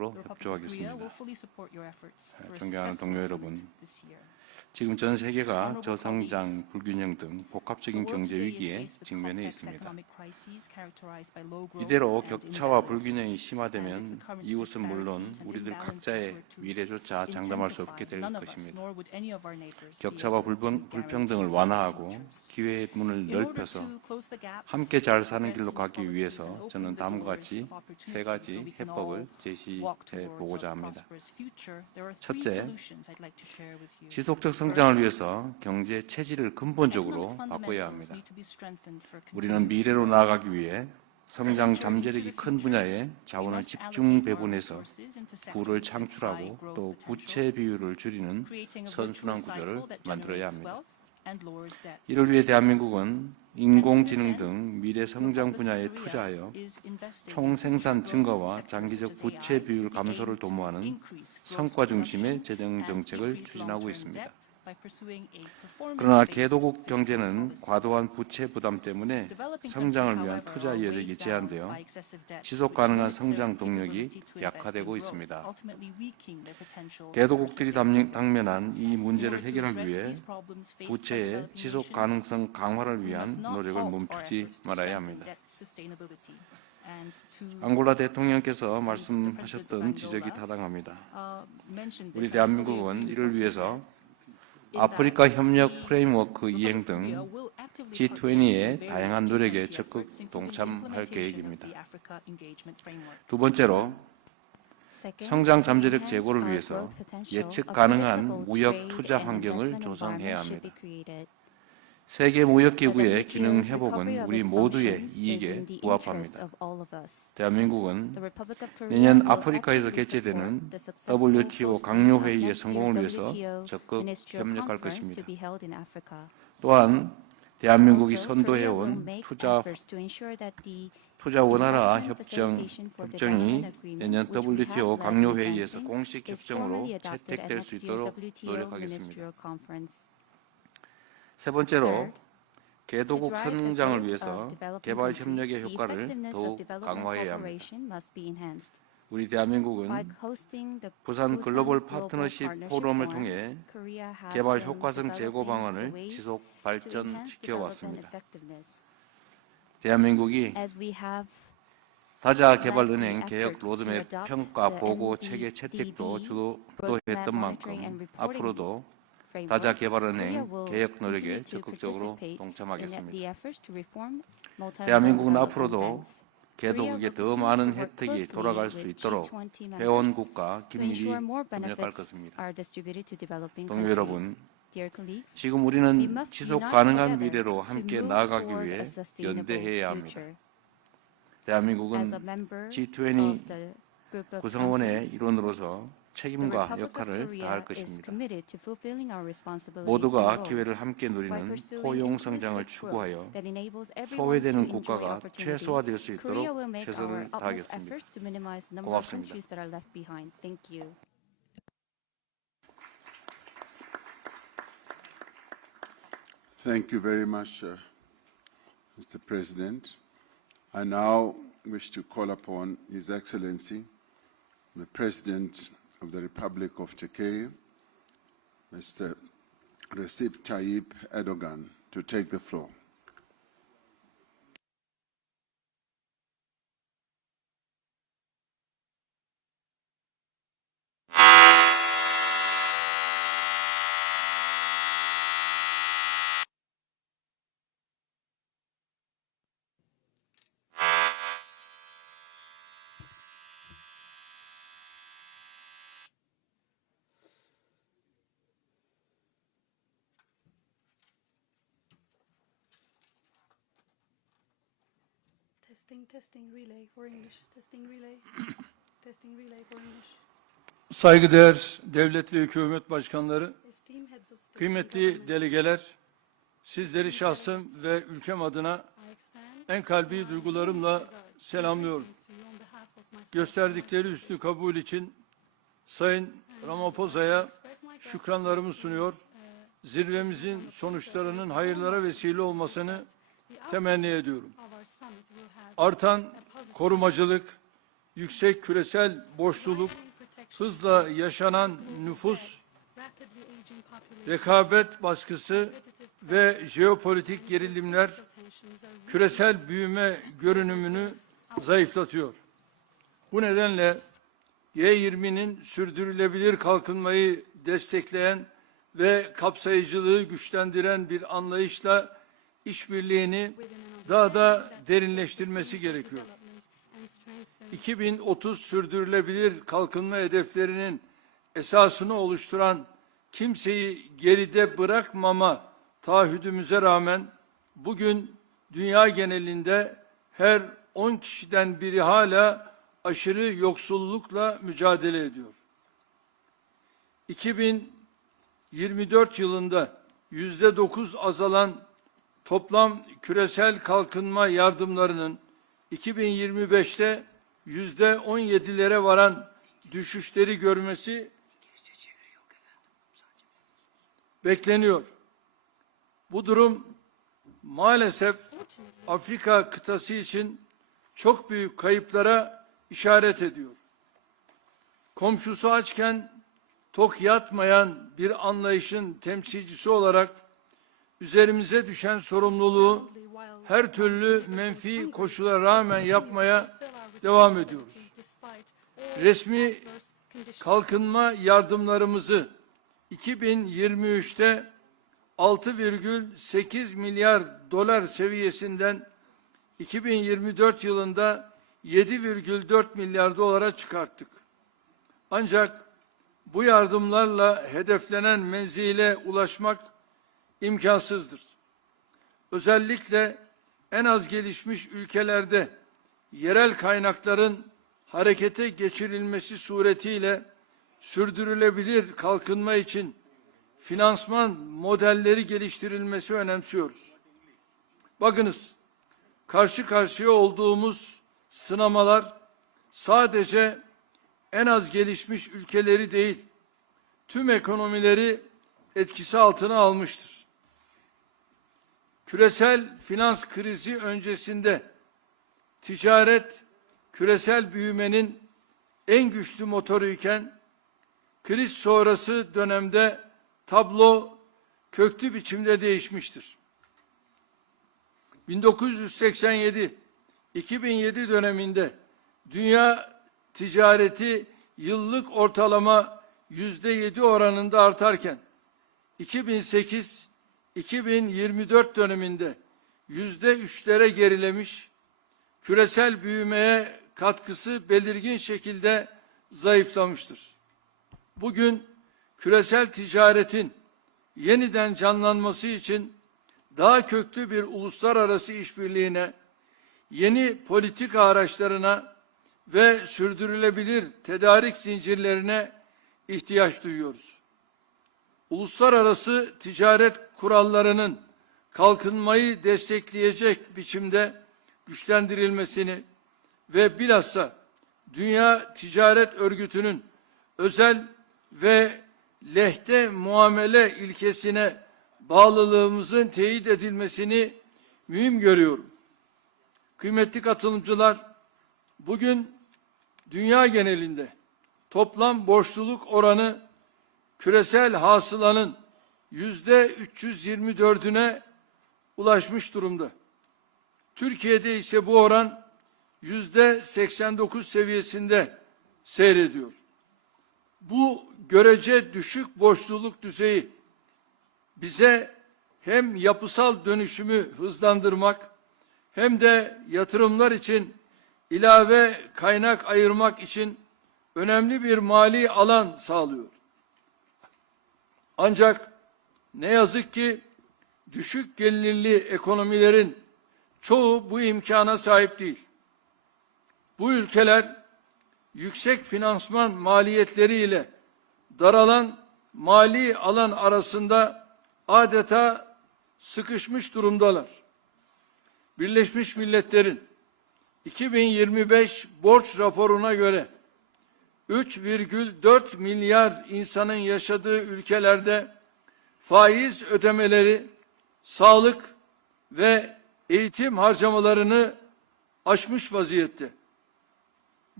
협조하겠습니다. 존경하는 동료 여러분, 지금 전 세계가 저성장, 불균형 등 복합적인 경제 위기에 직면해 있습니다. 이대로 격차와 불균형이 심화되면 이웃은 물론 우리들 각자의 미래조차 장담할 수 없게 될 것입니다. 격차와 불평등을 완화하고 기회의 문을 넓혀서 함께 잘 사는 길로 가기 위해서 저는 다음과 같이 세 가지 해법을 제시해 보고자 합니다. 첫째, 지속적 성장을 위해서 경제 체질을 근본적으로 바꿔야 합니다. 우리는 미래로 나아가기 위해 성장 잠재력이 큰 분야에 자원을 집중 배분해서 부를 창출하고 또 부채 비율을 줄이는 선순환 구조를 만들어야 합니다. 이를 위해 대한민국은 인공지능 등 미래 성장 분야에 투자하여 총생산 증가와 장기적 부채 비율 감소를 도모하는 성과 중심의 재정 정책을 추진하고 있습니다. 그러나 개도국 경제는 과도한 부채 부담 때문에 성장을 위한 투자 여력이 제한되어 지속 가능한 성장 동력이 약화되고 있습니다. 개도국들이 당면한 이 문제를 해결하기 위해 부채의 지속 가능성 강화를 위한 노력을 멈추지 말아야 합니다. 앙골라 대통령께서 말씀하셨던 지적이 타당합니다. 우리 대한민국은 이를 위해서 아프리카 협력 프레임워크 이행 등 G20의 다양한 노력에 적극 동참할 계획입니다. 두 번째로, 성장 잠재력 제고를 위해서 예측 가능한 무역 투자 환경을 조성해야 합니다. 세계 무역기구의 기능 회복은 우리 모두의 이익에 부합합니다. 대한민국은 내년 아프리카에서 개최되는 WTO 강요회의의 성공을 위해서 적극 협력할 것입니다. 또한 대한민국이 선도해온 투자 원활화 협정이 내년 WTO 강요회의에서 공식 협정으로 채택될 수 있도록 노력하겠습니다. 세 번째로, 개도국 성장을 위해서 개발 협력의 효과를 더욱 강화해야 합니다. 우리 대한민국은 부산 글로벌 파트너십 포럼을 통해 개발 효과성 제고 방안을 지속 발전시켜 왔습니다. 대한민국이 다자개발은행 개혁 로드맵 평가 보고 체계 채택도 주도했던 만큼 앞으로도 다자개발은행 개혁 노력에 적극적으로 동참하겠습니다. 대한민국은 앞으로도 개도국에 더 많은 혜택이 돌아갈 수 있도록 회원국과 긴밀히 협력할 것입니다. 동료 여러분, 지금 우리는 지속 가능한 미래로 함께 나아가기 위해 연대해야 합니다. 대한민국은 G20 구성원의 일원으로서 책임과 역할을 다할 것입니다. 모두가 기회를 함께 누리는 포용 성장을 추구하여 소외되는 국가가 최소화될 수 있도록 최선을 다하겠습니다. 고맙습니다. Thank you very much, Mr. President. I now wish to call upon His Excellency, the President of the Republic of Turkey, Mr. Recep Tayyip Erdogan, to take the floor. Testing relay for English. Testing relay. Testing relay for English. Saygıdeğer devlet ve hükümet başkanları, kıymetli delegeler, sizleri şahsım ve ülkem adına en kalbi duygularımla selamlıyorum. Gösterdikleri üstü kabul için Sayın Ramaphosa'ya şükranlarımı sunuyor. Zirvemizin sonuçlarının hayırlara vesile olmasını temenni ediyorum. Artan korumacılık, yüksek küresel borçluluk, hızla yaşanan nüfus, rekabet baskısı ve jeopolitik gerilimler küresel büyüme görünümünü zayıflatıyor. Bu nedenle G20'nin sürdürülebilir kalkınmayı destekleyen ve kapsayıcılığı güçlendiren bir anlayışla işbirliğini daha da derinleştirmesi gerekiyor. 2030 sürdürülebilir kalkınma hedeflerinin esasını oluşturan kimseyi geride bırakmama taahhüdümüze rağmen bugün dünya genelinde her 10 kişiden biri hala aşırı yoksullukla mücadele ediyor. 2024 yılında %9 azalan toplam küresel kalkınma yardımlarının 2025'te %17'lere varan düşüşleri görmesi bekleniyor. Bu durum maalesef Afrika kıtası için çok büyük kayıplara işaret ediyor. Komşusu açken tok yatmayan bir anlayışın temsilcisi olarak üzerimize düşen sorumluluğu her türlü menfi koşula rağmen yapmaya devam ediyoruz. Resmi kalkınma yardımlarımızı 2023'te 6,8 milyar dolar seviyesinden 2024 yılında 7,4 milyar dolara çıkarttık. Ancak bu yardımlarla hedeflenen menzile ulaşmak imkansızdır. Özellikle en az gelişmiş ülkelerde yerel kaynakların harekete geçirilmesi suretiyle sürdürülebilir kalkınma için finansman modelleri geliştirilmesi önemsiyoruz. Bakınız, karşı karşıya olduğumuz sınamalar sadece en az gelişmiş ülkeleri değil, tüm ekonomileri etkisi altına almıştır. Küresel finans krizi öncesinde ticaret küresel büyümenin en güçlü motoruyken kriz sonrası dönemde tablo köklü biçimde değişmiştir. 1987-2007 döneminde dünya ticareti yıllık ortalama %7 oranında artarken 2008-2024 döneminde %3'lere gerilemiş, küresel büyümeye katkısı belirgin şekilde zayıflamıştır. Bugün küresel ticaretin yeniden canlanması için daha köklü bir uluslararası işbirliğine, yeni politika araçlarına ve sürdürülebilir tedarik zincirlerine ihtiyaç duyuyoruz. Uluslararası ticaret kurallarının kalkınmayı destekleyecek biçimde güçlendirilmesini ve bilhassa Dünya Ticaret Örgütü'nün özel ve lehte muamele ilkesine bağlılığımızın teyit edilmesini mühim görüyorum. Kıymetli katılımcılar, bugün dünya genelinde toplam borçluluk oranı küresel hasılanın %324'üne ulaşmış durumda. Türkiye'de ise bu oran %89 seviyesinde seyrediyor. Bu görece düşük borçluluk düzeyi bize hem yapısal dönüşümü hızlandırmak hem de yatırımlar için ilave kaynak ayırmak için önemli bir mali alan sağlıyor. Ancak ne yazık ki düşük gelirli ekonomilerin çoğu bu imkana sahip değil. Bu ülkeler yüksek finansman maliyetleriyle daralan mali alan arasında adeta sıkışmış durumdalar. Birleşmiş Milletler'in 2025 borç raporuna göre 3,4 milyar insanın yaşadığı ülkelerde faiz ödemeleri, sağlık ve eğitim harcamalarını aşmış vaziyette.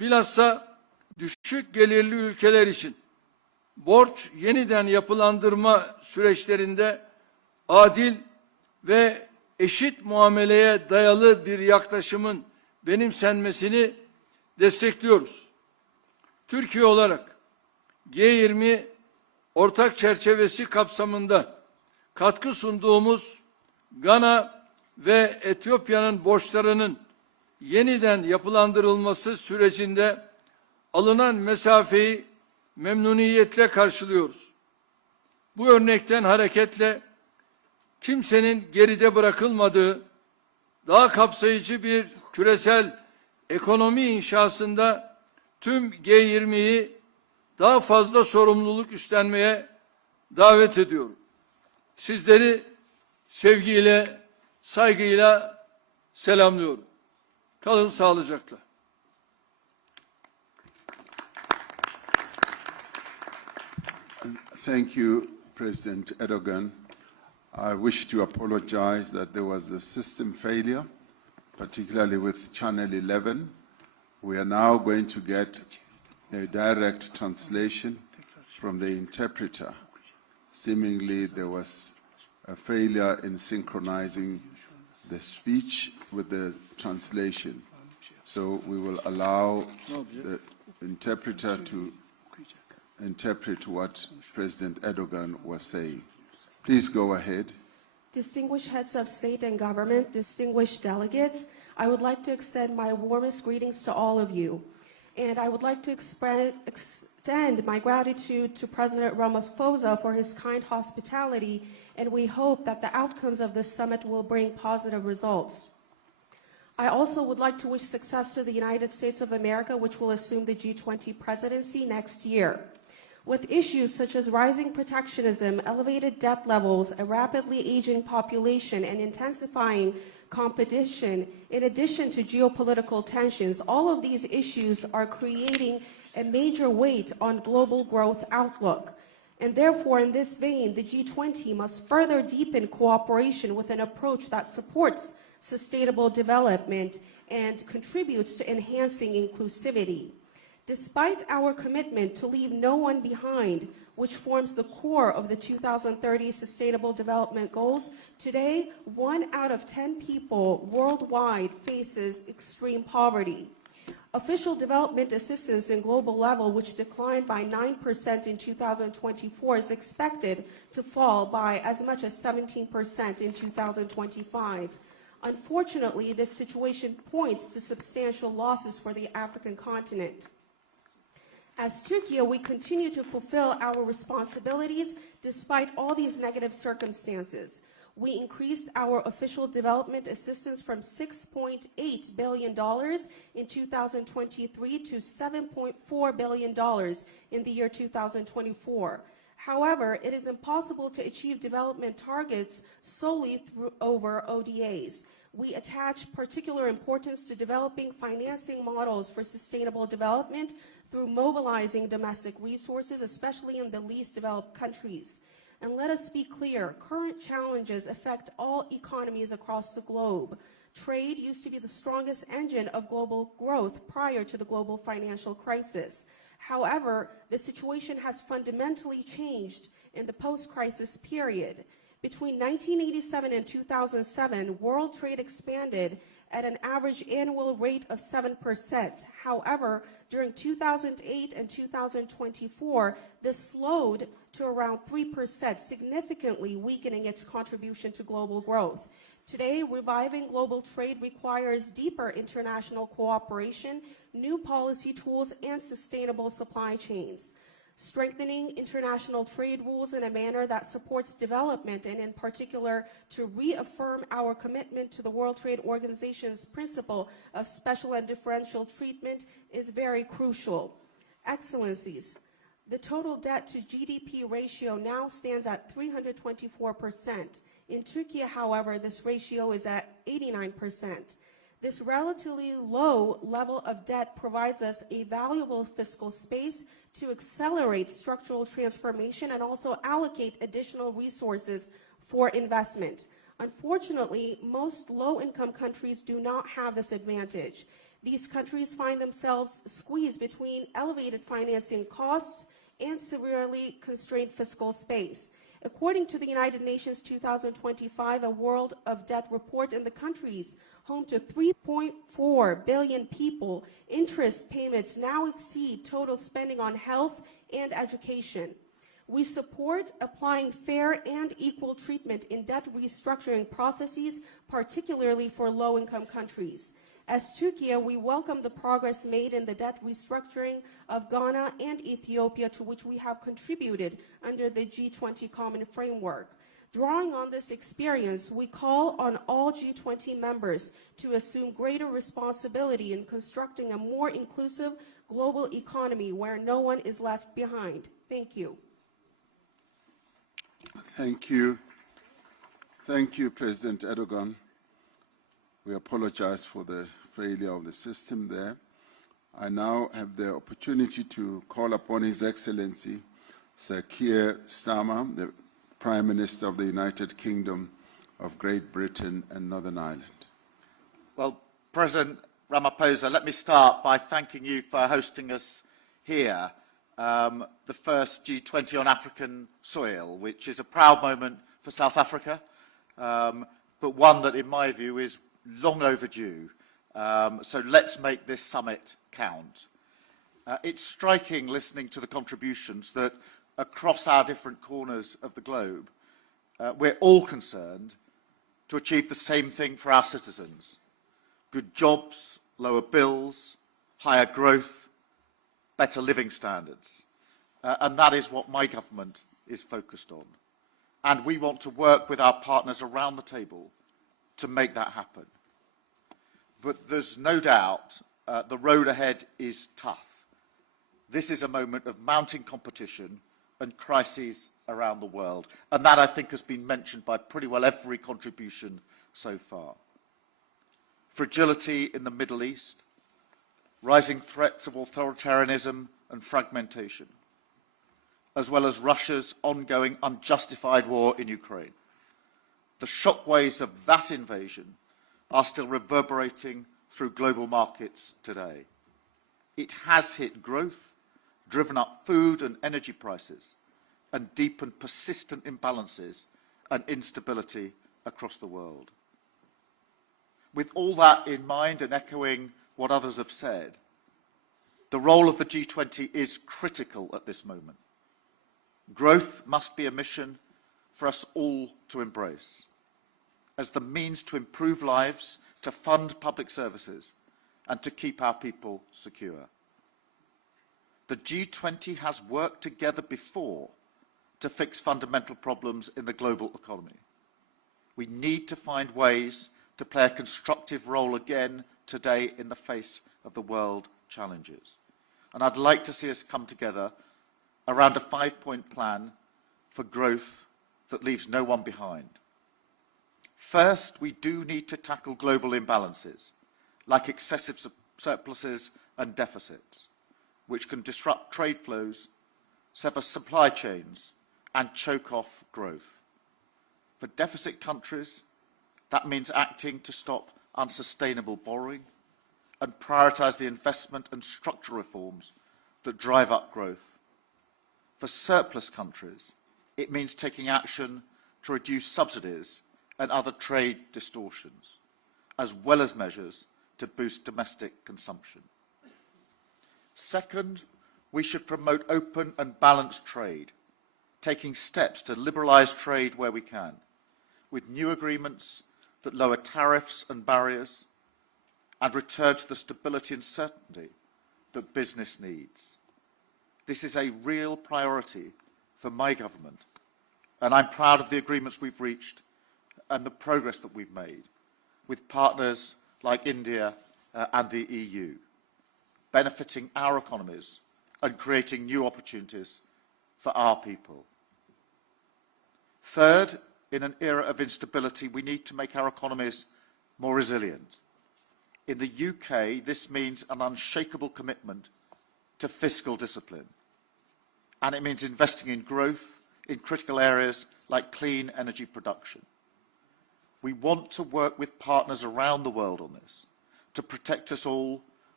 bilhassa düşük gelirli ülkeler için borç yeniden yapılandırma süreçlerinde adil ve eşit muameleye dayalı bir yaklaşımın benimsenmesini destekliyoruz. Türkiye olarak G20 ortak çerçevesi kapsamında katkı sunduğumuz Gana ve Etiyopya'nın borçlarının yeniden yapılandırılması sürecinde alınan mesafeyi memnuniyetle karşılıyoruz. Bu örnekten hareketle kimsenin geride bırakılmadığı, daha kapsayıcı bir küresel ekonomi inşasında tüm G20'yi daha fazla sorumluluk üstlenmeye davet ediyorum. Sizleri sevgiyle, saygıyla selamlıyorum. Kalın sağlıcakla. Thank you, President Erdogan. I wish to apologize that there was a system failure, particularly with Channel 11. We are now going to get a direct translation from the interpreter. Seemingly, there was a failure in synchronizing the speech with the translation. So we will allow the interpreter to interpret what President Erdogan was saying. Please go ahead. Distinguished heads of state and government, distinguished delegates, I would like to extend my warmest greetings to all of you. And I would like to extend my gratitude to President Ramaphosa for his kind hospitality, and we hope that the outcomes of this summit will bring positive results. I also would like to wish success to the United States of America, which will assume the G20 presidency next year. With issues such as rising protectionism, elevated debt levels, a rapidly aging population, and intensifying competition, in addition to geopolitical tensions, all of these issues are creating a major weight on global growth outlook. And therefore, in this vein, the G20 must further deepen cooperation with an approach that supports sustainable development and contributes to enhancing inclusivity. Despite our commitment to leave no one behind, which forms the core of the 2030 Sustainable Development Goals, today, 1 out of 10 people worldwide faces extreme poverty. Official development assistance in global level, which declined by 9% in 2024, is expected to fall by as much as 17% in 2025. Unfortunately, this situation points to substantial losses for the African continent. As Turkey, we continue to fulfill our responsibilities despite all these negative circumstances. We increased our official development assistance from $6.8 billion in 2023 to $7.4 billion in the year 2024. However, it is impossible to achieve development targets solely over ODAs. We attach particular importance to developing financing models for sustainable development through mobilizing domestic resources, especially in the least developed countries. And let us be clear, current challenges affect all economies across the globe. Trade used to be the strongest engine of global growth prior to the global financial crisis. However, the situation has fundamentally changed in the post-crisis period. Between 1987 and 2007, world trade expanded at an average annual rate of 7%. However, during 2008 and 2024, this slowed to around 3%, significantly weakening its contribution to global growth. Today, reviving global trade requires deeper international cooperation, new policy tools, and sustainable supply chains. Strengthening international trade rules in a manner that supports development, and in particular to reaffirm our commitment to the World Trade Organization's principle of special and differential treatment, is very crucial. Excellencies, the total debt to GDP ratio now stands at 324%. In Turkey, however, this ratio is at 89%. This relatively low level of debt provides us a valuable fiscal space to accelerate structural transformation and also allocate additional resources for investment. Unfortunately, most low-income countries do not have this advantage. These countries find themselves squeezed between elevated financing costs and severely constrained fiscal space. According to the United Nations 2025 A World of Debt report, in the countries home to 3.4 billion people, interest payments now exceed total spending on health and education. We support applying fair and equal treatment in debt restructuring processes, particularly for low-income countries. As Turkey, we welcome the progress made in the debt restructuring of Ghana and Ethiopia, to which we have contributed under the G20 Common Framework. Drawing on this experience, we call on all G20 members to assume greater responsibility in constructing a more inclusive global economy where no one is left behind. Thank you. Thank you. Thank you, President Erdogan. We apologize for the failure of the system there. I now have the opportunity to call upon His Excellency Sir Keir Starmer, the Prime Minister of the United Kingdom of Great Britain and Northern Ireland. Well, President Ramaphosa, let me start by thanking you for hosting us here, the first G20 on African soil, which is a proud moment for South Africa, but one that, in my view, is long overdue. So let's make this summit count. It's striking, listening to the contributions, that across our different corners of the globe, we're all concerned to achieve the same thing for our citizens: good jobs, lower bills, higher growth, better living standards. And that is what my government is focused on. And we want to work with our partners around the table to make that happen. But there's no doubt the road ahead is tough. This is a moment of mounting competition and crises around the world. And that, I think, has been mentioned by pretty well every contribution so far. Fragility in the Middle East, rising threats of authoritarianism and fragmentation, as well as Russia's ongoing unjustified war in Ukraine. The shockwaves of that invasion are still reverberating through global markets today. It has hit growth, driven up food and energy prices, and deepened persistent imbalances and instability across the world. With all that in mind, and echoing what others have said, the role of the G20 is critical at this moment. Growth must be a mission for us all to embrace, as the means to improve lives, to fund public services, and to keep our people secure. The G20 has worked together before to fix fundamental problems in the global economy. We need to find ways to play a constructive role again today in the face of the world challenges. And I'd like to see us come together around a 5-point plan for growth that leaves no one behind. First, we do need to tackle global imbalances, like excessive surpluses and deficits, which can disrupt trade flows, sever supply chains, and choke off growth. For deficit countries, that means acting to stop unsustainable borrowing and prioritise the investment and structural reforms that drive up growth. For surplus countries, it means taking action to reduce subsidies and other trade distortions, as well as measures to boost domestic consumption. Second, we should promote open and balanced trade, taking steps to liberalise trade where we can, with new agreements that lower tariffs and barriers and return to the stability and certainty that business needs. This is a real priority for my government, and I'm proud of the agreements we've reached and the progress that we've made with partners like India and the EU, benefiting our economies and creating new opportunities for our people. Third, in an era of instability, we need to make our economies more resilient. In the UK, this means an unshakable commitment to fiscal discipline. And it means investing in growth in critical areas like clean energy production. We want to work with partners around the world on this to protect us all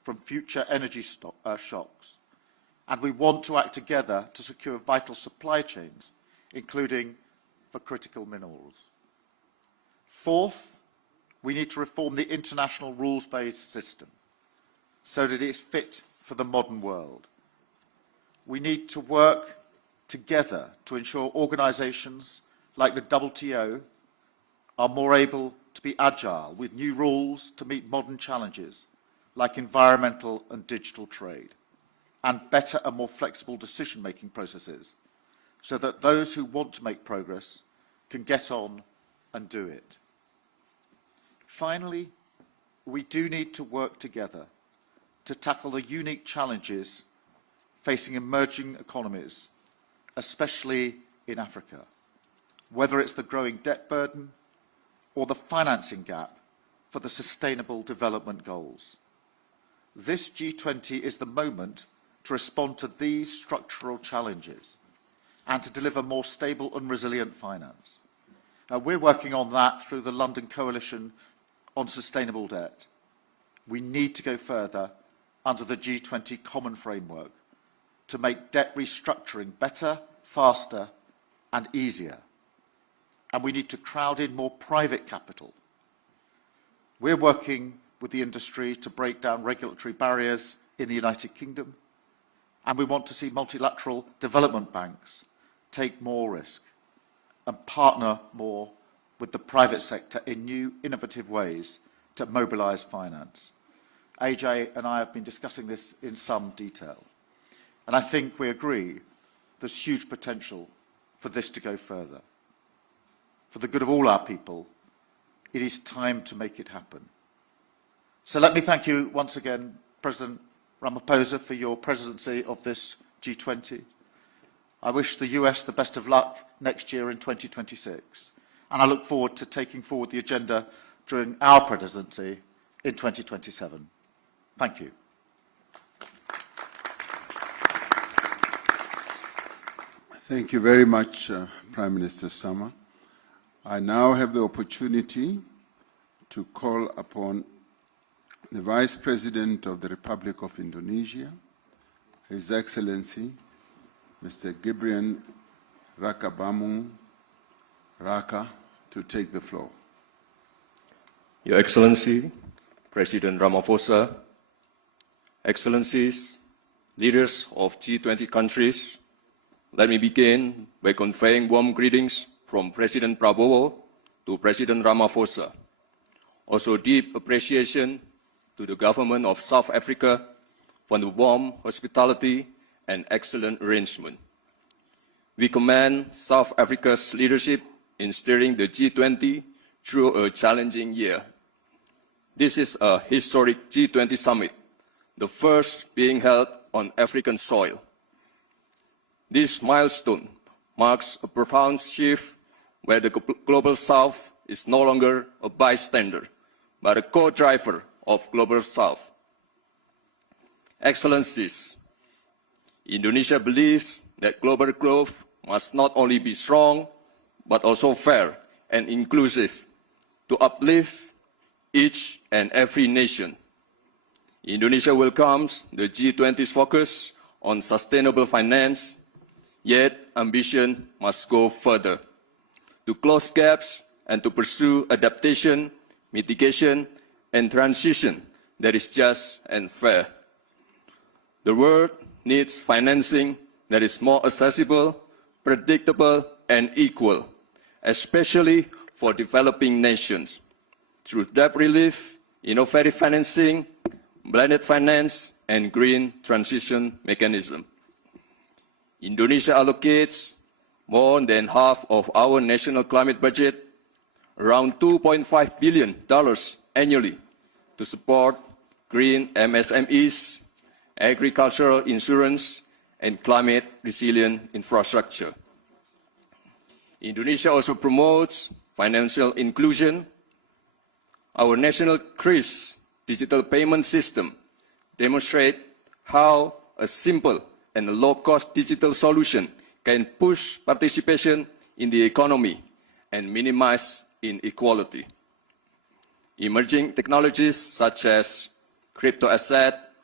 from future energy shocks. And we want to act together to secure vital supply chains, including for critical minerals. Fourth, we need to reform the international rules-based system so that it's fit for the modern world. We need to work together to ensure organisations like the WTO are more able to be agile with new rules to meet modern challenges like environmental and digital trade, and better and more flexible decision-making processes so that those who want to make progress can get on and do it. Finally, we do need to work together to tackle the unique challenges facing emerging economies, especially in Africa, whether it's the growing debt burden or the financing gap for the Sustainable Development Goals. This G20 is the moment to respond to these structural challenges and to deliver more stable and resilient finance. We're working on that through the London Coalition on Sustainable Debt. We need to go further under the G20 Common Framework to make debt restructuring better, faster and easier. And we need to crowd in more private capital. We're working with the industry to break down regulatory barriers in the United Kingdom, and we want to see multilateral development banks take more risk and partner more with the private sector in new, innovative ways to mobilise finance. AJ and I have been discussing this in some detail, and I think we agree there's huge potential for this to go further. For the good of all our people, it is time to make it happen. So let me thank you once again, President Ramaphosa, for your presidency of this G20. I wish the US the best of luck next year in 2026, and I look forward to taking forward the agenda during our presidency in 2027. Thank you. Thank you very much, Prime Minister Starmer. I now have the opportunity to call upon the Vice President of the Republic of Indonesia, His Excellency, Mr. Gibran Raka, to take the floor. Your Excellency, President Ramaphosa, Excellencies, leaders of G20 countries, let me begin by conveying warm greetings from President Prabowo to President Ramaphosa. Also deep appreciation to the government of South Africa for the warm hospitality and excellent arrangement. We commend South Africa's leadership in steering the G20 through a challenging year. This is a historic G20 Summit, the first being held on African soil. This milestone marks a profound shift where the Global South is no longer a bystander, but a co-driver of Global South. Excellencies, Indonesia believes that global growth must not only be strong, but also fair and inclusive to uplift each and every nation. Indonesia welcomes the G20's focus on sustainable finance, yet ambition must go further to close gaps and to pursue adaptation, mitigation, and transition that is just and fair. The world needs financing that is more accessible, predictable, and equal, especially for developing nations, through debt relief, innovative financing, blended finance, and green transition mechanism. Indonesia allocates more than half of our national climate budget, around $2.5 billion annually, to support green MSMEs, agricultural insurance, and climate-resilient infrastructure. Indonesia also promotes financial inclusion. Our national CRIS digital payment system demonstrates how a simple and a low-cost digital solution can push participation in the economy and minimize inequality. Emerging technologies such as crypto asset,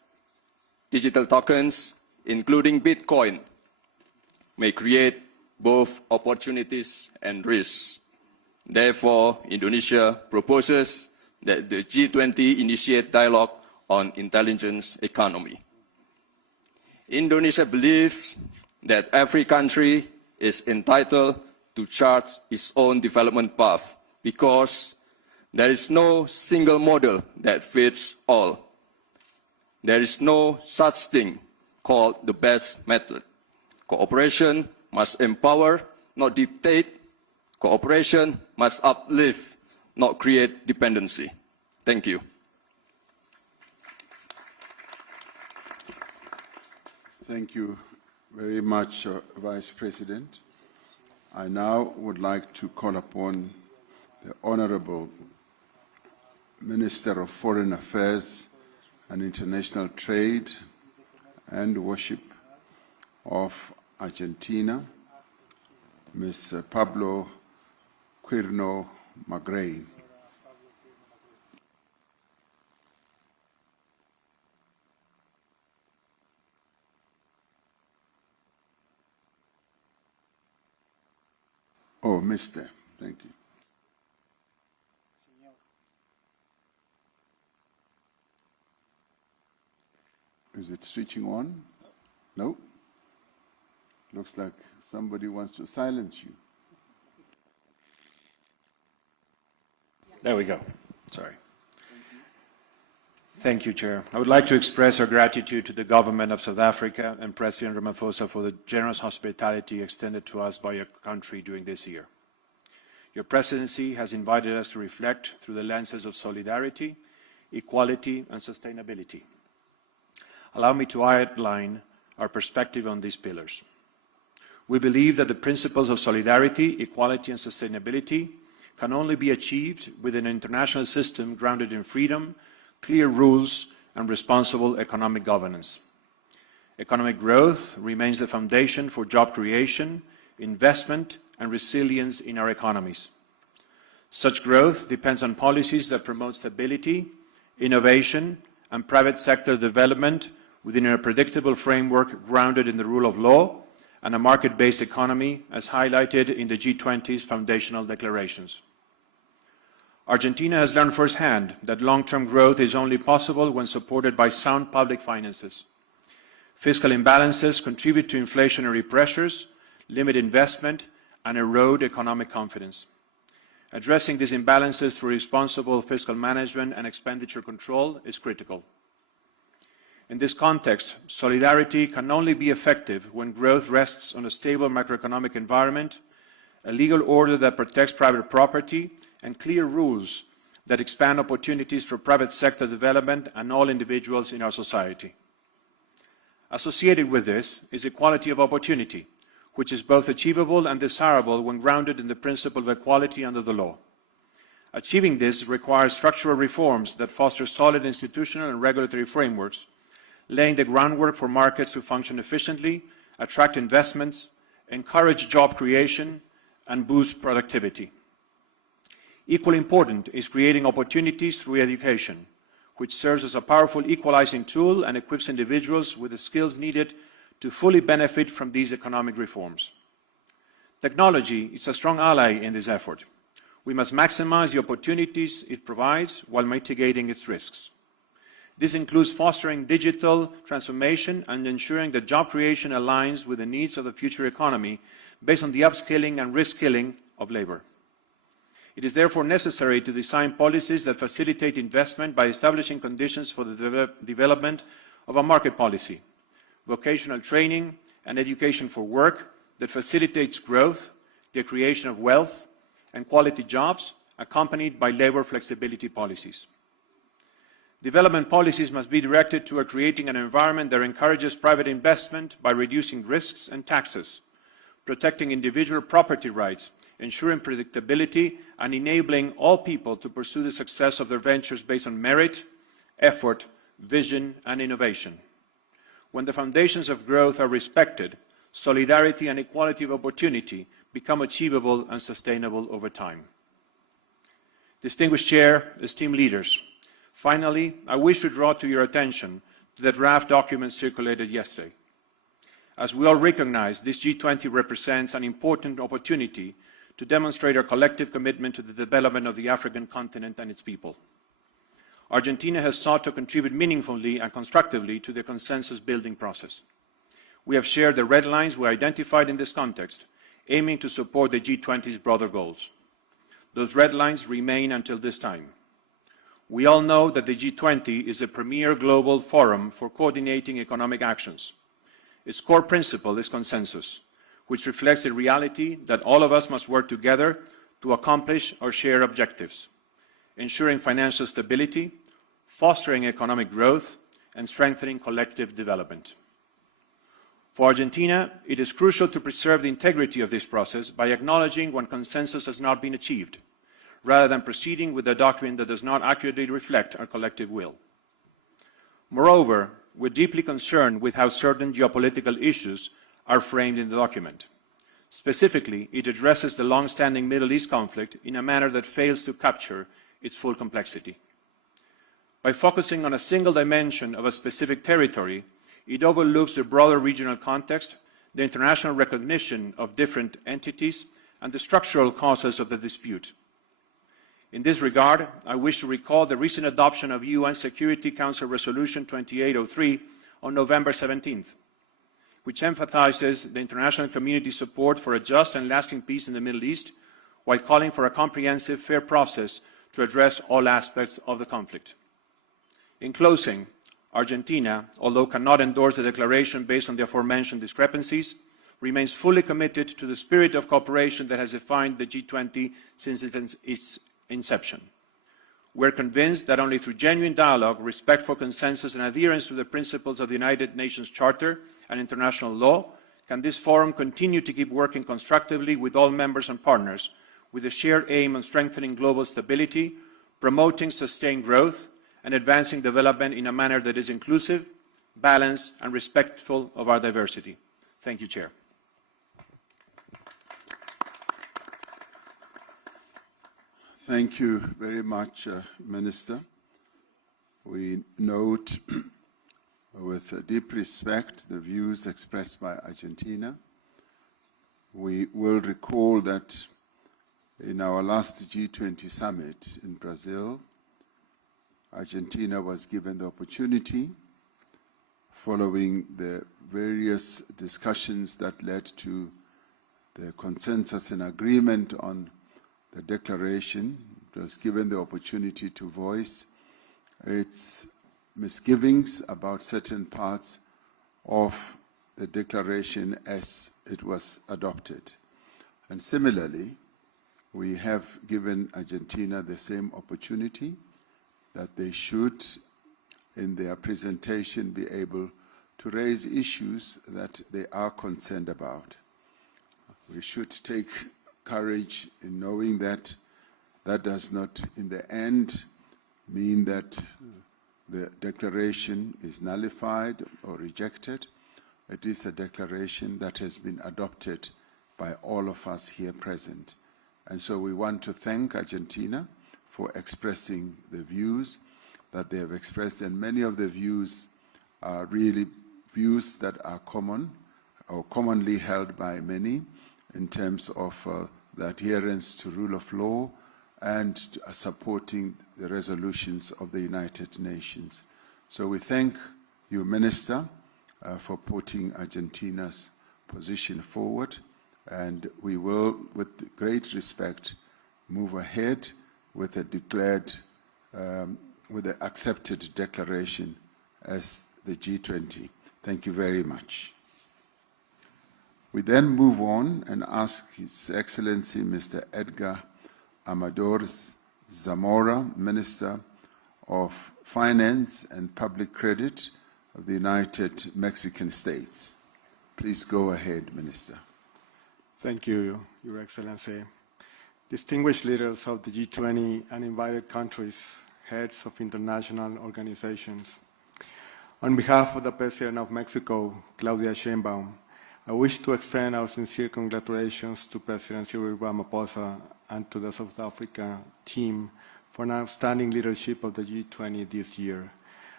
digital tokens, including Bitcoin, may create both opportunities and risks. Therefore, Indonesia proposes that the G20 initiate dialogue on intelligence economy. Indonesia believes that every country is entitled to chart its own development path because there is no single model that fits all. There is no such thing called the best method. Cooperation must empower, not dictate. Cooperation must uplift, not create dependency. Thank you. Thank you very much, Vice President. I now would like to call upon the Honorable Minister of Foreign Affairs and International Trade and Worship of Argentina, Ms. Pablo Quirno Magrey. Oh, Mr. Thank you. Is it switching on? No? Looks like somebody wants to silence you. There we go. Sorry. Thank you, Chair. I would like to express our gratitude to the government of South Africa and President Ramaphosa for the generous hospitality extended to us by your country during this year. Your presidency has invited us to reflect through the lenses of solidarity, equality, and sustainability. Allow me to outline our perspective on these pillars. We believe that the principles of solidarity, equality, and sustainability can only be achieved within an international system grounded in freedom, clear rules, and responsible economic governance. Economic growth remains the foundation for job creation, investment, and resilience in our economies. Such growth depends on policies that promote stability, innovation, and private sector development within a predictable framework grounded in the rule of law and a market-based economy, as highlighted in the G20's foundational declarations. Argentina has learned firsthand that long-term growth is only possible when supported by sound public finances. Fiscal imbalances contribute to inflationary pressures, limit investment, and erode economic confidence. Addressing these imbalances through responsible fiscal management and expenditure control is critical. In this context, solidarity can only be effective when growth rests on a stable macroeconomic environment, a legal order that protects private property, and clear rules that expand opportunities for private sector development and all individuals in our society. Associated with this is equality of opportunity, which is both achievable and desirable when grounded in the principle of equality under the law. Achieving this requires structural reforms that foster solid institutional and regulatory frameworks, laying the groundwork for markets to function efficiently, attract investments, encourage job creation, and boost productivity. Equally important is creating opportunities through education, which serves as a powerful equalizing tool and equips individuals with the skills needed to fully benefit from these economic reforms. Technology is a strong ally in this effort. We must maximize the opportunities it provides while mitigating its risks. This includes fostering digital transformation and ensuring that job creation aligns with the needs of the future economy based on the upskilling and reskilling of labor. It is therefore necessary to design policies that facilitate investment by establishing conditions for the development of a market policy, vocational training, and education for work that facilitates growth, the creation of wealth, and quality jobs, accompanied by labor flexibility policies. Development policies must be directed toward creating an environment that encourages private investment by reducing risks and taxes, protecting individual property rights, ensuring predictability, and enabling all people to pursue the success of their ventures based on merit, effort, vision, and innovation. When the foundations of growth are respected, solidarity and equality of opportunity become achievable and sustainable over time. Distinguished Chair, esteemed leaders, finally, I wish to draw to your attention to the draft document circulated yesterday. As we all recognize, this G20 represents an important opportunity to demonstrate our collective commitment to the development of the African continent and its people. Argentina has sought to contribute meaningfully and constructively to the consensus-building process. We have shared the red lines we identified in this context, aiming to support the G20's broader goals. Those red lines remain until this time. We all know that the G20 is a premier global forum for coordinating economic actions. Its core principle is consensus, which reflects the reality that all of us must work together to accomplish our shared objectives, ensuring financial stability, fostering economic growth, and strengthening collective development. For Argentina, it is crucial to preserve the integrity of this process by acknowledging when consensus has not been achieved, rather than proceeding with a document that does not accurately reflect our collective will. Moreover, we're deeply concerned with how certain geopolitical issues are framed in the document. Specifically, it addresses the long-standing Middle East conflict in a manner that fails to capture its full complexity. By focusing on a single dimension of a specific territory, it overlooks the broader regional context, the international recognition of different entities, and the structural causes of the dispute. In this regard, I wish to recall the recent adoption of UN Security Council Resolution 2803 on November 17th, which emphasizes the international community's support for a just and lasting peace in the Middle East, while calling for a comprehensive, fair process to address all aspects of the conflict. In closing, Argentina, although cannot endorse the declaration based on the aforementioned discrepancies, remains fully committed to the spirit of cooperation that has defined the G20 since its inception. We're convinced that only through genuine dialogue, respect for consensus, and adherence to the principles of the United Nations Charter and international law can this forum continue to keep working constructively with all members and partners, with a shared aim on strengthening global stability, promoting sustained growth, and advancing development in a manner that is inclusive, balanced, and respectful of our diversity. Thank you, Chair. Thank you very much, Minister. We note with deep respect the views expressed by Argentina. We will recall that in our last G20 summit in Brazil, Argentina was given the opportunity, following the various discussions that led to the consensus and agreement on the declaration, it was given the opportunity to voice its misgivings about certain parts of the declaration as it was adopted. And similarly, we have given Argentina the same opportunity, that they should, in their presentation, be able to raise issues that they are concerned about. We should take courage in knowing that that does not, in the end, mean that the declaration is nullified or rejected. It is a declaration that has been adopted by all of us here present. And so we want to thank Argentina for expressing the views that they have expressed, and many of the views are really views that are common or commonly held by many in terms of the adherence to rule of law and supporting the resolutions of the United Nations. So we thank you, Minister, for putting Argentina's position forward, and we will, with great respect, move ahead with a declared, with the accepted declaration as the G20. Thank you very much. We then move on and ask His Excellency Mr. Edgar Amador Zamora, Minister of Finance and Public Credit of the United Mexican States. Please go ahead, Minister. Thank you, Your Excellency. Distinguished leaders of the G20 and invited countries, heads of international organizations. On behalf of the President of Mexico, Claudia Sheinbaum, I wish to extend our sincere congratulations to President Cyril Ramaphosa and to the South Africa team for an outstanding leadership of the G20 this year.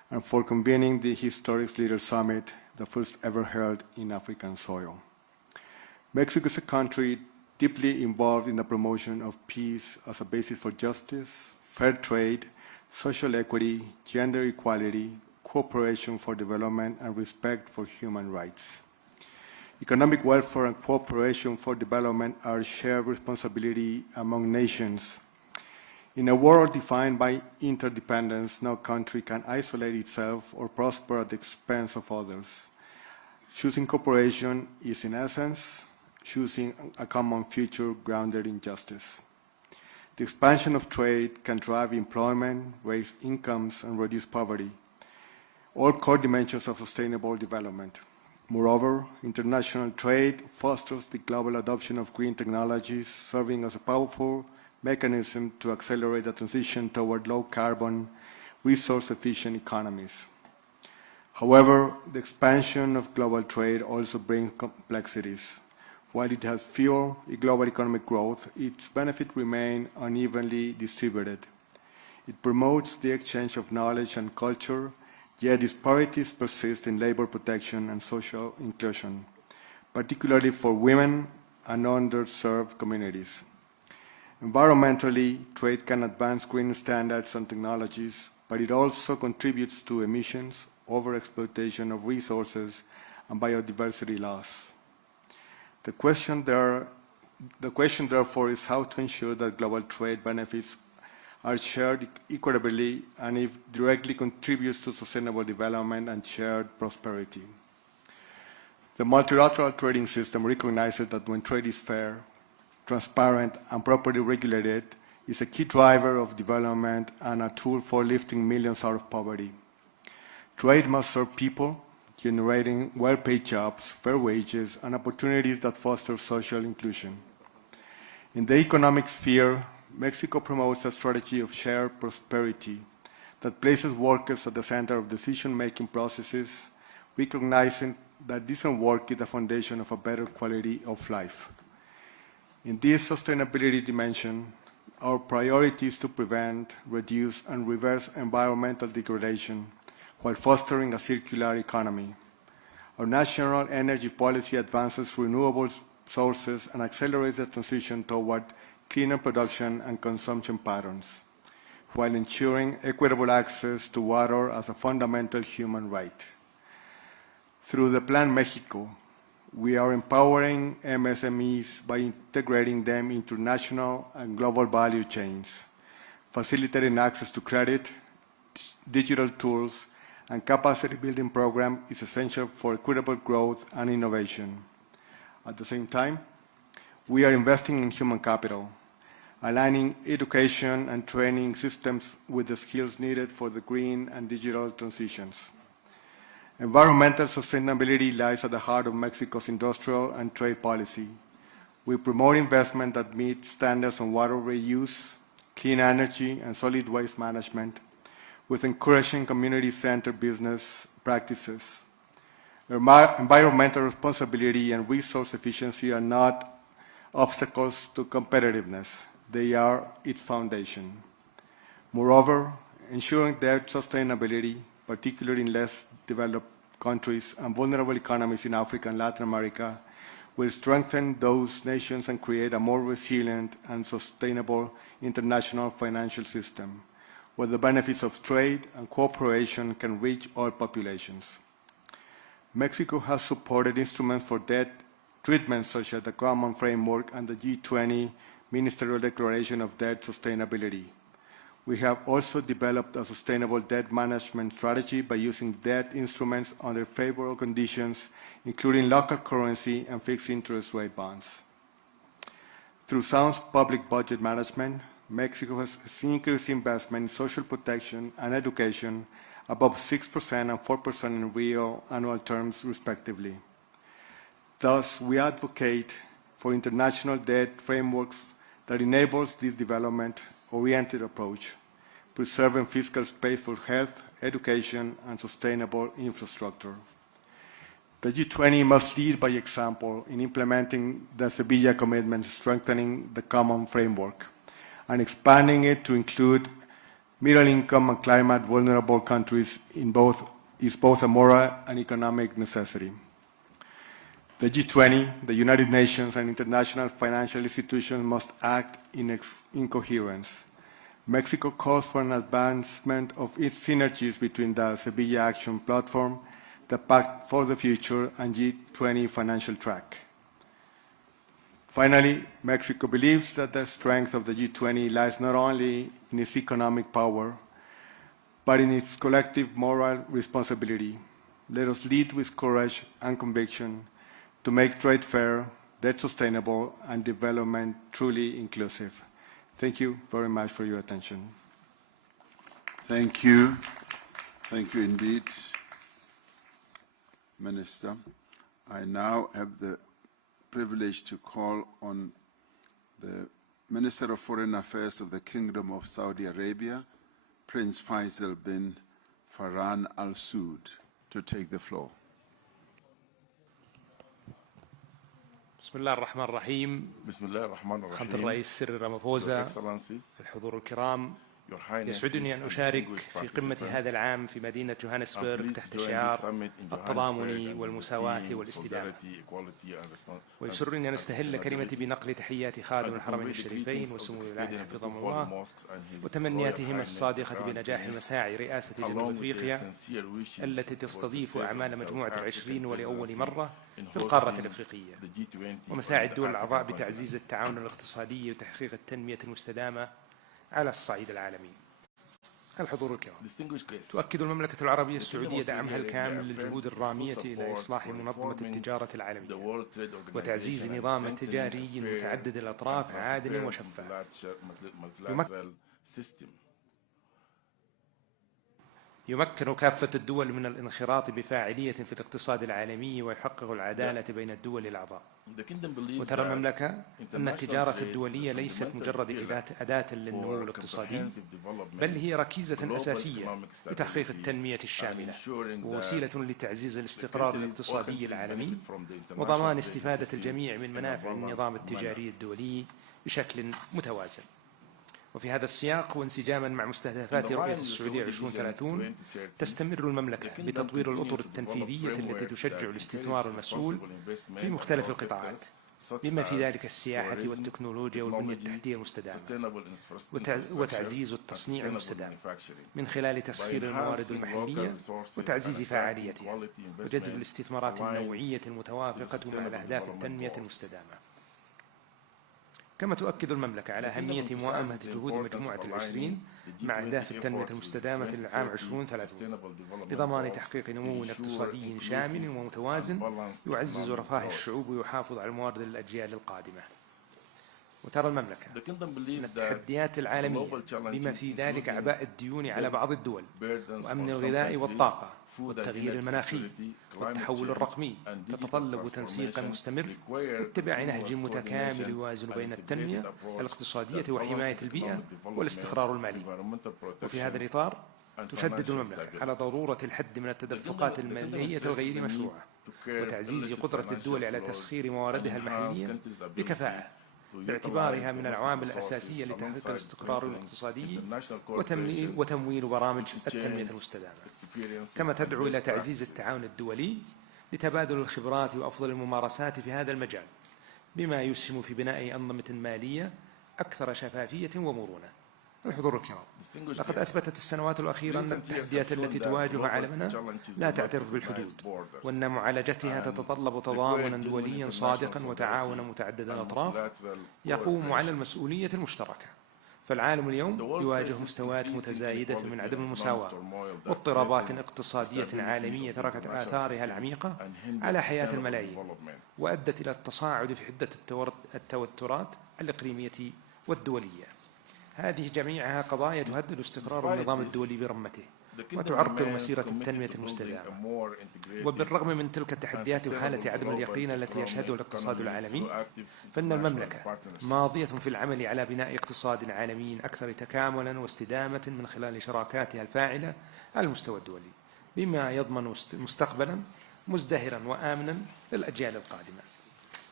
and for convening the historic Leaders Summit, the first ever held in African soil. Mexico is a country deeply involved in the promotion of peace as a basis for justice, fair trade, social equity, gender equality, cooperation for development, and respect for human rights. Economic welfare and cooperation for development are shared responsibility among nations. In a world defined by interdependence, no country can isolate itself or prosper at the expense of others. Choosing cooperation is, in essence, choosing a common future grounded in justice. The expansion of trade can drive employment, raise incomes, and reduce poverty, all core dimensions of sustainable development. Moreover, international trade fosters the global adoption of green technologies, serving as a powerful mechanism to accelerate the transition toward low-carbon, resource-efficient economies. However, the expansion of global trade also brings complexities. While it has fueled global economic growth, its benefits remain unevenly distributed. It promotes the exchange of knowledge and culture, yet disparities persist in labor protection and social inclusion, particularly for women and underserved communities. Environmentally, trade can advance green standards and technologies, but it also contributes to emissions, overexploitation of resources, and biodiversity loss. The question, therefore, is how to ensure that global trade benefits are shared equitably and if directly contributes to sustainable development and shared prosperity. The multilateral trading system recognizes that when trade is fair, transparent, and properly regulated, is a key driver of development and a tool for lifting millions out of poverty. Trade must serve people, generating well-paid jobs, fair wages, and opportunities that foster social inclusion. In the economic sphere, Mexico promotes a strategy of shared prosperity that places workers at the center of decision-making processes, recognizing that decent work is the foundation of a better quality of life. In this sustainability dimension, our priority is to prevent, reduce, and reverse environmental degradation while fostering a circular economy. Our national energy policy advances renewable sources and accelerates the transition toward cleaner production and consumption patterns, while ensuring equitable access to water as a fundamental human right. Through the Plan Mexico, we are empowering MSMEs by integrating them into national and global value chains, facilitating access to credit, digital tools, and capacity building program is essential for equitable growth and innovation. At the same time, we are investing in human capital, aligning education and training systems with the skills needed for the green and digital transitions. Environmental sustainability lies at the heart of Mexico's industrial and trade policy. We promote investment that meets standards on water reuse, clean energy, and solid waste management, with encouraging community-centered business practices. Environmental responsibility and resource efficiency are not obstacles to competitiveness. They are its foundation. Moreover, ensuring debt sustainability, particularly in less developed countries and vulnerable economies in Africa and Latin America, will strengthen those nations and create a more resilient and sustainable international financial system, where the benefits of trade and cooperation can reach all populations. Mexico has supported instruments for debt treatment such as the Common Framework and the G20 Ministerial Declaration of Debt Sustainability. We have also developed a sustainable debt management strategy by using debt instruments under favorable conditions, including local currency and fixed interest rate bonds. Through sound public budget management, Mexico has increased investment in social protection and education above 6% and 4% in real annual terms, respectively. Thus, we advocate for international debt frameworks that enables this development-oriented approach, preserving fiscal space for health, education, and sustainable infrastructure. The G20 must lead by example in implementing the Sevilla commitment, strengthening the common framework, and expanding it to include middle-income and climate-vulnerable countries is both a moral and economic necessity. The G20, the United Nations, and international financial institutions must act in coherence. Mexico calls for an advancement of its synergies between the Sevilla Action Platform, the Pact for the Future, and G20 financial track. Finally, Mexico believes that the strength of the G20 lies not only in its economic power, but in its collective moral responsibility. Let us lead with courage and conviction to make trade fair, debt sustainable, and development truly inclusive. Thank you very much for your attention. Thank you. Thank you indeed, Minister. I now have the privilege to call on the Minister of Foreign Affairs of the Kingdom of Saudi Arabia, Prince Faisal bin Farhan Al Saud, to take the floor. بسم الله الرحمن الرحيم. بسم الله الرحمن الرحيم. فخامة الرئيس سيريل رامافوزا، الحضور الكرام، يسعدني أن أشارك في قمة هذا العام في مدينة جوهانسبرغ تحت شعار التضامن والمساواة والاستدامة. ويسرني أن أستهل كلمتي بنقل تحيات خادم الحرمين الشريفين وسمو الولاية حفظهم الله وتمنياتهم الصادقة بنجاح مساعي رئاسة جنوب أفريقيا التي تستضيف أعمال مجموعة العشرين ولأول مرة في القارة الأفريقية، ومساعي الدول الأعضاء بتعزيز التعاون الاقتصادي وتحقيق التنمية المستدامة على الصعيد العالمي. الحضور الكرام، تؤكد المملكة العربية السعودية دعمها الكامل للجهود الرامية إلى إصلاح منظمة التجارة العالمية وتعزيز نظام تجاري متعدد الأطراف عادل وشفاف. يمكن كافة الدول من الانخراط بفاعلية في الاقتصاد العالمي ويحقق العدالة بين الدول الأعضاء. وترى المملكة أن التجارة الدولية ليست مجرد أداة للنمو الاقتصادي، بل هي ركيزة أساسية لتحقيق التنمية الشاملة ووسيلة لتعزيز الاستقرار الاقتصادي العالمي وضمان استفادة الجميع من منافع النظام التجاري الدولي بشكل متوازن. وفي هذا السياق وانسجاما مع مستهدفات رؤية السعودية 2030 تستمر المملكة بتطوير الأطر التنفيذية التي تشجع الاستثمار المسؤول في مختلف القطاعات بما في ذلك السياحة والتكنولوجيا والبنية التحتية المستدامة وتعزيز التصنيع المستدام من خلال تسخير الموارد المحلية وتعزيز فعاليتها وجذب الاستثمارات النوعية المتوافقة مع الأهداف التنمية المستدامة. كما تؤكد المملكة على أهمية موائمة جهود مجموعة العشرين مع أهداف التنمية المستدامة للعام 2030 لضمان تحقيق نمو اقتصادي شامل ومتوازن يعزز رفاه الشعوب ويحافظ على الموارد للأجيال القادمة. وترى المملكة أن التحديات العالمية بما في ذلك أعباء الديون على بعض الدول وأمن الغذاء والطاقة والتغيير المناخي والتحول الرقمي تتطلب تنسيقا مستمر واتباع نهج متكامل يوازن بين التنمية الاقتصادية وحماية البيئة والاستقرار المالي. وفي هذا الإطار تشدد المملكة على ضرورة الحد من التدفقات المالية الغير مشروعة وتعزيز قدرة الدول على تسخير مواردها المحلية بكفاءة باعتبارها من العوامل الأساسية لتحقيق الاستقرار الاقتصادي وتمويل برامج التنمية المستدامة. كما تدعو إلى تعزيز التعاون الدولي لتبادل الخبرات وأفضل الممارسات في هذا المجال بما يسهم في بناء أنظمة مالية أكثر شفافية ومرونة. الحضور الكرام، لقد أثبتت السنوات الأخيرة أن التحديات التي تواجه عالمنا لا تعترف بالحدود وأن معالجتها تتطلب تضامنا دوليا صادقا وتعاونا متعدد الأطراف يقوم على المسؤولية المشتركة. فالعالم اليوم يواجه مستويات متزايدة من عدم المساواة واضطرابات اقتصادية عالمية تركت آثارها العميقة على حياة الملايين وأدت إلى التصاعد في حدة التوترات الإقليمية والدولية. هذه جميعها قضايا تهدد استقرار النظام الدولي برمته وتعرقل مسيرة التنمية المستدامة. وبالرغم من تلك التحديات وحالة عدم اليقين التي يشهدها الاقتصاد العالمي، فإن المملكة ماضية في العمل على بناء اقتصاد عالمي أكثر تكاملا واستدامة من خلال شراكاتها الفاعلة على المستوى الدولي بما يضمن مستقبلا مزدهرا وآمنا للأجيال القادمة.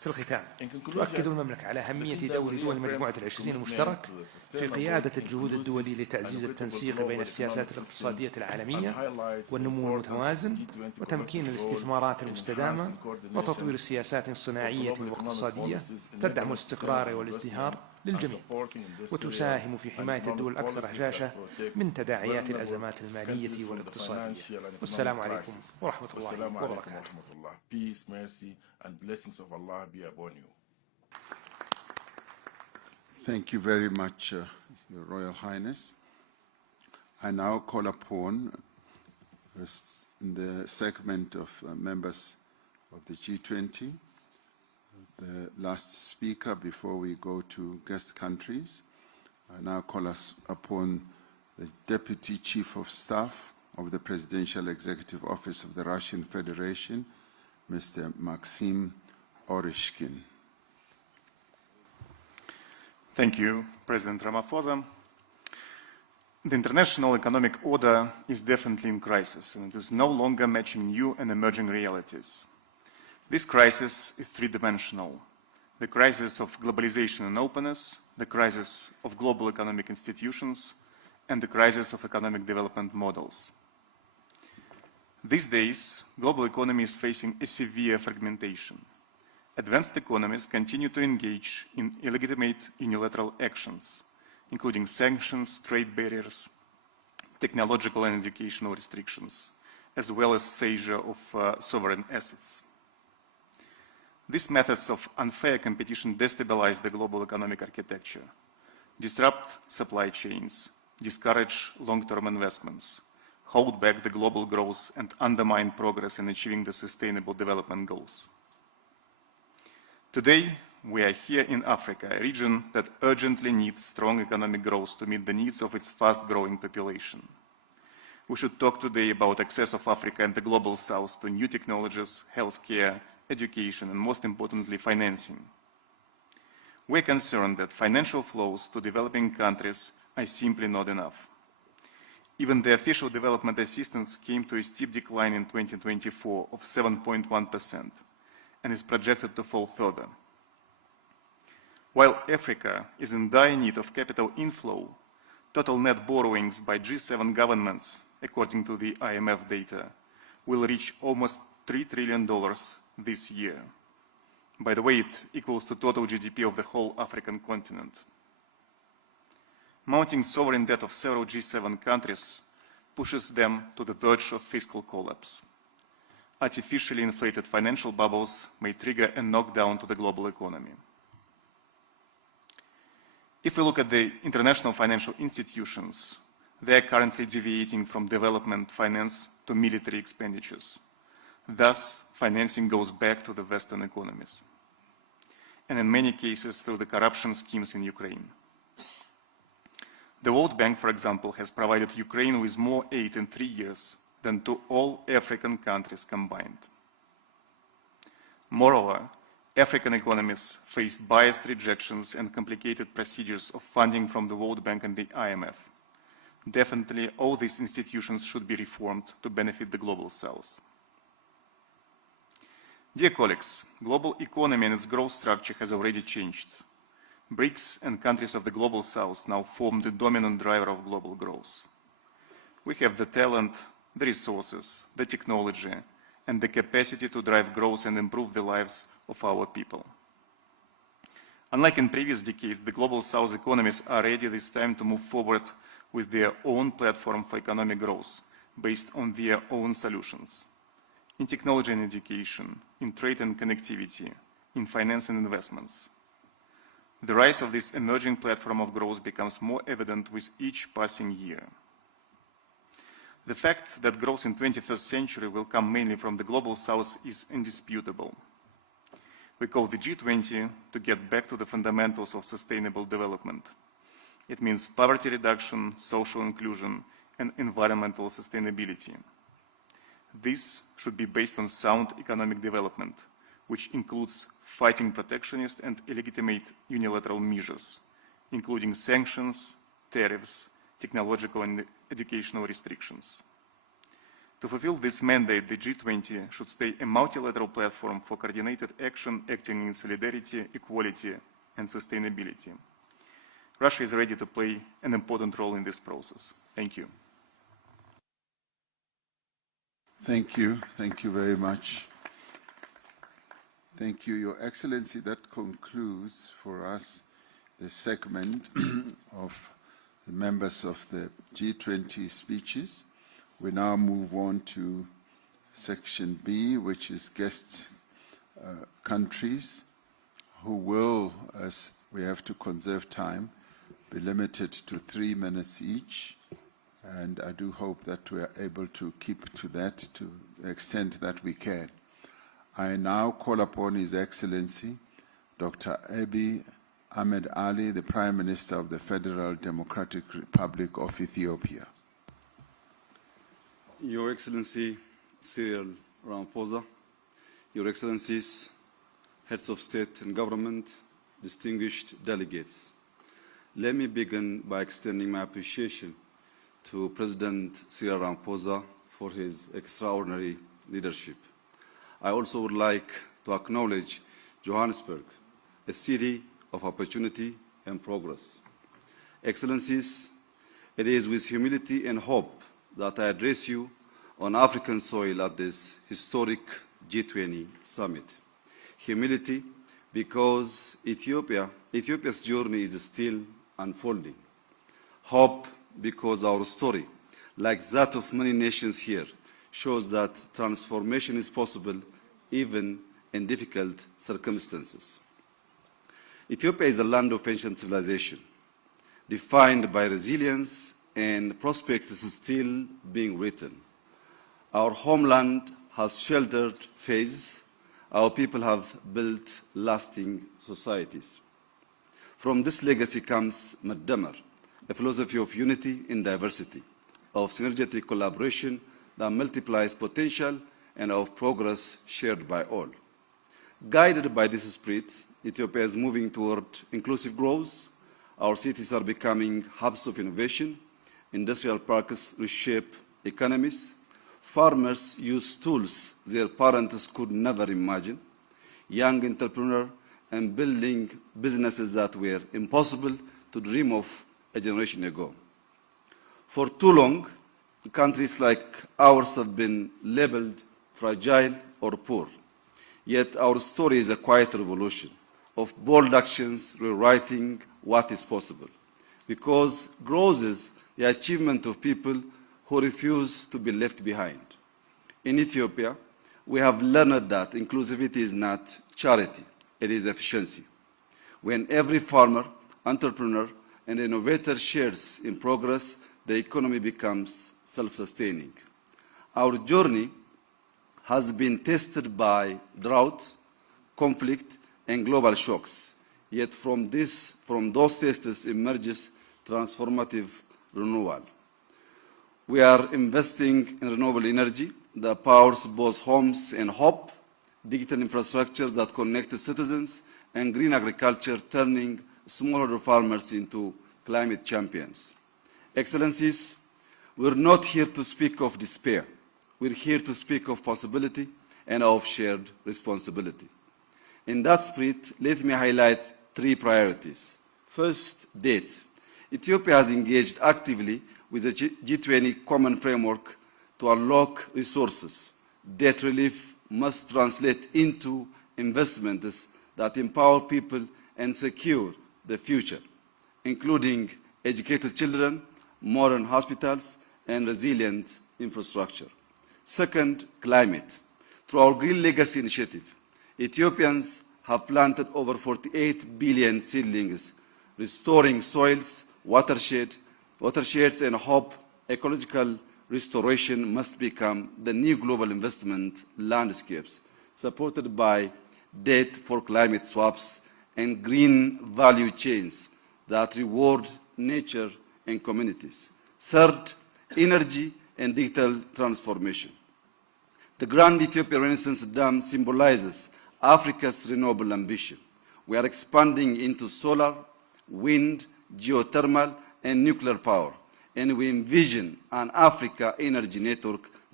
في الختام تؤكد المملكة على أهمية دور دول مجموعة العشرين المشترك في قيادة الجهود الدولية لتعزيز التنسيق بين السياسات الاقتصادية العالمية والنمو المتوازن وتمكين الاستثمارات المستدامة وتطوير سياسات صناعية واقتصادية تدعم الاستقرار والازدهار للجميع وتساهم في حماية الدول الأكثر هشاشة من تداعيات الأزمات المالية والاقتصادية. والسلام عليكم ورحمة الله وبركاته. Peace, mercy, and blessings of Allah be upon you. Thank you very much, Your Royal Highness. I now call upon the segment of members of the G20, the last speaker before we go to guest countries. I now call us upon the Deputy Chief of Staff of the Presidential Executive Office of the Russian Federation, Mr. Maxim Oreshkin. Thank you, President Ramaphosa. The international economic order is definitely in crisis, and it is no longer matching new and emerging realities. This crisis is three-dimensional. The crisis of globalization and openness, the crisis of global economic institutions, and the crisis of economic development models. These days, global economy is facing a severe fragmentation. Advanced economies continue to engage in illegitimate unilateral actions, including sanctions, trade barriers, technological and educational restrictions, as well as seizure of sovereign assets. These methods of unfair competition destabilize the global economic architecture, disrupt supply chains, discourage long-term investments, hold back the global growth, and undermine progress in achieving the Sustainable Development Goals. Today, we are here in Africa, a region that urgently needs strong economic growth to meet the needs of its fast-growing population. We should talk today about access of Africa and the Global South to new technologies, healthcare, education, and most importantly, financing. We're concerned that financial flows to developing countries are simply not enough. Even the official development assistance came to a steep decline in 2024 of 7.1% and is projected to fall further. While Africa is in dire need of capital inflow, total net borrowings by G7 governments, according to the IMF data, will reach almost $3 trillion this year. By the way, it equals to total GDP of the whole African continent. Mounting sovereign debt of several G7 countries pushes them to the verge of fiscal collapse. Artificially inflated financial bubbles may trigger a knockdown to the global economy. If we look at the international financial institutions, they are currently deviating from development finance to military expenditures. Thus, financing goes back to the Western economies, and in many cases through the corruption schemes in Ukraine. The World Bank, for example, has provided Ukraine with more aid in 3 years than to all African countries combined. Moreover, African economies face biased rejections and complicated procedures of funding from the World Bank and the IMF. Definitely, all these institutions should be reformed to benefit the Global South. Dear colleagues, global economy and its growth structure has already changed. BRICS and countries of the Global South now form the dominant driver of global growth. We have the talent, the resources, the technology, and the capacity to drive growth and improve the lives of our people. Unlike in previous decades, the Global South economies are ready this time to move forward with their own platform for economic growth, based on their own solutions. In technology and education, in trade and connectivity, in finance and investments. The rise of this emerging platform of growth becomes more evident with each passing year. The fact that growth in the 21st century will come mainly from the Global South is indisputable. We call the G20 to get back to the fundamentals of sustainable development. It means poverty reduction, social inclusion, and environmental sustainability. This should be based on sound economic development, which includes fighting protectionist and illegitimate unilateral measures, including sanctions, tariffs, technological and educational restrictions. To fulfill this mandate, the G20 should stay a multilateral platform for coordinated action acting in solidarity, equality, and sustainability. Russia is ready to play an important role in this process. Thank you. Thank you. Thank you very much. Thank you, Your Excellency. That concludes for us the segment of the members of the G20 speeches. We now move on to section B, which is guest countries, who will, as we have to conserve time, be limited to 3 minutes each. And I do hope that we are able to keep to that to the extent that we can. I now call upon His Excellency, Dr. Abiy Ahmed Ali, the Prime Minister of the Federal Democratic Republic of Ethiopia. Your Excellency Cyril Ramaphosa, Your Excellencies, Heads of State and Government, distinguished delegates, let me begin by extending my appreciation to President Cyril Ramaphosa for his extraordinary leadership. I also would like to acknowledge Johannesburg, a city of opportunity and progress. Excellencies, it is with humility and hope that I address you on African soil at this historic G20 Summit. Humility because Ethiopia's journey is still unfolding. Hope because our story, like that of many nations here, shows that transformation is possible even in difficult circumstances. Ethiopia is a land of ancient civilization, defined by resilience and prospects still being written. Our homeland has sheltered faiths. Our people have built lasting societies. From this legacy comes Maddamar, a philosophy of unity in diversity, of synergetic collaboration that multiplies potential and of progress shared by all. Guided by this spirit, Ethiopia is moving toward inclusive growth. Our cities are becoming hubs of innovation. Industrial parks reshape economies. Farmers use tools their parents could never imagine. Young entrepreneurs and building businesses that were impossible to dream of a generation ago. For too long, countries like ours have been labeled fragile or poor. Yet our story is a quiet revolution of bold actions rewriting what is possible. Because growth is the achievement of people who refuse to be left behind. In Ethiopia, we have learned that inclusivity is not charity, it is efficiency. When every farmer, entrepreneur, and innovator shares in progress, the economy becomes self-sustaining. Our journey has been tested by drought, conflict, and global shocks. Yet from those tests emerges transformative renewal. We are investing in renewable energy that powers both homes and hope, digital infrastructures that connect citizens, and green agriculture turning smallholder farmers into climate champions. Excellencies, we're not here to speak of despair. We're here to speak of possibility and of shared responsibility. In that spirit, let me highlight 3 priorities. First, debt. Ethiopia has engaged actively with the G20 common framework to unlock resources. Debt relief must translate into investments that empower people and secure the future, including educated children, modern hospitals, and resilient infrastructure. Second, climate. Through our Green Legacy Initiative, Ethiopians have planted over 48 billion seedlings, restoring soils, watersheds, and hope ecological restoration must become the new global investment landscapes, supported by debt for climate swaps and green value chains that reward nature and communities. Third, energy and digital transformation. The Grand Ethiopia Renaissance Dam symbolizes Africa's renewable ambition. We are expanding into solar, wind, geothermal, and nuclear power, and we envision an Africa energy network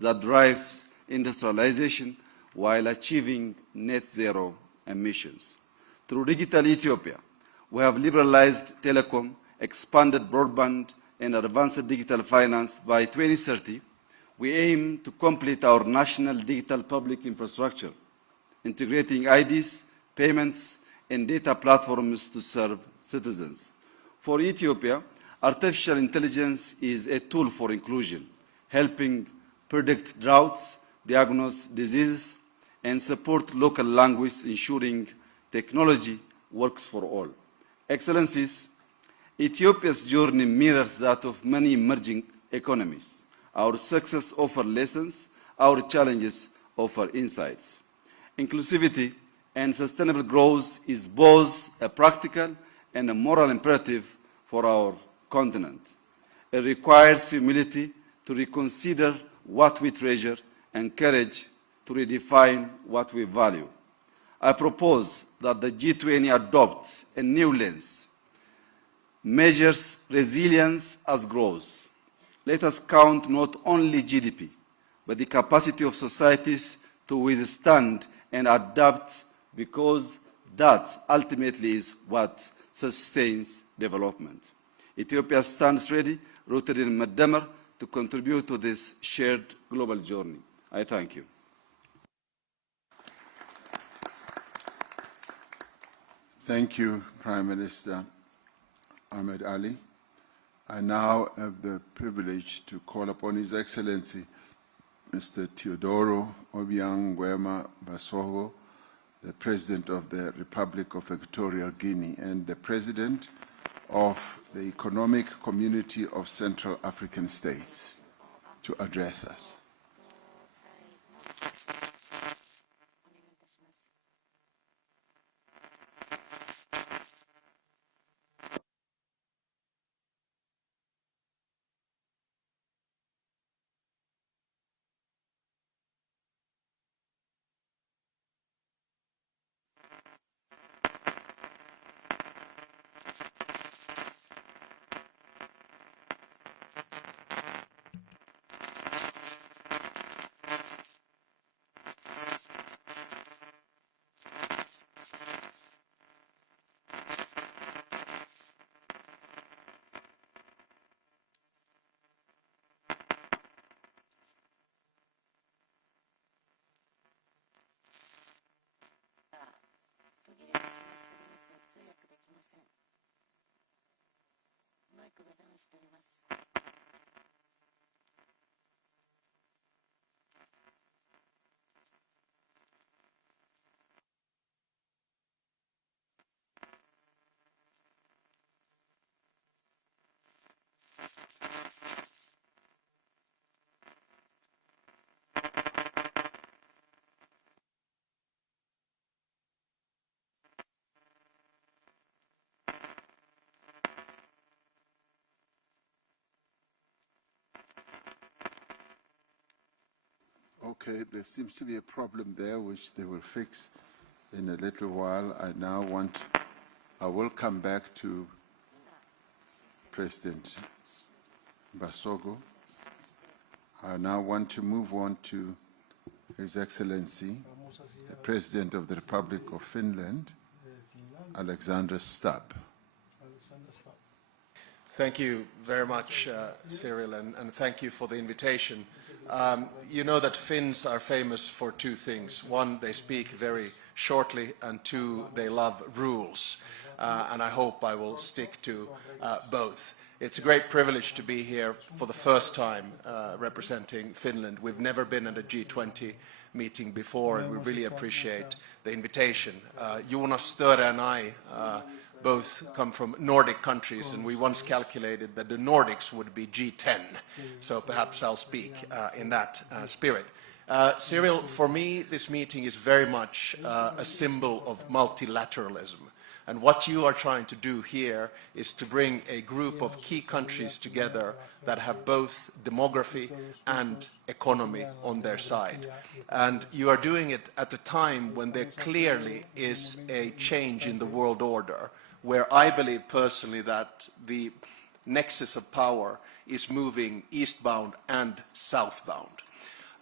that drives industrialization while achieving net zero emissions. Through Digital Ethiopia, we have liberalized telecom, expanded broadband, and advanced digital finance. By 2030, we aim to complete our national digital public infrastructure, integrating IDs, payments, and data platforms to serve citizens. For Ethiopia, artificial intelligence is a tool for inclusion, helping predict droughts, diagnose diseases, and support local language, ensuring technology works for all. Excellencies, Ethiopia's journey mirrors that of many emerging economies. Our success offers lessons, our challenges offer insights. Inclusivity and sustainable growth is both a practical and a moral imperative for our continent. It requires humility to reconsider what we treasure and courage to redefine what we value. I propose that the G20 adopts a new lens, measures resilience as growth. Let us count not only GDP, but the capacity of societies to withstand and adapt, because that ultimately is what sustains development. Ethiopia stands ready, rooted in Madamar, to contribute to this shared global journey. I thank you. Thank you, Prime Minister Ahmed Ali. I now have the privilege to call upon His Excellency Mr. Teodoro Obiang Nguema Basogo, the President of the Republic of Equatorial Guinea and the President of the Economic Community of Central African States, to address us. Okay, there seems to be a problem there which they will fix in a little while. I will come back to President Basogo. I now want to move on to His Excellency, the President of the Republic of Finland, Alexander Stubb. Thank you very much, Cyril, and thank you for the invitation. You know that Finns are famous for two things. One, they speak very shortly, and two, they love rules. And I hope I will stick to both. It's a great privilege to be here for the first time representing Finland. We've never been at a G20 meeting before, and we really appreciate the invitation. Jonas Störe and I both come from Nordic countries, and we once calculated that the Nordics would be G10, so perhaps I'll speak in that spirit. Cyril, for me, this meeting is very much a symbol of multilateralism. And what you are trying to do here is to bring a group of key countries together that have both demography and economy on their side. And you are doing it at a time when there clearly is a change in the world order, where I believe personally that the nexus of power is moving eastbound and southbound.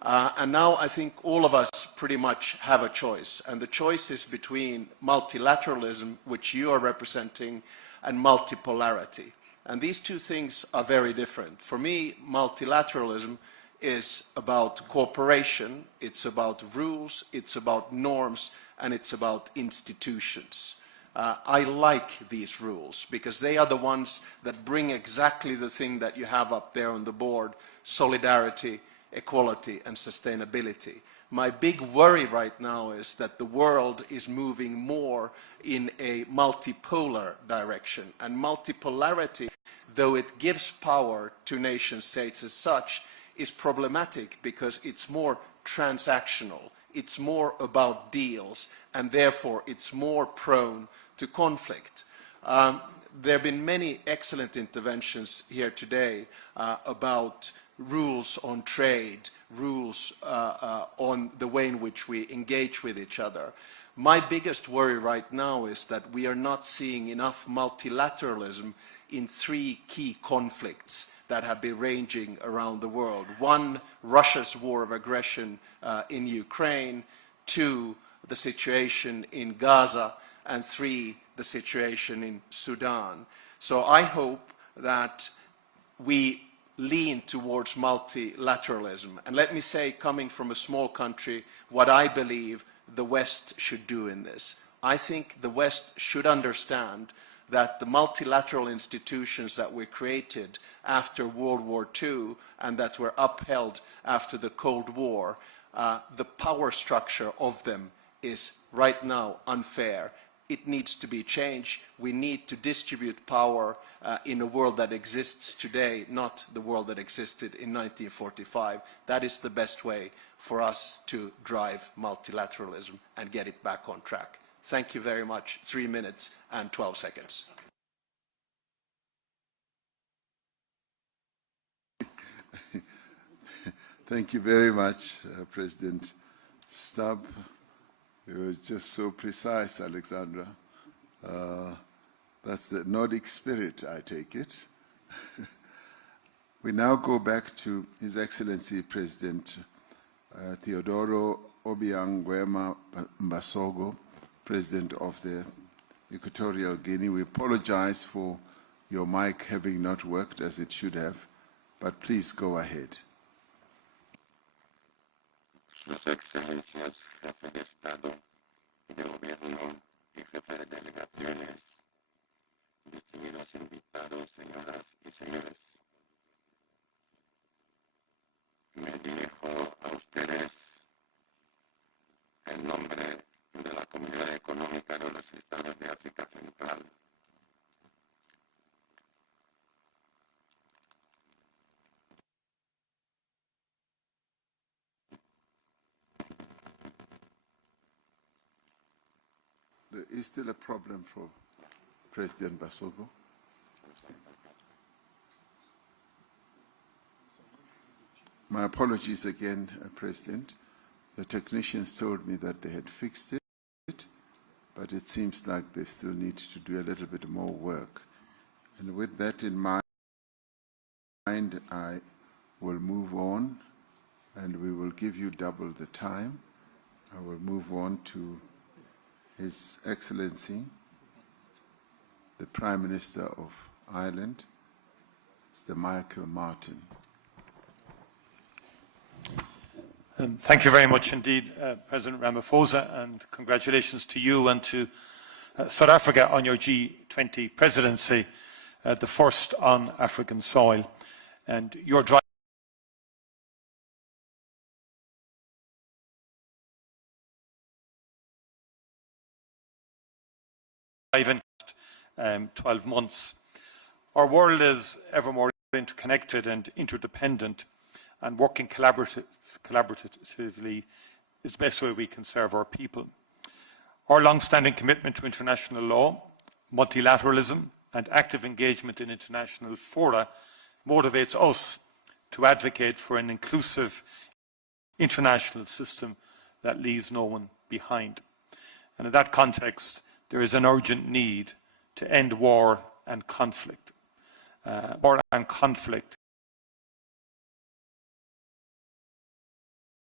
And now I think all of us pretty much have a choice. And the choice is between multilateralism, which you are representing, and multipolarity. And these two things are very different. For me, multilateralism is about cooperation, it's about rules, it's about norms, and it's about institutions. I like these rules because they are the ones that bring exactly the thing that you have up there on the board: solidarity, equality, and sustainability. My big worry right now is that the world is moving more in a multipolar direction. And multipolarity, though it gives power to nation states as such, is problematic because it's more transactional, it's more about deals, and therefore it's more prone to conflict. There have been many excellent interventions here today about rules on trade, rules on the way in which we engage with each other. My biggest worry right now is that we are not seeing enough multilateralism in three key conflicts that have been raging around the world. One, Russia's war of aggression in Ukraine. Two, the situation in Gaza. And three, the situation in Sudan. So I hope that we lean towards multilateralism. And let me say, coming from a small country, what I believe the West should do in this. I think the West should understand that the multilateral institutions that were created after World War II and that were upheld after the Cold War, the power structure of them is right now unfair. It needs to be changed. We need to distribute power in a world that exists today, not the world that existed in 1945. That is the best way for us to drive multilateralism and get it back on track. Thank you very much. 3 minutes and 12 seconds. Thank you very much, President Stubb. You were just so precise, Alexandra. That's the Nordic spirit, I take it. We now go back to His Excellency President Teodoro Obiang Nguema Mbasogo, President of the Equatorial Guinea. We apologize for your mic having not worked as it should have, but please go ahead. Sus Excelencias, Jefe de Estado y de Gobierno y Jefe de Delegaciones, distinguidos invitados, señoras y señores, me dirijo a ustedes en nombre de la Comunidad Económica de los Estados de África Central. There is still a problem for President Mbasogo. My apologies again, President. The technicians told me that they had fixed it, but it seems like they still need to do a little bit more work. And with that in mind, I will move on, and we will give you double the time. I will move on to His Excellency, the Prime Minister of Ireland, Mr. Micheál Martin. Thank you very much indeed, President Ramaphosa, and congratulations to you and to South Africa on your G20 presidency, the first on African soil. And your in 12 months. Our world is ever more interconnected and interdependent, and working collaboratively is the best way we can serve our people. Our long-standing commitment to international law, multilateralism, and active engagement in international fora motivates us to advocate for an inclusive international system that leaves no one behind. And in that context, there is an urgent need to end war and conflict. War and conflict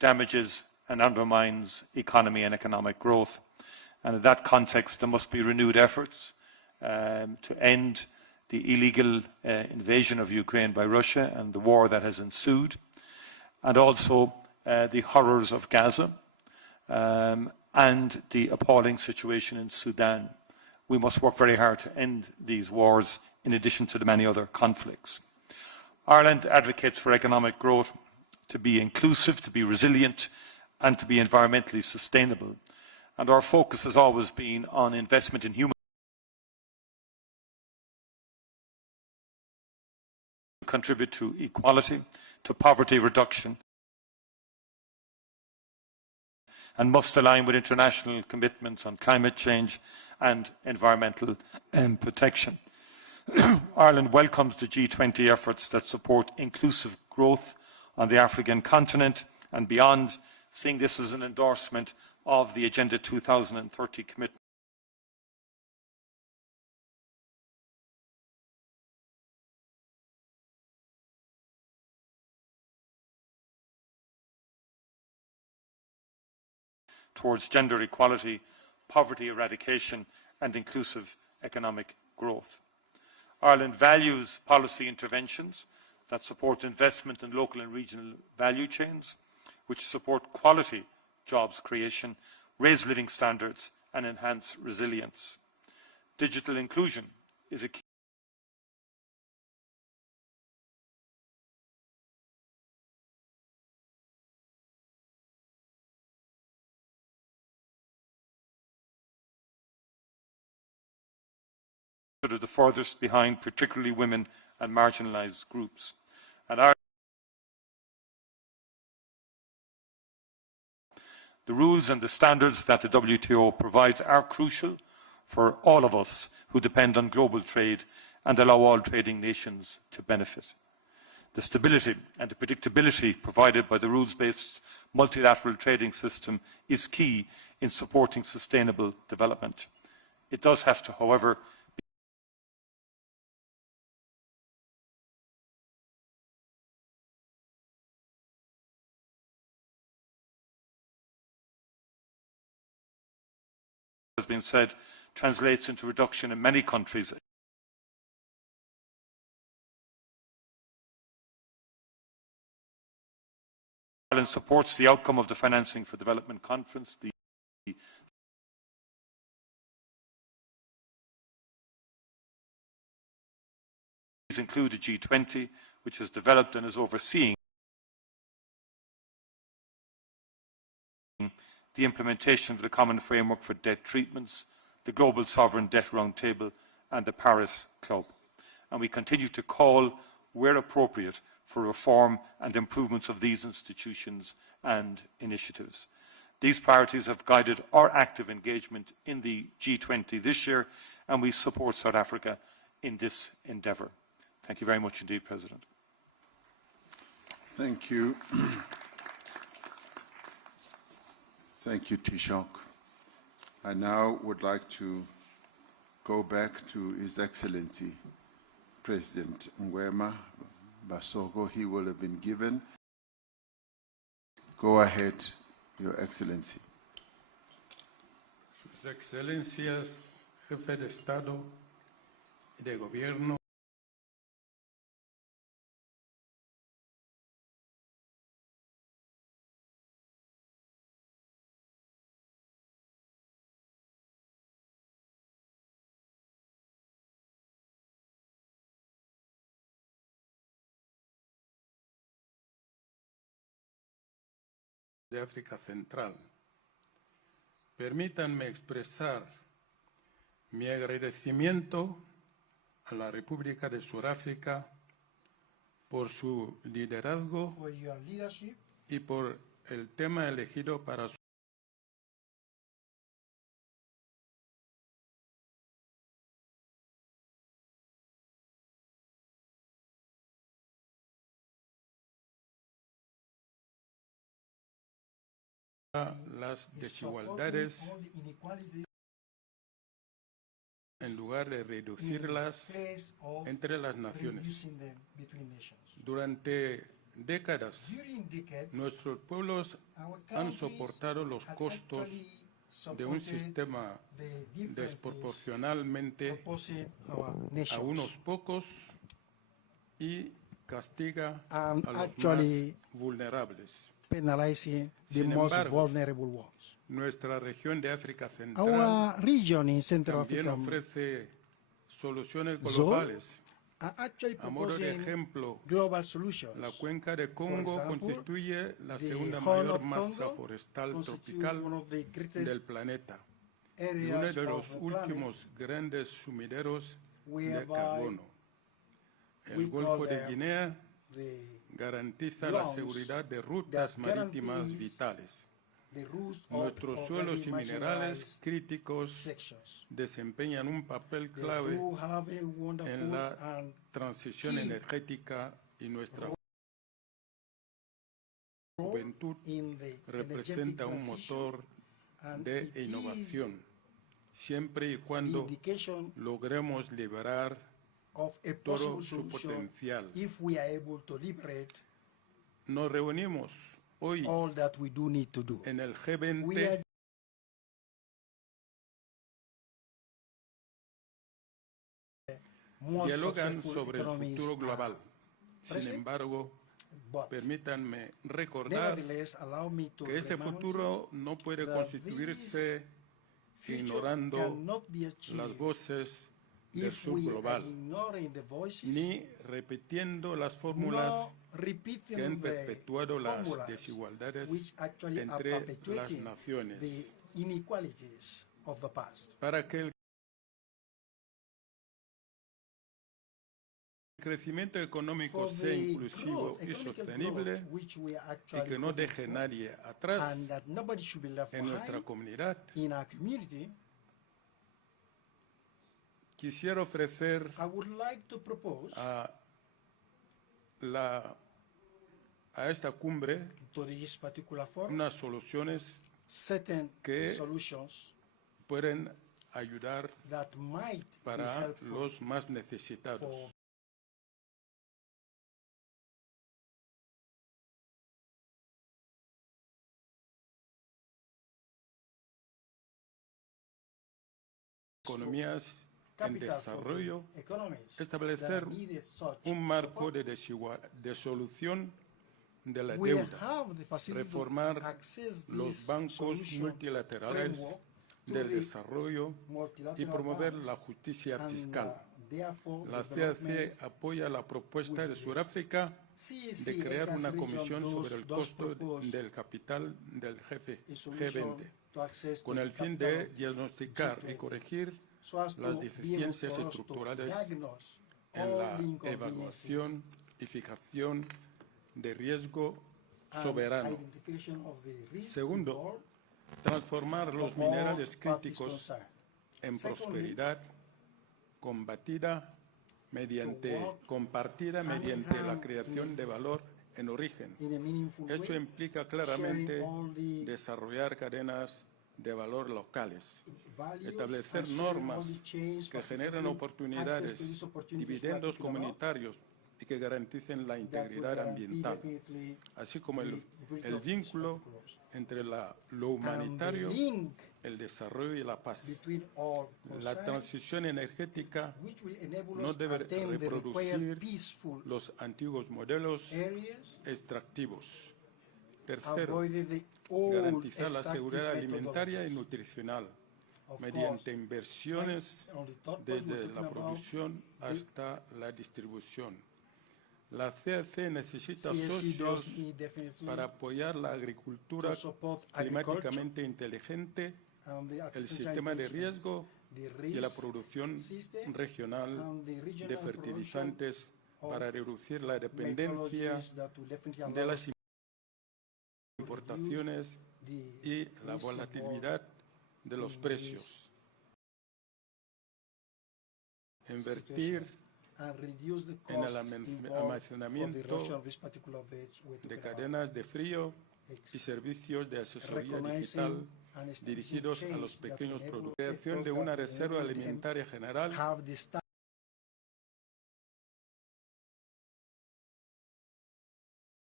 damages and undermines economy and economic growth. And in that context, there must be renewed efforts to end the illegal invasion of Ukraine by Russia and the war that has ensued, and also the horrors of Gaza and the appalling situation in Sudan. We must work very hard to end these wars in addition to the many other conflicts. Ireland advocates for economic growth to be inclusive, to be resilient, and to be environmentally sustainable. And our focus has always been on investment in human contribute to equality, to poverty reduction, and must align with international commitments on climate change and environmental protection. Ireland welcomes the G20 efforts that support inclusive growth on the African continent and beyond, seeing this as an endorsement of the Agenda 2030 commitment. Towards gender equality, poverty eradication and inclusive economic growth. Ireland values policy interventions that support investment in local and regional value chains, which support quality jobs creation, raise living standards and enhance resilience. Digital inclusion is a key that are the furthest behind, particularly women and marginalised groups. And the rules and the standards that the WTO provides are crucial for all of us who depend on global trade and allow all trading nations to benefit. The stability and the predictability provided by the rules-based multilateral trading system is key in supporting sustainable development. It does have to, however, has been said, translates into reduction in many countries. Ireland supports the outcome of the Financing for Development Conference. These include the G20, which has developed and is overseeing the implementation of the Common Framework for Debt Treatments, the Global Sovereign Debt Roundtable and the Paris Club. And we continue to call, where appropriate, for reform and improvements of these institutions and initiatives. These priorities have guided our active engagement in the G20 this year, and we support South Africa in this endeavour. Thank you very much indeed, President. Thank you. Thank you, Taoiseach. I now would like to go back to His Excellency President Ngwema Basoko. He will have been given. Go ahead, Your Excellency. Sus Excelencias, Jefe de Estado y de Gobierno, de África Central. Permítanme expresar mi agradecimiento a la República de Sudáfrica por su liderazgo y por el tema elegido para su las desigualdades en lugar de reducirlas entre las naciones. Durante décadas, nuestros pueblos han soportado los costos de un sistema desproporcionalmente a unos pocos y castiga a los más vulnerables. Penalizing the Sin most embargo, vulnerable ones. nuestra región de África Our Central region in Central también Africa ofrece soluciones zone globales. are actually A modo de proposing ejemplo, global solutions. la cuenca de Congo example, constituye la the segunda Horn mayor of masa Congo forestal constitutes tropical one of the greatest del planeta y areas uno de of los the planet últimos grandes sumideros de whereby carbono. El we Golfo call de them Guinea the garantiza la lungs seguridad de rutas that marítimas guarantees vitales. the roots of Nuestros already suelos y marginalized minerales críticos sections. desempeñan un papel They clave do have a wonderful en la and transición key energética y nuestra juventud in the representa un energetic motor and de it is innovación, siempre y the cuando indication logremos liberar of a todo possible su solution potencial. if we are able to liberate Nos reunimos hoy all that we do need to do. en el We G20 are more dialogan successful sobre el economies futuro are global. Sin present, embargo, but permítanme recordar nevertheless allow me to que ese remind futuro no puede that constituirse future ignorando cannot be achieved las voces del if sur we are global, ignoring the voices, ni repitiendo las fórmulas nor repeating que han the perpetuado las formulas desigualdades which actually are entre las perpetuating naciones. the inequalities of the past. Para que el crecimiento económico For sea the inclusivo growth, y economic sostenible growth, which we are y actually que no hoping deje for, nadie atrás and that nobody should be left en nuestra behind comunidad, in our community, quisiera ofrecer I would like to propose a esta cumbre to this particular forum unas soluciones certain que solutions pueden ayudar that might be para helpful los más necesitados. for Economías en capital for desarrollo, the economies establecer that needed such un marco support. de solución de la We deuda, have the facility to reformar access los this bancos solution multilaterales framework to del the desarrollo y multilateral promover banks, la justicia and, fiscal. therefore, La development CAC apoya la propuesta de Sudáfrica CEC de crear ECAS una region comisión sobre el does costo propose del capital del a solution G20, to access con to el the fin capital de of diagnosticar y G20, corregir so as to las be able deficiencias for us to estructurales diagnose en all la the inconveniences evaluación y fijación de riesgo and soberano. identification of the risks Segundo, involved transformar los for all minerales parties críticos concerned. en Secondly, prosperidad compartida mediante la creación de valor en origen. in a meaningful Esto way, implica claramente sharing all the desarrollar cadenas de valor locales, values establecer and sharing all normas the chains que facilitating generen oportunidades, access to these opportunities dividendos we are talking about, comunitarios y que garanticen la that will integridad guarantee ambiental, definitely así como the el ability of vínculo these particulars. entre lo And the humanitario, link el desarrollo y la paz. between all La concerned, transición energética which will enable no us to debe attain the required reproducir peaceful los antiguos modelos areas, extractivos. Tercero, avoiding the old garantizar la extractive seguridad alimentaria y methodologies. nutricional Of mediante course, inversiones on the third point, desde we're la talking about producción the hasta la distribución. La CAC necesita CSC socios does need definitely para apoyar la agricultura to support climáticamente inteligente, and the el sistema de riesgo the y la risk producción system regional and the regional de fertilizantes of para reducir la dependencia methodologies that will definitely de allow las importaciones the y la risk volatilidad de los in precios. Invertir and reduce the en el cost involved for the almacenamiento reduction of this particular beds we're de talking about. cadenas de frío y servicios de asesoría Recognizing digital and establishing dirigidos a chains los that pequeños enable productores. Creación sectors de una that reserva enable them alimentaria general have the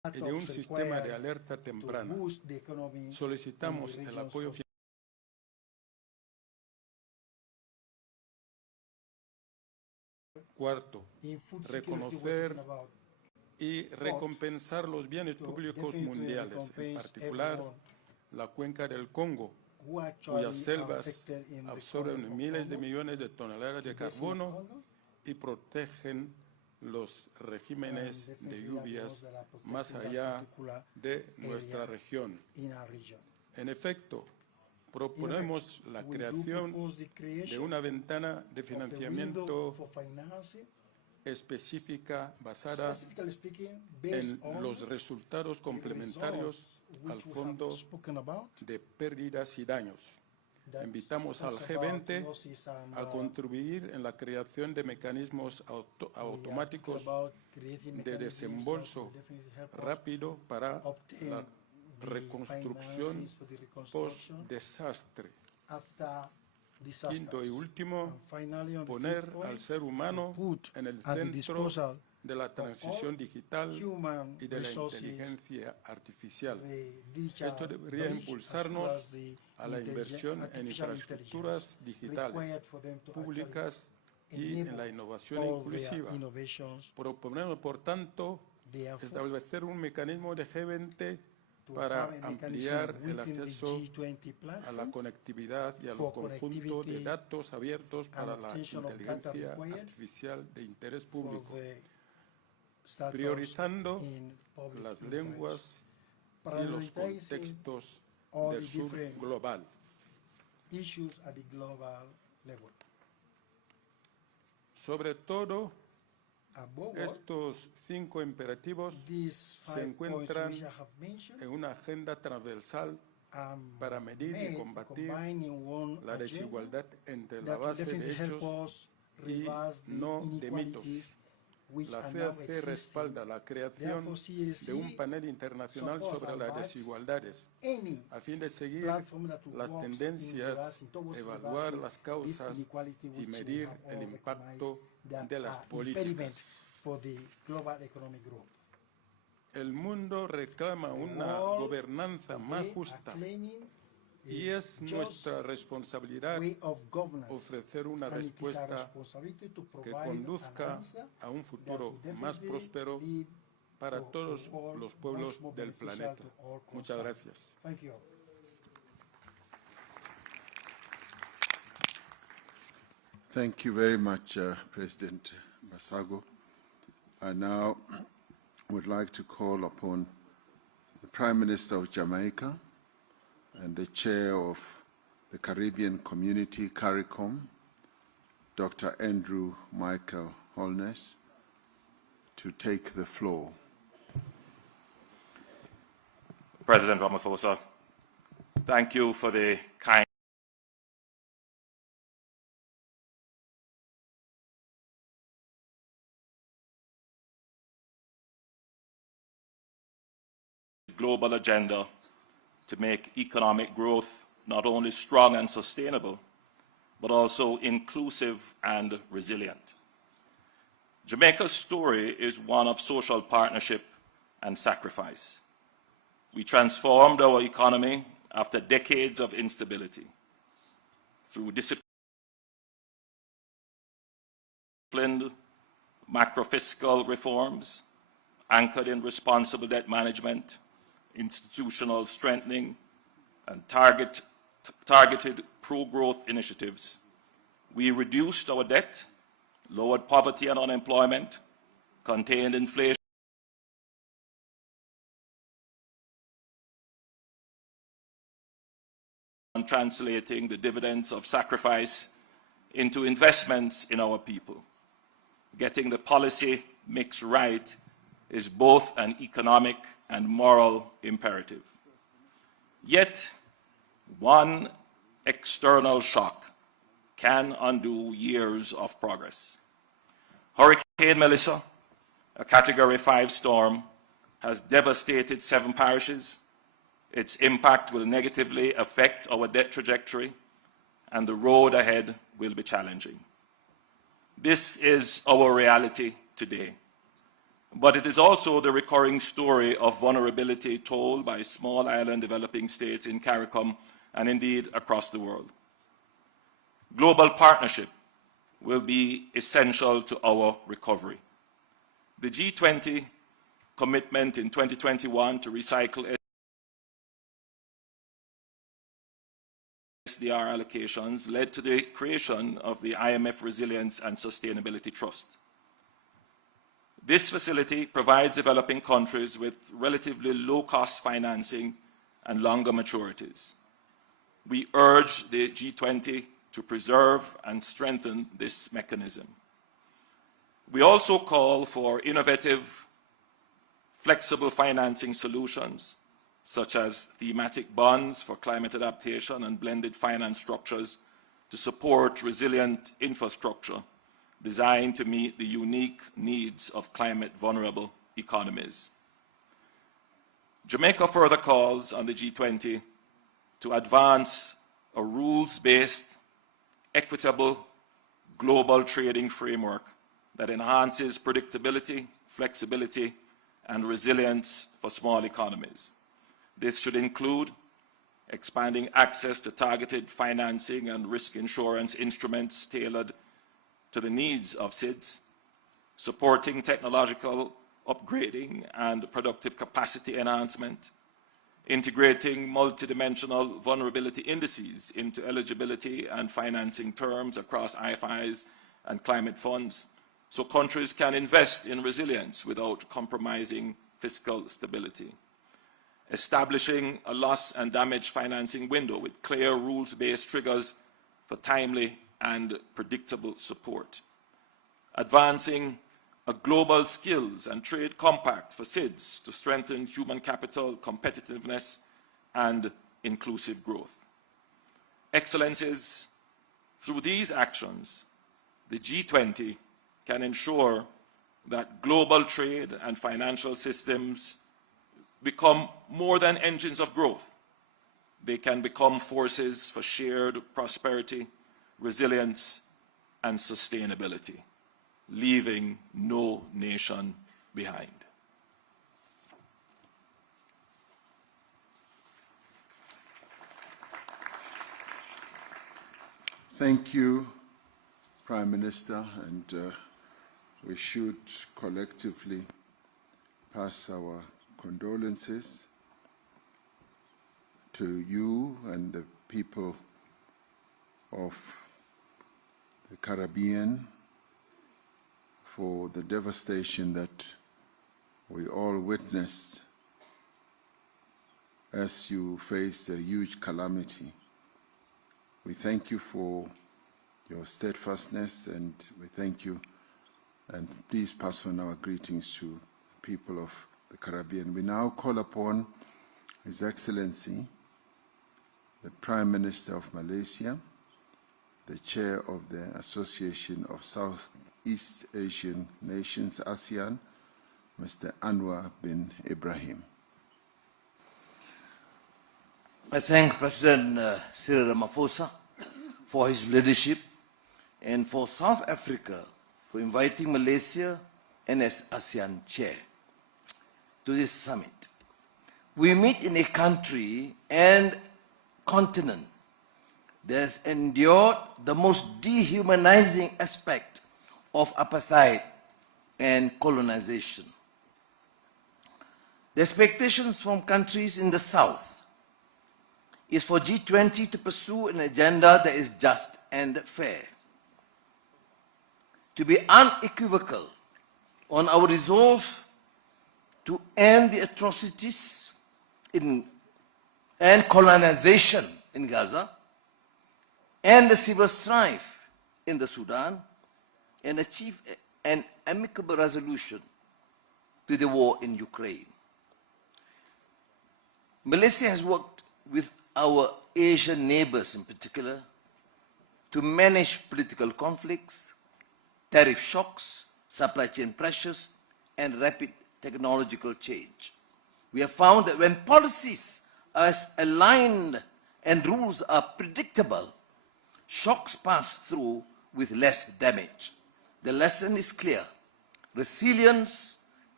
y de un sistema de alerta temprana. Solicitamos el apoyo financiero. Cuarto, reconocer y recompensar los bienes públicos mundiales, en particular la cuenca del Congo, cuyas selvas absorben miles de millones de toneladas de carbono y protegen los regímenes de lluvias más allá de nuestra región. En efecto, proponemos la creación de una ventana de financiamiento específica basada en los resultados complementarios al Fondo de Pérdidas y Daños. Invitamos al G20 a contribuir en la creación de mecanismos automáticos de desembolso rápido para la reconstrucción post-desastre. Quinto y último, poner al ser humano en el centro de la transición digital y de la inteligencia artificial. Esto debería impulsarnos a la inversión en infraestructuras digitales públicas y en la innovación inclusiva. Proponemos, por tanto, establecer un mecanismo de G20 para ampliar el acceso a la conectividad y al conjunto de datos abiertos para la inteligencia artificial de interés público, priorizando las lenguas y los contextos del sur global. Sobre todo, estos 5 imperativos se encuentran en una agenda transversal para medir y combatir la desigualdad entre la base de hechos y no de mitos. La CAC respalda la creación de un panel internacional sobre las desigualdades, a fin de seguir las tendencias, evaluar las causas y medir el impacto de las políticas. El mundo reclama una gobernanza más justa y es nuestra responsabilidad ofrecer una respuesta que conduzca a un futuro más próspero para todos los pueblos del planeta. Muchas gracias. Thank you very much, President Basago. I now would like to call upon the Prime Minister of Jamaica and the Chair of the Caribbean Community, CARICOM, Dr. Andrew Micheál Holness, to take the floor. President Ramaphosa, thank you for the kind global agenda to make economic growth not only strong and sustainable, but also inclusive and resilient. Jamaica's story is one of social partnership and sacrifice. We transformed our economy after decades of instability through disciplined macro-fiscal reforms anchored in responsible debt management, institutional strengthening, and targeted pro-growth initiatives. We reduced our debt, lowered poverty and unemployment, contained inflation, and translating the dividends of sacrifice into investments in our people. Getting the policy mix right is both an economic and moral imperative. Yet, one external shock can undo years of progress. Hurricane Melissa, a Category 5 storm, has devastated 7 parishes. Its impact will negatively affect our debt trajectory, and the road ahead will be challenging. This is our reality today. but it is also the recurring story of vulnerability told by small island developing states in CARICOM and indeed across the world. Global partnership will be essential to our recovery. The G20 commitment in 2021 to recycle SDR allocations led to the creation of the IMF Resilience and Sustainability Trust. This facility provides developing countries with relatively low-cost financing and longer maturities. We urge the G20 to preserve and strengthen this mechanism. We also call for innovative, flexible financing solutions, such as thematic bonds for climate adaptation and blended finance structures to support resilient infrastructure designed to meet the unique needs of climate-vulnerable economies. Jamaica further calls on the G20 to advance a rules-based, equitable, global trading framework that enhances predictability, flexibility, and resilience for small economies. This should include expanding access to targeted financing and risk insurance instruments tailored to the needs of SIDS, supporting technological upgrading and productive capacity enhancement, integrating multidimensional vulnerability indices into eligibility and financing terms across IFIs and climate funds, so countries can invest in resilience without compromising fiscal stability. Establishing a loss and damage financing window with clear rules-based triggers for timely and predictable support. Advancing a global skills and trade compact for SIDS to strengthen human capital competitiveness and inclusive growth. Excellencies, through these actions, the G20 can ensure that global trade and financial systems become more than engines of growth. They can become forces for shared prosperity, resilience, and sustainability, leaving no nation behind. Thank you, Prime Minister, and we should collectively pass our condolences to you and the people of the Caribbean for the devastation that we all witnessed as you faced a huge calamity. We thank you for your steadfastness, and we thank you, and please pass on our greetings to the people of the Caribbean. We now call upon His Excellency, the Prime Minister of Malaysia, the Chair of the Association of Southeast Asian Nations, ASEAN, Mr. Anwar bin Ibrahim. I thank President Cyril Ramaphosa for his leadership and for South Africa for inviting Malaysia and as ASEAN Chair to this summit. We meet in a country and continent that has endured the most dehumanizing aspect of apartheid and colonization. The expectations from countries in the South is for G20 to pursue an agenda that is just and fair, to be unequivocal on our resolve to end the atrocities and colonization in Gaza and the civil strife in the Sudan, and achieve an amicable resolution to the war in Ukraine. Malaysia has worked with our Asian neighbors in particular to manage political conflicts, tariff shocks, supply chain pressures, and rapid technological change. We have found that when policies are aligned and rules are predictable, shocks pass through with less damage. The lesson is clear. Resilience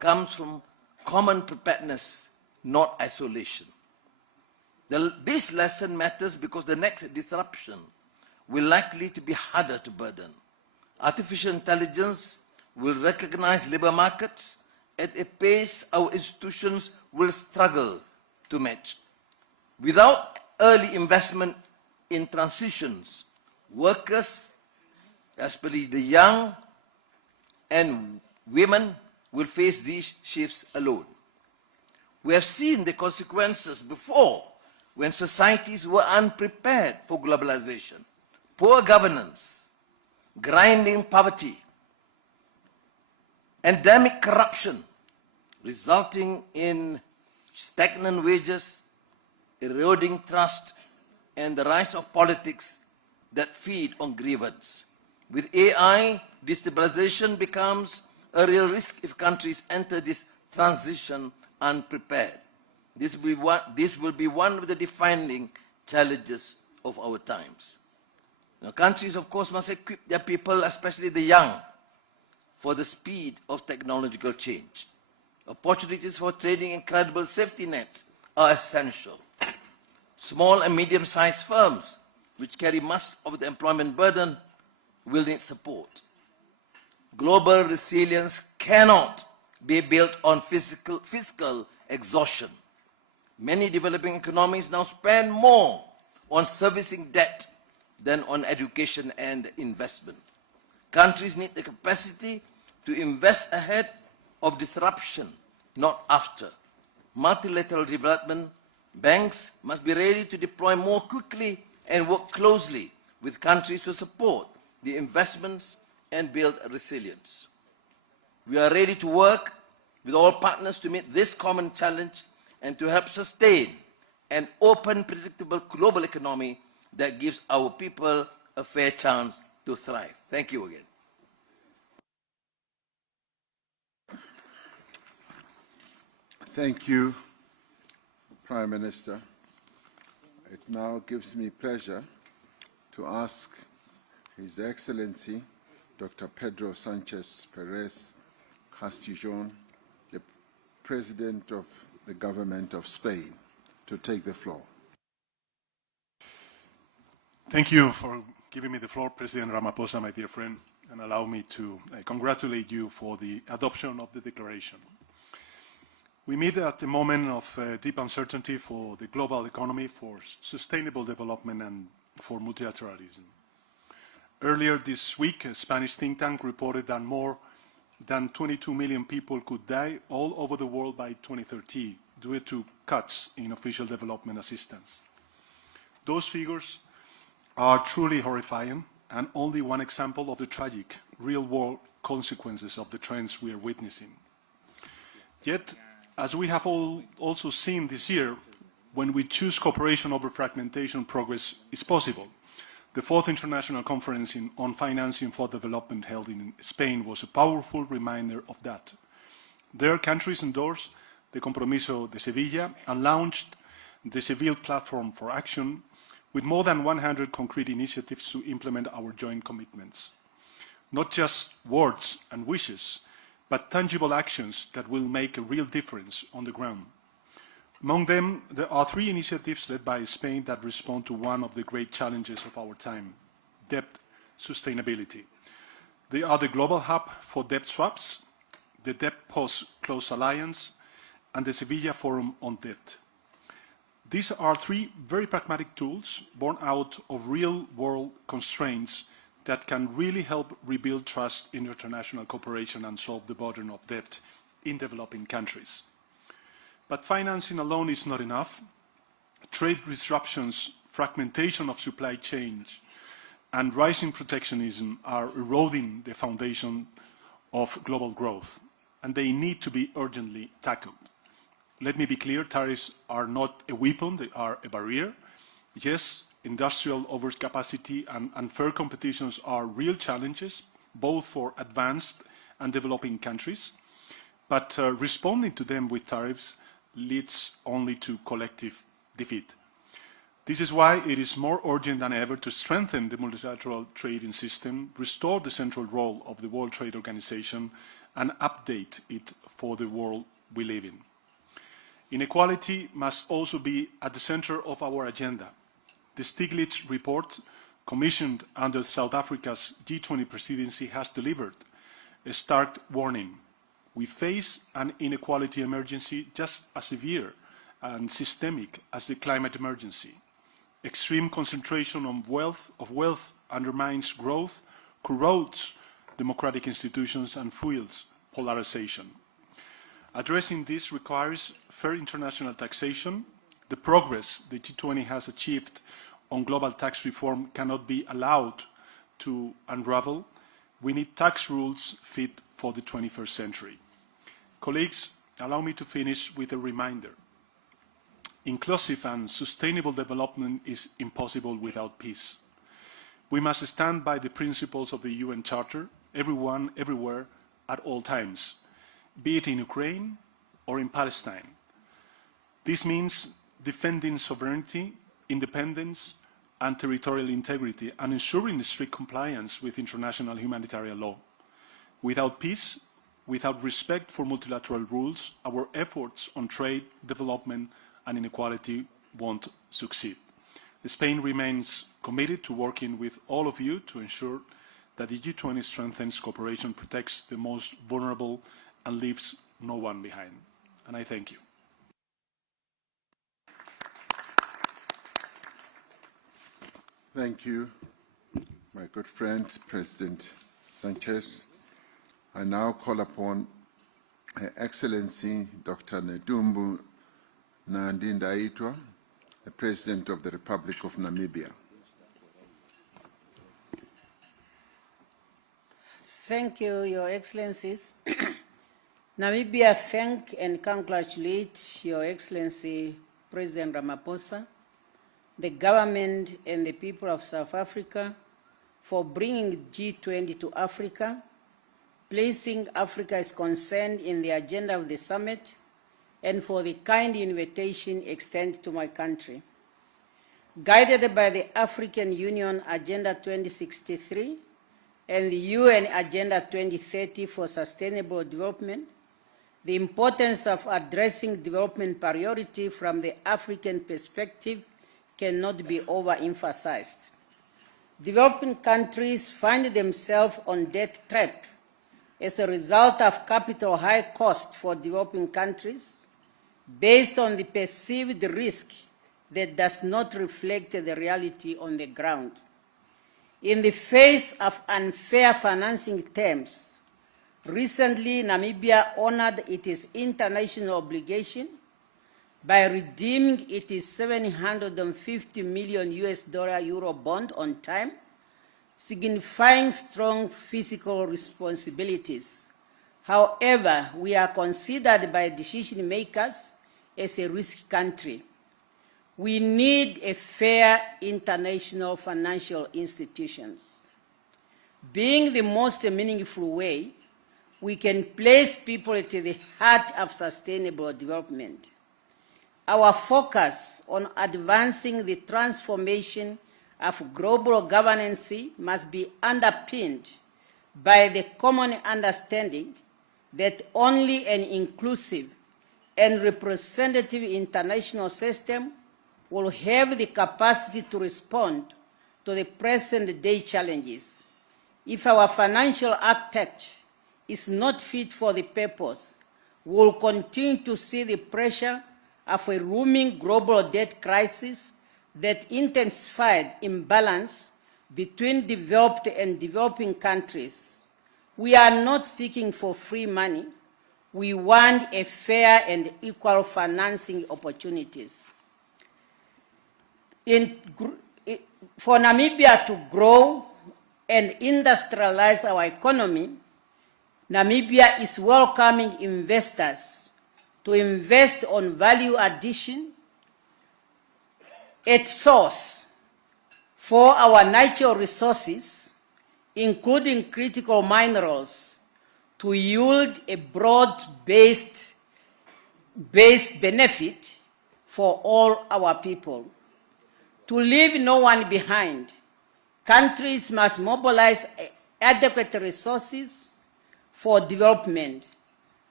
comes from common preparedness, not isolation. This lesson matters because the next disruption will likely to be harder to burden. Artificial intelligence will recognize labor markets at a pace our institutions will struggle to match. Without early investment in transitions, workers, especially the young and women, will face these shifts alone. We have seen the consequences before when societies were unprepared for globalization. Poor governance, grinding poverty, endemic corruption, resulting in stagnant wages, eroding trust, and the rise of politics that feed on grievance. With AI, destabilization becomes a real risk if countries enter this transition unprepared. This will be one of the defining challenges of our times. Now, countries, of course, must equip their people, especially the young, for the speed of technological change. Opportunities for trading in credible safety nets are essential. Small and medium-sized firms, which carry much of the employment burden, will need support. Global resilience cannot be built on fiscal exhaustion. Many developing economies now spend more on servicing debt than on education and investment. Countries need the capacity to invest ahead of disruption, not after. Multilateral development banks must be ready to deploy more quickly and work closely with countries to support the investments and build resilience. We are ready to work with all partners to meet this common challenge and to help sustain an open, predictable global economy that gives our people a fair chance to thrive. Thank you again. Thank you, Prime Minister. It now gives me pleasure to ask His Excellency Dr. Pedro Sanchez Perez Castijon, the President of the Government of Spain, to take the floor. Thank you for giving me the floor, President Ramaphosa, my dear friend, and allow me to congratulate you for the adoption of the declaration. We meet at a moment of deep uncertainty for the global economy, for sustainable development, and for multilateralism. Earlier this week, a Spanish think tank reported that more than 22 million people could die all over the world by 2030 due to cuts in official development assistance. Those figures are truly horrifying and only one example of the tragic, real-world consequences of the trends we are witnessing. Yet, as we have also seen this year, when we choose cooperation over fragmentation, progress is possible. The 4th International Conference on Financing for Development held in Spain was a powerful reminder of that. There, countries endorsed the Compromiso de Sevilla and launched the Seville Platform for Action with more than 100 concrete initiatives to implement our joint commitments. Not just words and wishes, but tangible actions that will make a real difference on the ground. Among them, there are 3 initiatives led by Spain that respond to one of the great challenges of our time, debt sustainability. They are the Global Hub for Debt Swaps, the Debt Post-Close Alliance, and the Sevilla Forum on Debt. These are 3 very pragmatic tools born out of real-world constraints that can really help rebuild trust in international cooperation and solve the burden of debt in developing countries. But financing alone is not enough. Trade disruptions, fragmentation of supply chains, and rising protectionism are eroding the foundation of global growth, and they need to be urgently tackled. Let me be clear, tariffs are not a weapon, they are a barrier. Yes, industrial overcapacity and unfair competitions are real challenges, both for advanced and developing countries, but responding to them with tariffs leads only to collective defeat. This is why it is more urgent than ever to strengthen the multilateral trading system, restore the central role of the World Trade Organization, and update it for the world we live in. Inequality must also be at the center of our agenda. The Stiglitz report, commissioned under South Africa's G20 presidency, has delivered a stark warning. We face an inequality emergency just as severe and systemic as the climate emergency. Extreme concentration of wealth undermines growth, corrodes democratic institutions, and fuels polarization. Addressing this requires fair international taxation. The progress the G20 has achieved on global tax reform cannot be allowed to unravel. We need tax rules fit for the 21st century. Colleagues, allow me to finish with a reminder. Inclusive and sustainable development is impossible without peace. We must stand by the principles of the UN Charter, everyone, everywhere, at all times, be it in Ukraine or in Palestine. This means defending sovereignty, independence, and territorial integrity, and ensuring strict compliance with international humanitarian law. Without peace, without respect for multilateral rules, our efforts on trade, development, and inequality won't succeed. Spain remains committed to working with all of you to ensure that the G20 strengthens cooperation, protects the most vulnerable, and leaves no one behind. And I thank you. Thank you, my good friend, President Sanchez. I now call upon Her Excellency Dr. Nedumbu Nandi-Ndaitwah, the President of the Republic of Namibia. Thank you, Your Excellencies. Namibia thank and congratulate Your Excellency President Ramaphosa, the government and the people of South Africa for bringing G20 to Africa, placing Africa's concern in the agenda of the summit, and for the kind invitation extended to my country. Guided by the African Union Agenda 2063 and the UN Agenda 2030 for Sustainable Development, the importance of addressing development priority from the African perspective cannot be overemphasized. Developing countries find themselves on debt trap as a result of capital high cost for developing countries, based on the perceived risk that does not reflect the reality on the ground. In the face of unfair financing terms, recently Namibia honored its international obligation by redeeming its 750 million Euro bond on time, signifying strong fiscal responsibilities. However, we are considered by decision makers as a risk country. We need a fair international financial institutions. Being the most meaningful way, we can place people at the heart of sustainable development. Our focus on advancing the transformation of global governance must be underpinned by the common understanding that only an inclusive and representative international system will have the capacity to respond to the present-day challenges. If our financial architecture is not fit for the purpose, we will continue to see the pressure of a looming global debt crisis that intensified imbalance between developed and developing countries. We are not seeking for free money. We want a fair and equal financing opportunities. For Namibia to grow and industrialize our economy, Namibia is welcoming investors to invest on value addition at source for our natural resources, including critical minerals, to yield a broad-based benefit for all our people. To leave no one behind, countries must mobilize adequate resources for development.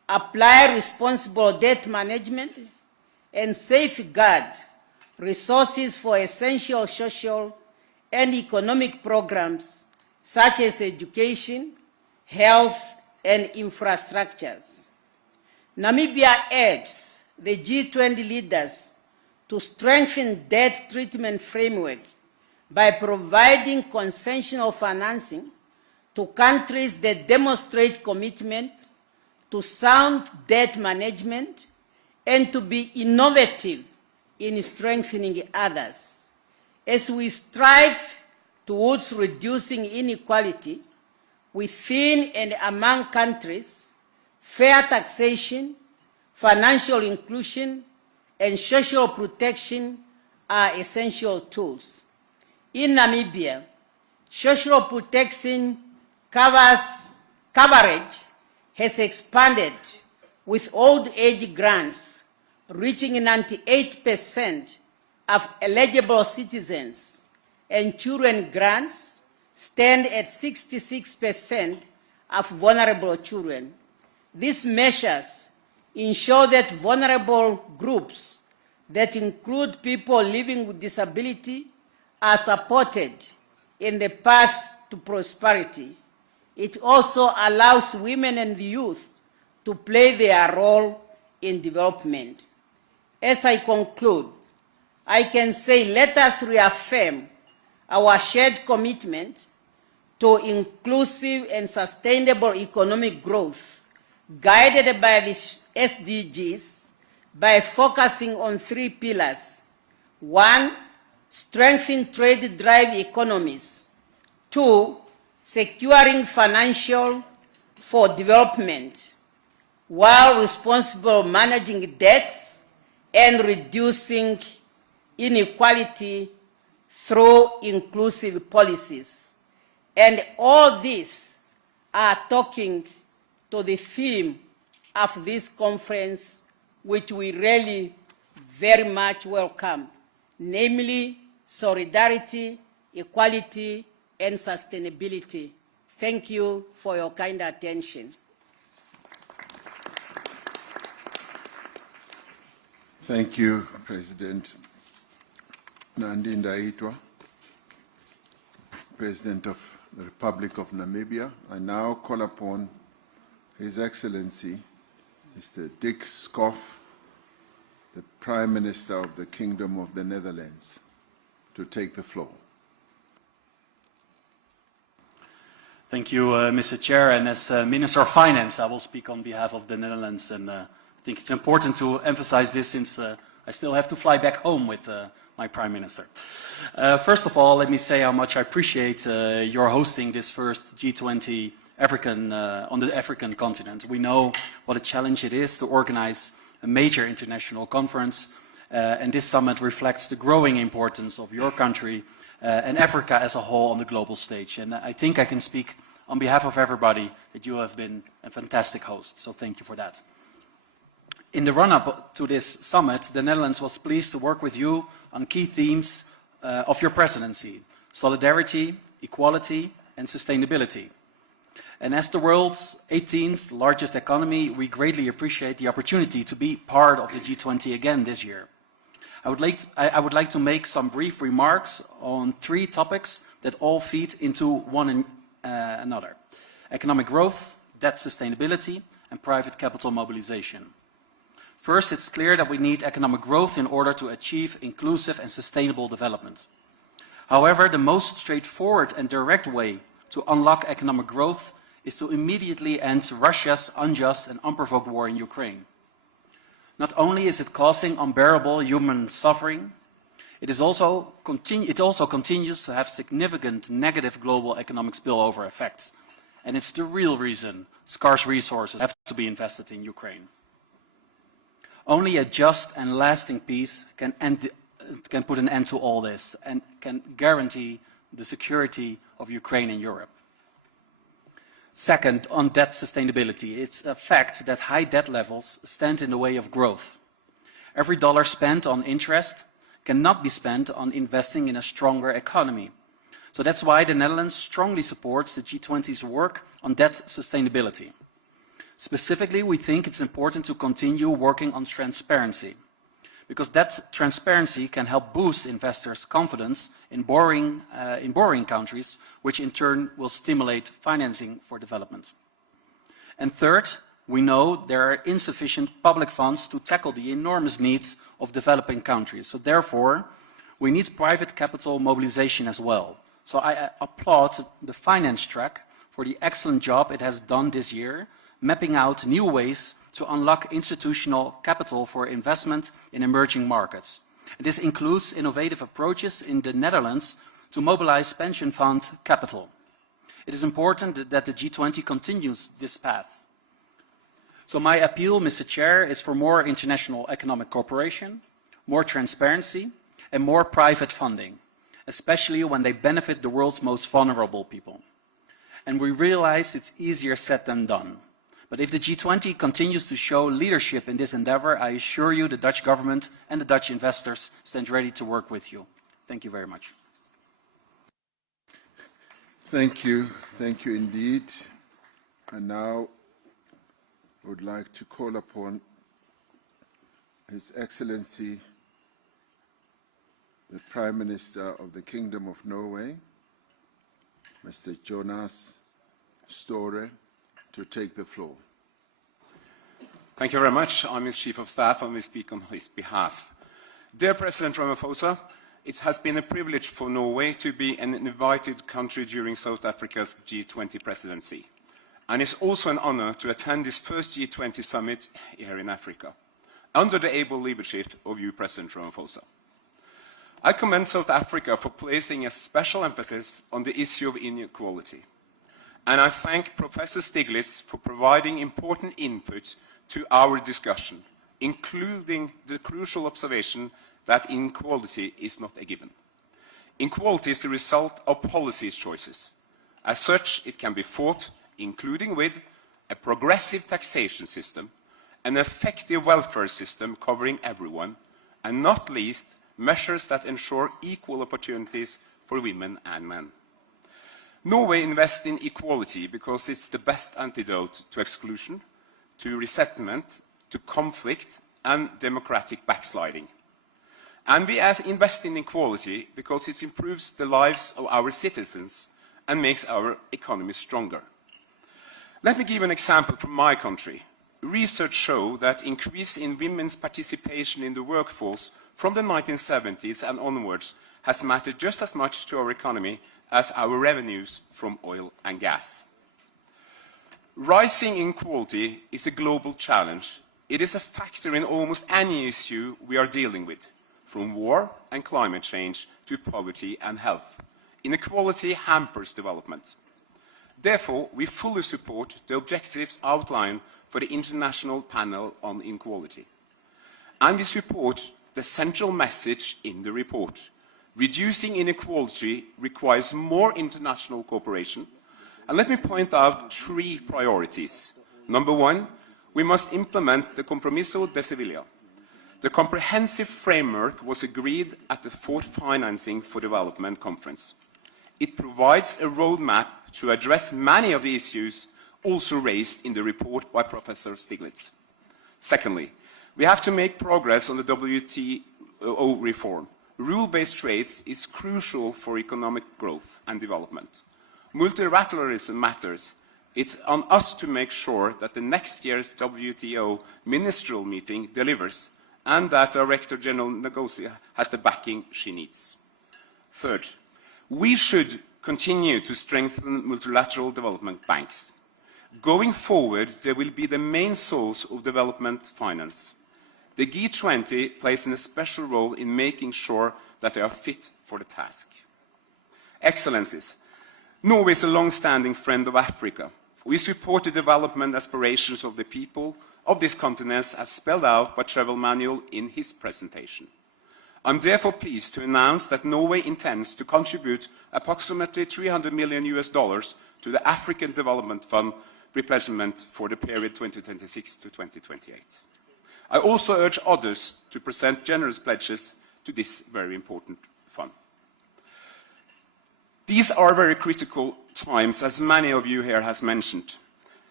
apply responsible debt management, and safeguard resources for essential social and economic programs such as education, health, and infrastructures. Namibia urges the G20 leaders to strengthen debt treatment framework by providing consensual financing to countries that demonstrate commitment to sound debt management and to be innovative in strengthening others. As we strive towards reducing inequality within and among countries, fair taxation, financial inclusion, and social protection are essential tools. In Namibia, social protection coverage has expanded, with old age grants reaching 98% of eligible citizens, and children grants stand at 66% of vulnerable children. These measures ensure that vulnerable groups that include people living with disability are supported in the path to prosperity. It also allows women and youth to play their role in development. As I conclude, I can say let us reaffirm our shared commitment to inclusive and sustainable economic growth guided by the SDGs by focusing on 3 pillars. 1, strengthen trade-drive economies. 2, securing financial for development, while responsible managing debts and reducing inequality through inclusive policies. And all these are talking to the theme of this conference, which we really very much welcome, namely solidarity, equality, and sustainability. Thank you for your kind attention. Thank you, President Nandi-Ndaitwah, President of the Republic of Namibia. I now call upon His Excellency, Mr. Dick Schoof, the Prime Minister of the Kingdom of the Netherlands, to take the floor. Thank you, Mr. Chair. And as Minister of Finance, I will speak on behalf of the Netherlands. And I think it's important to emphasize this since I still have to fly back home with my Prime Minister. First of all, let me say how much I appreciate your hosting this first G20 on the African continent. We know what a challenge it is to organize a major international conference, and this summit reflects the growing importance of your country and Africa as a whole on the global stage. And I think I can speak on behalf of everybody that you have been a fantastic host, so thank you for that. In the run-up to this summit, the Netherlands was pleased to work with you on key themes of your presidency: solidarity, equality, and sustainability. And as the world's 18th largest economy, we greatly appreciate the opportunity to be part of the G20 again this year. I would like to make some brief remarks on 3 topics that all feed into one another: economic growth, debt sustainability, and private capital mobilization. First, it's clear that we need economic growth in order to achieve inclusive and sustainable development. However, the most straightforward and direct way to unlock economic growth is to immediately end Russia's unjust and unprovoked war in Ukraine. Not only is it causing unbearable human suffering, it also continues to have significant negative global economic spillover effects. And it's the real reason scarce resources have to be invested in Ukraine. Only a just and lasting peace can put an end to all this and can guarantee the security of Ukraine and Europe. Second, on debt sustainability, it's a fact that high debt levels stand in the way of growth. Every dollar spent on interest cannot be spent on investing in a stronger economy. So that's why the Netherlands strongly supports the G20's work on debt sustainability. Specifically, we think it's important to continue working on transparency, because that transparency can help boost investors' confidence in borrowing countries, which in turn will stimulate financing for development. And third, we know there are insufficient public funds to tackle the enormous needs of developing countries. So therefore, we need private capital mobilization as well. So I applaud the finance track for the excellent job it has done this year, mapping out new ways to unlock institutional capital for investment in emerging markets. And this includes innovative approaches in the Netherlands to mobilize pension fund capital. It is important that the G20 continues this path. So my appeal, Mr. Chair, is for more international economic cooperation, more transparency, and more private funding, especially when they benefit the world's most vulnerable people. And we realize it's easier said than done. But if the G20 continues to show leadership in this endeavor, I assure you the Dutch government and the Dutch investors stand ready to work with you. Thank you very much. Thank you indeed. And now I would like to call upon His Excellency, the Prime Minister of the Kingdom of Norway, Mr. Jonas Støre, to take the floor. Thank you very much. I'm his Chief of Staff and will speak on his behalf. Dear President Ramaphosa, it has been a privilege for Norway to be an invited country during South Africa's G20 presidency. And it's also an honor to attend this first G20 summit here in Africa, under the able leadership of you, President Ramaphosa. I commend South Africa for placing a special emphasis on the issue of inequality. And I thank Professor Stiglitz for providing important input to our discussion, including the crucial observation that inequality is not a given. Inequality is the result of policy choices. As such, it can be fought, including with a progressive taxation system, an effective welfare system covering everyone, and not least, measures that ensure equal opportunities for women and men. Norway invests in equality because it's the best antidote to exclusion, to resentment, to conflict, and democratic backsliding. And we invest in equality because it improves the lives of our citizens and makes our economy stronger. Let me give an example from my country. Research shows that increase in women's participation in the workforce from the 1970s and onwards has mattered just as much to our economy as our revenues from oil and gas. Rising inequality is a global challenge. It is a factor in almost any issue we are dealing with, from war and climate change to poverty and health. Inequality hampers development. Therefore, we fully support the objectives outlined for the International Panel on Inequality. And we support the central message in the report. Reducing inequality requires more international cooperation. And let me point out 3 priorities. Number 1, we must implement the Compromiso de Sevilla. The comprehensive framework was agreed at the 4th Financing for Development Conference. It provides a roadmap to address many of the issues also raised in the report by Professor Stiglitz. Secondly, we have to make progress on the WTO reform. Rule-based trade is crucial for economic growth and development. Multilateralism matters. It's on us to make sure that the next year's WTO ministerial meeting delivers and that Director General Ngozi has the backing she needs. Third, we should continue to strengthen multilateral development banks. Going forward, they will be the main source of development finance. The G20 plays a special role in making sure that they are fit for the task. Excellencies, Norway is a long-standing friend of Africa. We support the development aspirations of the people of this continent as spelled out by Travel Manual in his presentation. I'm therefore pleased to announce that Norway intends to contribute approximately $300 million to the African Development Fund replenishment for the period 2026 to 2028. I also urge others to present generous pledges to this very important fund. These are very critical times, as many of you here have mentioned.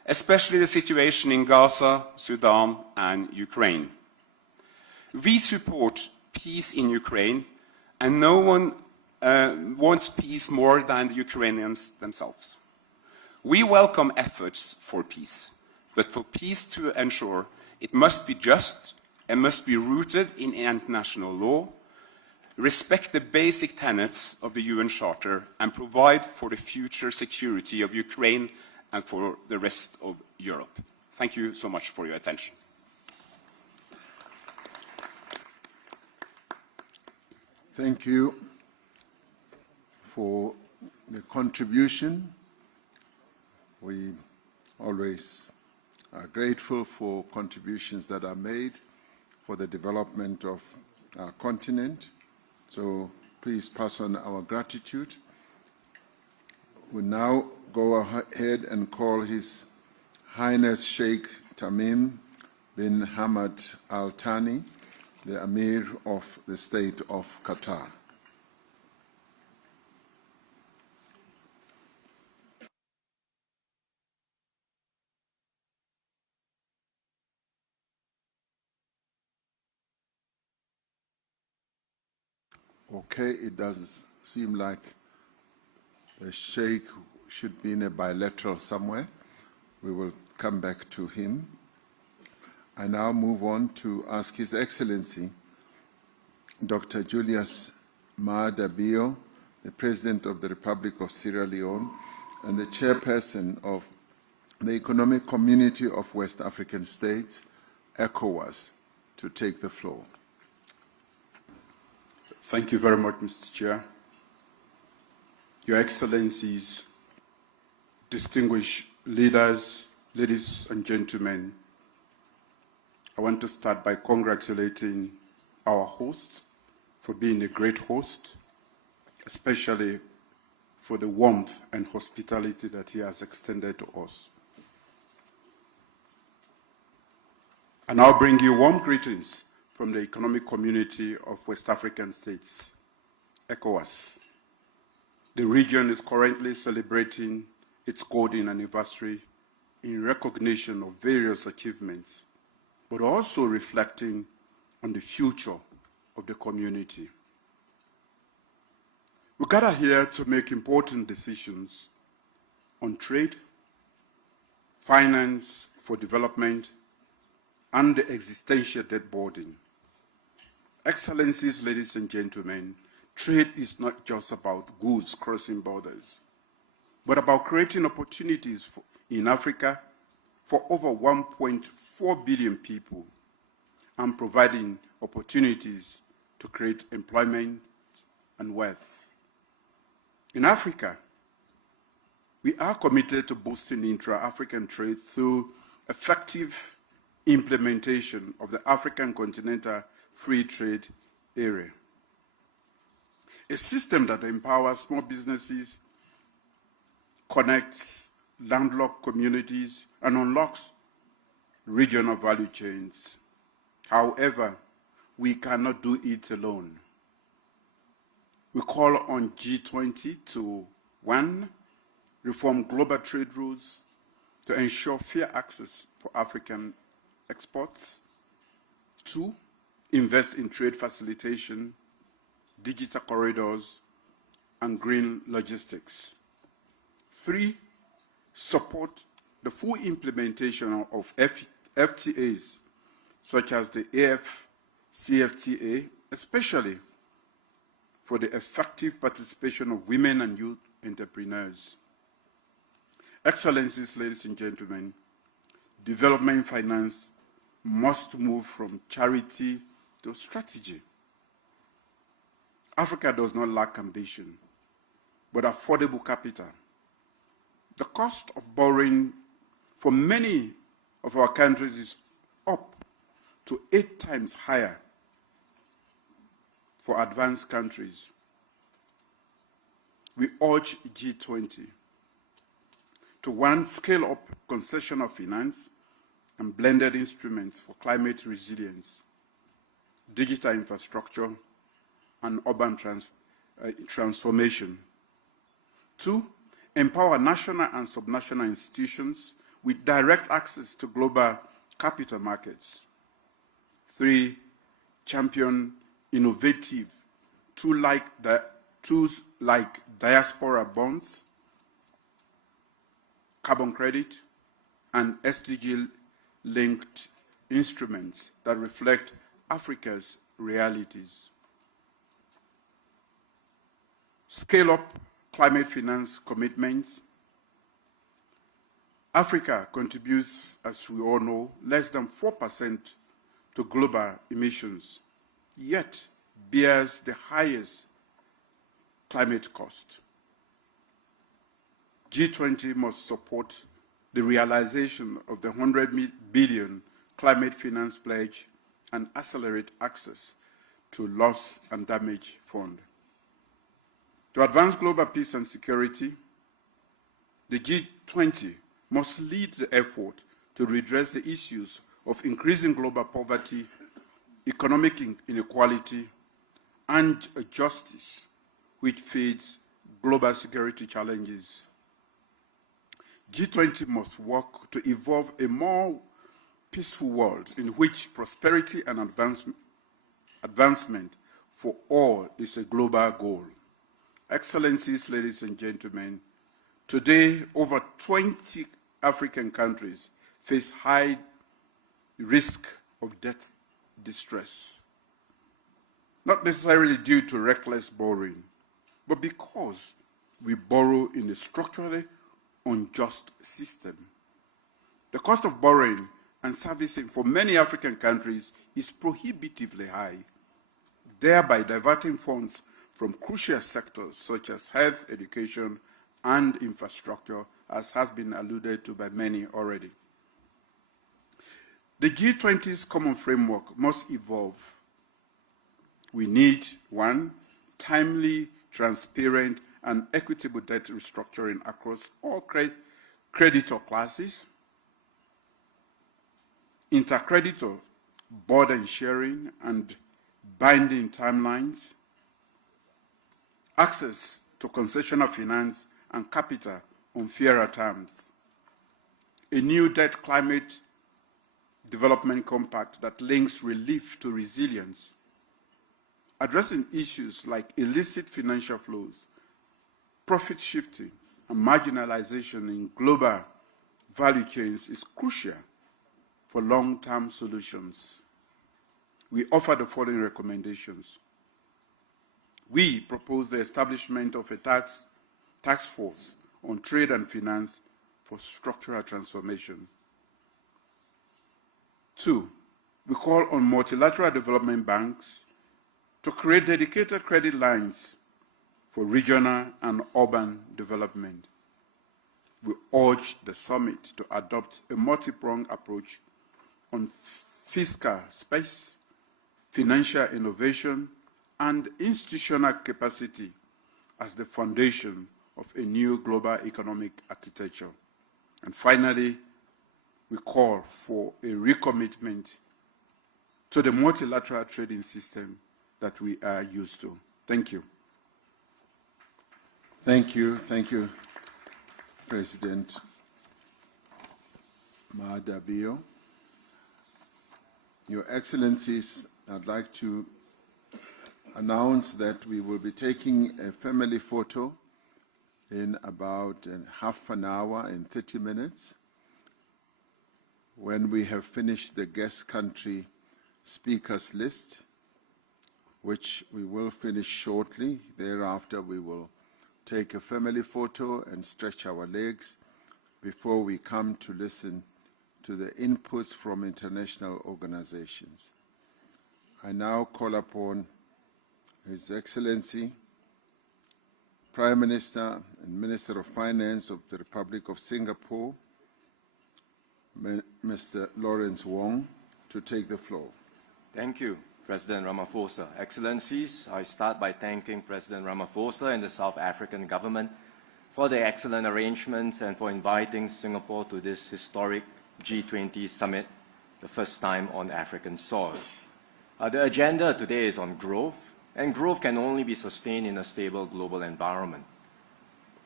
especially the situation in Gaza, Sudan, and Ukraine. We support peace in Ukraine, and no one wants peace more than the Ukrainians themselves. We welcome efforts for peace, but for peace to ensure, it must be just and must be rooted in international law, respect the basic tenets of the UN Charter, and provide for the future security of Ukraine and for the rest of Europe. Thank you so much for your attention. Thank you for the contribution. We always are grateful for contributions that are made for the development of our continent. So please pass on our gratitude. We now go ahead and call His Highness Sheikh Tamim bin Hamad Al Thani, the Emir of the State of Qatar. Okay, it does seem like the Sheikh should be in a bilateral somewhere. We will come back to him. I now move on to ask His Excellency, Dr. Julius Maada Bio, the President of the Republic of Sierra Leone and the Chairperson of the Economic Community of West African States, ECOWAS, to take the floor. Thank you very much, Mr. Chair. Your Excellencies, distinguished leaders, ladies and gentlemen, I want to start by congratulating our host for being a great host, especially for the warmth and hospitality that he has extended to us. I now bring you warm greetings from the Economic Community of West African States, ECOWAS. The region is currently celebrating its golden anniversary in recognition of various achievements, but also reflecting on the future of the community. We gather here to make important decisions on trade, finance for development, and the existential debt burden. Excellencies, ladies and gentlemen, trade is not just about goods crossing borders, but about creating opportunities in Africa for over 1.4 billion people and providing opportunities to create employment and wealth. In Africa, we are committed to boosting intra-African trade through effective implementation of the African Continental Free Trade Area, a system that empowers small businesses, connects landlocked communities, and unlocks regional value chains. However, we cannot do it alone. We call on G20 to, 1, reform global trade rules to ensure fair access for African exports. 2, invest in trade facilitation, digital corridors, and green logistics. 3, support the full implementation of FTAs, such as the AFCFTA, especially for the effective participation of women and youth entrepreneurs. Excellencies, ladies and gentlemen, development finance must move from charity to strategy. Africa does not lack ambition, but affordable capital. The cost of borrowing for many of our countries is up to 8 times higher for advanced countries. We urge G20 to, 1, scale up concessional finance and blended instruments for climate resilience, digital infrastructure, and urban transformation. 2, empower national and subnational institutions with direct access to global capital markets. 3, champion innovative tools like diaspora bonds, carbon credit, and SDG-linked instruments that reflect Africa's realities. Scale up climate finance commitments. Africa contributes, as we all know, less than 4% to global emissions, yet bears the highest climate cost. G20 must support the realization of the 100 billion climate finance pledge and accelerate access to loss and damage fund. To advance global peace and security, the G20 must lead the effort to redress the issues of increasing global poverty, economic inequality, and justice, which feeds global security challenges. G20 must work to evolve a more peaceful world in which prosperity and advancement for all is a global goal. Excellencies, ladies and gentlemen, today over 20 African countries face high risk of debt distress, not necessarily due to reckless borrowing, but because we borrow in a structurally unjust system. The cost of borrowing and servicing for many African countries is prohibitively high, thereby diverting funds from crucial sectors such as health, education, and infrastructure, as has been alluded to by many already. The G20's common framework must evolve. We need, 1, timely, transparent, and equitable debt restructuring across all creditor classes, intercreditor burden sharing and binding timelines, access to concessional finance and capital on fairer terms, a new debt climate development compact that links relief to resilience, addressing issues like illicit financial flows, profit shifting, and marginalization in global value chains is crucial for long-term solutions. We offer the following recommendations. We propose the establishment of a task force on trade and finance for structural transformation. 2, we call on multilateral development banks to create dedicated credit lines for regional and urban development. We urge the summit to adopt a multi-pronged approach on fiscal space, financial innovation, and institutional capacity as the foundation of a new global economic architecture. And finally, we call for a recommitment to the multilateral trading system that we are used to. Thank you. Thank you. Thank you, President Abiy. Your Excellencies, I'd like to announce that we will be taking a family photo in about half an hour and 30 minutes. When we have finished the guest country speakers list, which we will finish shortly. Thereafter, we will take a family photo and stretch our legs before we come to listen to the inputs from international organizations. I now call upon His Excellency, Prime Minister and Minister of Finance of the Republic of Singapore, Mr. Lawrence Wong, to take the floor. Thank you, President Ramaphosa. Excellencies, I start by thanking President Ramaphosa and the South African government for the excellent arrangements and for inviting Singapore to this historic G20 Summit, the first time on African soil. The agenda today is on growth, and growth can only be sustained in a stable global environment.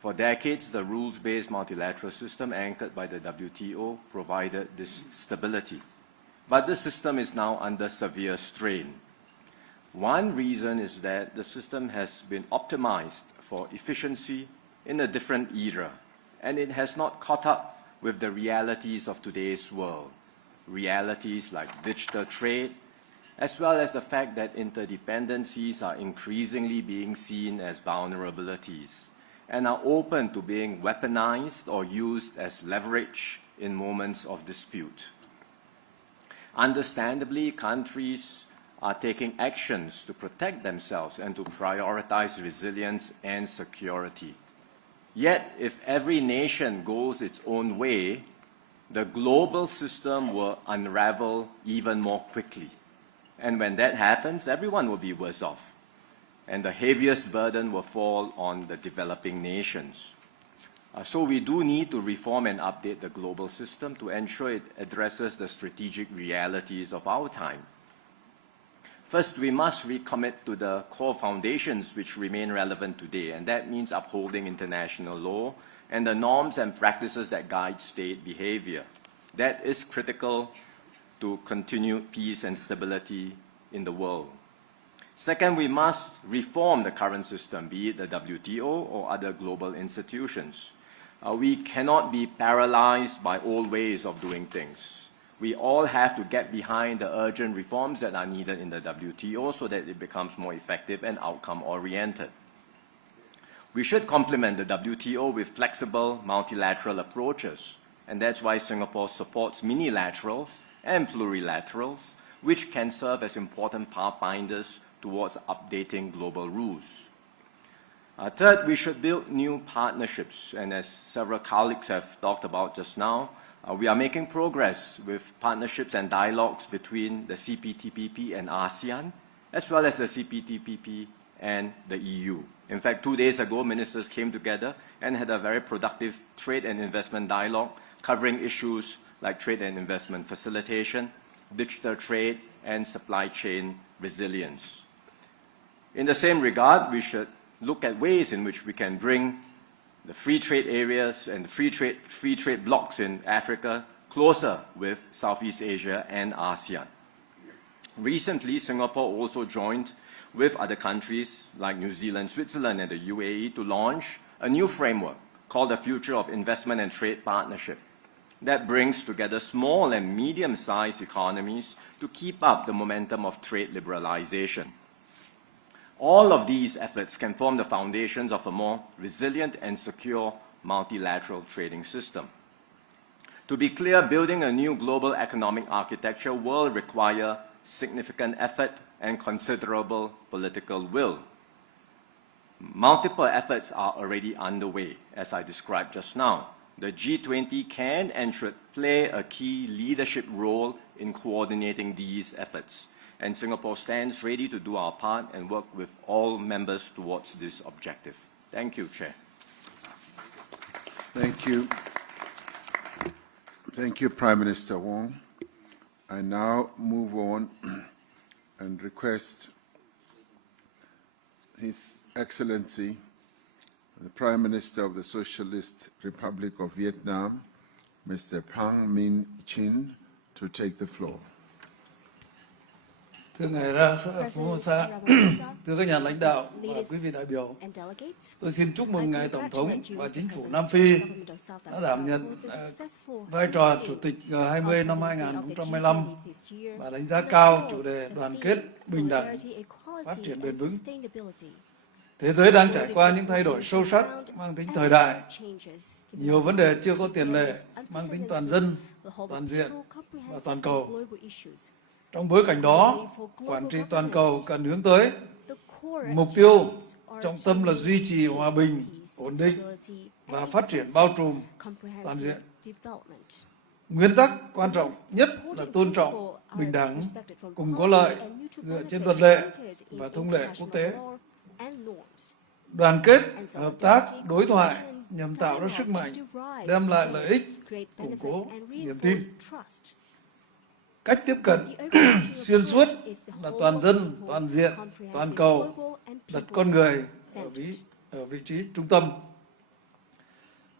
For decades, the rules-based multilateral system anchored by the WTO provided this stability. But the system is now under severe strain. One reason is that the system has been optimized for efficiency in a different era, and it has not caught up with the realities of today's world, realities like digital trade, as well as the fact that interdependencies are increasingly being seen as vulnerabilities and are open to being weaponized or used as leverage in moments of dispute. Understandably, countries are taking actions to protect themselves and to prioritize resilience and security. Yet, if every nation goes its own way, the global system will unravel even more quickly. And when that happens, everyone will be worse off. And the heaviest burden will fall on the developing nations. So we do need to reform and update the global system to ensure it addresses the strategic realities of our time. First, we must recommit to the core foundations which remain relevant today, and that means upholding international law and the norms and practices that guide state behavior. That is critical to continued peace and stability in the world. Second, we must reform the current system, be it the WTO or other global institutions. We cannot be paralyzed by old ways of doing things. We all have to get behind the urgent reforms that are needed in the WTO so that it becomes more effective and outcome-oriented. We should complement the WTO with flexible multilateral approaches, and that's why Singapore supports minilaterals and plurilaterals, which can serve as important pathfinders towards updating global rules. Third, we should build new partnerships, and as several colleagues have talked about just now, we are making progress with partnerships and dialogues between the CPTPP and ASEAN, as well as the CPTPP and the EU. In fact, 2 days ago, ministers came together and had a very productive trade and investment dialogue covering issues like trade and investment facilitation, digital trade, and supply chain resilience. In the same regard, we should look at ways in which we can bring the free trade areas and the free trade blocs in Africa closer with Southeast Asia and ASEAN. Recently, Singapore also joined with other countries like New Zealand, Switzerland, and the UAE to launch a new framework called the Future of Investment and Trade Partnership that brings together small and medium-sized economies to keep up the momentum of trade liberalization. All of these efforts can form the foundations of a more resilient and secure multilateral trading system. To be clear, building a new global economic architecture will require significant effort and considerable political will. Multiple efforts are already underway, as I described just now. The G20 can and should play a key leadership role in coordinating these efforts. And Singapore stands ready to do our part and work with all members towards this objective. Thank you, Chair. Thank you. Thank you, Prime Minister Wong. I now move on and request His Excellency, the Prime Minister of the Socialist Republic of Vietnam, Mr. Pham Minh, to take the floor. Thưa ngài Ramaphosa, thưa các nhà lãnh đạo và quý vị đại biểu, tôi xin chúc mừng ngài Tổng thống và chính phủ Nam Phi đã đảm nhận vai trò Chủ tịch G20 năm 2015 và đánh giá cao chủ đề đoàn kết, bình đẳng, phát triển bền vững. Thế giới đang trải qua những thay đổi sâu sắc mang tính thời đại, nhiều vấn đề chưa có tiền lệ mang tính toàn dân, toàn diện và toàn cầu. Trong bối cảnh đó, quản trị toàn cầu cần hướng tới mục tiêu trọng tâm là duy trì hòa bình, ổn định và phát triển bao trùm toàn diện. Nguyên tắc quan trọng nhất là tôn trọng, bình đẳng, cùng có lợi dựa trên luật lệ và thông lệ quốc tế. Đoàn kết, hợp tác, đối thoại nhằm tạo ra sức mạnh, đem lại lợi ích, củng cố niềm tin. Cách tiếp cận xuyên suốt là toàn dân, toàn diện, toàn cầu, đặt con người ở vị trí trung tâm.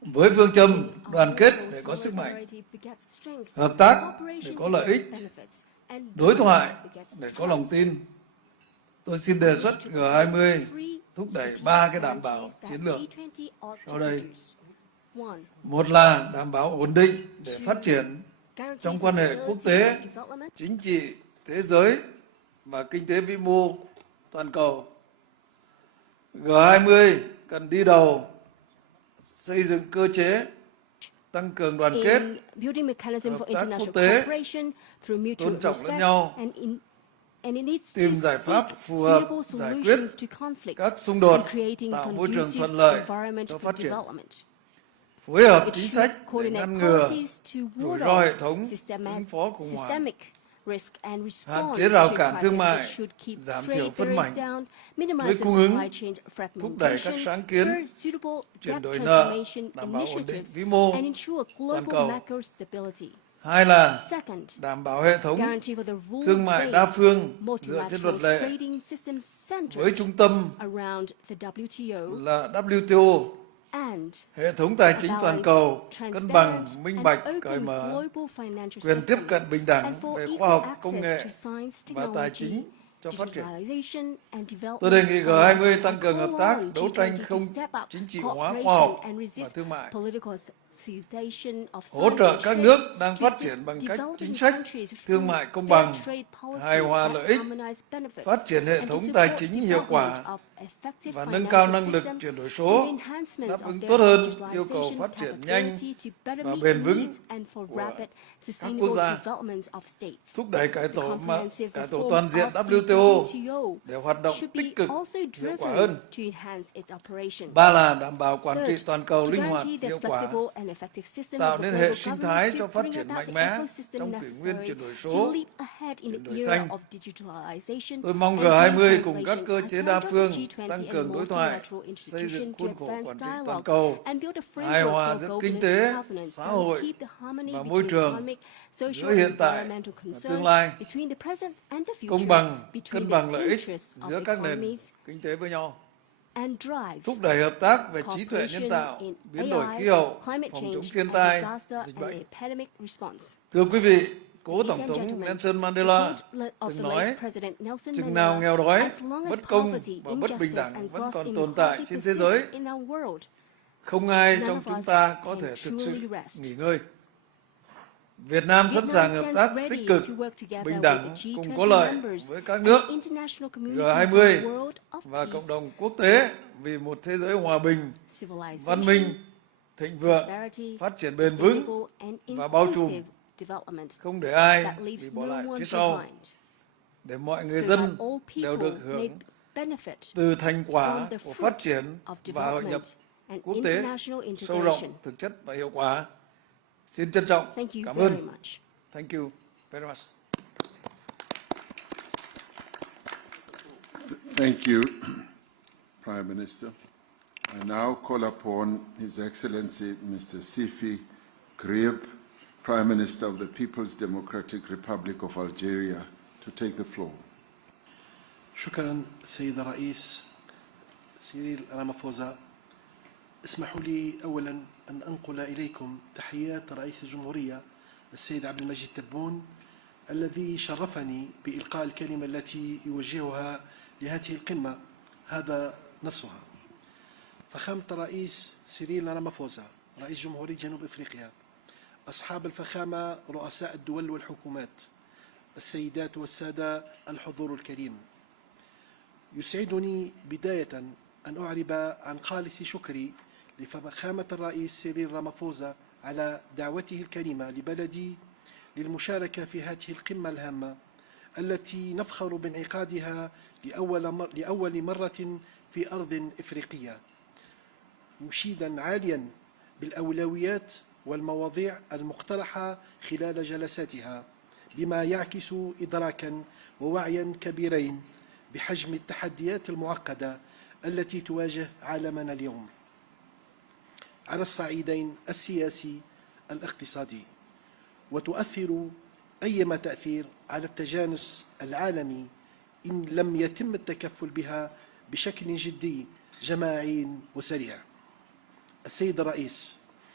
với phương châm đoàn kết để có sức mạnh, hợp tác để có lợi ích, đối thoại để có lòng tin. Tôi xin đề xuất G20 thúc đẩy 3 cái đảm bảo chiến lược sau đây. Một là đảm bảo ổn định để phát triển trong quan hệ quốc tế, chính trị, thế giới và kinh tế vĩ mô toàn cầu. G20 cần đi đầu xây dựng cơ chế tăng cường đoàn kết, hợp tác quốc tế, tôn trọng lẫn nhau, tìm giải pháp phù hợp giải quyết các xung đột, tạo môi trường thuận lợi cho phát triển, phối hợp chính sách để ngăn ngừa rủi ro hệ thống, ứng phó khủng hoảng, hạn chế rào cản thương mại, giảm thiểu phân mảnh, chuỗi cung ứng, thúc đẩy các sáng kiến, chuyển đổi nợ, đảm bảo ổn định vĩ mô toàn cầu. Hai là đảm bảo hệ thống thương mại đa phương dựa trên luật lệ với trung tâm là WTO, hệ thống tài chính toàn cầu cân bằng, minh bạch, cởi mở, quyền tiếp cận bình đẳng về khoa học, công nghệ và tài chính cho phát triển. Tôi đề nghị G20 tăng cường hợp tác, đấu tranh không chính trị hóa khoa học và thương mại, hỗ trợ các nước đang phát triển bằng cách chính sách thương mại công bằng, hài hòa lợi ích, phát triển hệ thống tài chính hiệu quả và nâng cao năng lực chuyển đổi số, đáp ứng tốt hơn yêu cầu phát triển nhanh và bền vững của các quốc gia, thúc đẩy cải tổ toàn diện WTO để hoạt động tích cực, hiệu quả hơn. Ba là đảm bảo quản trị toàn cầu linh hoạt, hiệu quả, tạo nên hệ sinh thái cho phát triển mạnh mẽ trong kỷ nguyên chuyển đổi số, chuyển đổi xanh. Tôi mong G20 cùng các cơ chế đa phương tăng cường đối thoại, xây dựng khuôn khổ quản trị toàn cầu, hài hòa giữa kinh tế, xã hội và môi trường, giữa hiện tại và tương lai, công bằng, cân bằng lợi ích giữa các nền kinh tế với nhau, thúc đẩy hợp tác về trí tuệ nhân tạo, biến đổi khí hậu, phòng chống thiên tai, dịch bệnh. Thưa quý vị, cố Tổng thống Nelson Mandela từng nói, chừng nào nghèo đói, bất công và bất bình đẳng vẫn còn tồn tại trên thế giới, không ai trong chúng ta có thể thực sự nghỉ ngơi. Việt Nam sẵn sàng hợp tác tích cực, bình đẳng, cùng có lợi với các nước G20 và cộng đồng quốc tế vì một thế giới hòa bình, văn minh, thịnh vượng, phát triển bền vững và bao trùm, không để ai bị bỏ lại phía sau, để mọi người dân đều được hưởng từ thành quả của phát triển và hội nhập quốc tế sâu rộng, thực chất và hiệu quả. Xin trân trọng cảm ơn. Thank you very much. Thank you, Prime Minister. I now call upon His Excellency Mr. Sifi Keir, Prime Minister of the People's Democratic Republic of Algeria, to take the floor. شكرا سيد الرئيس سيريل رامافوزا. اسمحوا لي أولا أن أنقل إليكم تحيات رئيس الجمهورية السيد عبد المجيد تبون الذي شرفني بإلقاء الكلمة التي يوجهها لهذه القمة. هذا نصها. فخامة الرئيس سيريل رامافوزا رئيس جمهورية جنوب أفريقيا، أصحاب الفخامة رؤساء الدول والحكومات، السيدات والسادة الحضور الكريم، يسعدني بداية أن أعرب عن خالص شكري لفخامة الرئيس سيريل رامافوزا على دعوته الكريمة لبلدي للمشاركة في هذه القمة الهامة التي نفخر بانعقادها لأول مرة في أرض إفريقية، مشيدا عاليا بالأولويات والمواضيع المقترحة خلال جلساتها، بما يعكس إدراكا ووعيا كبيرين بحجم التحديات المعقدة التي تواجه عالمنا اليوم على الصعيدين السياسي الاقتصادي، وتؤثر أيما تأثير على التجانس العالمي إن لم يتم التكفل بها بشكل جدي جماعي وسريع. السيد الرئيس،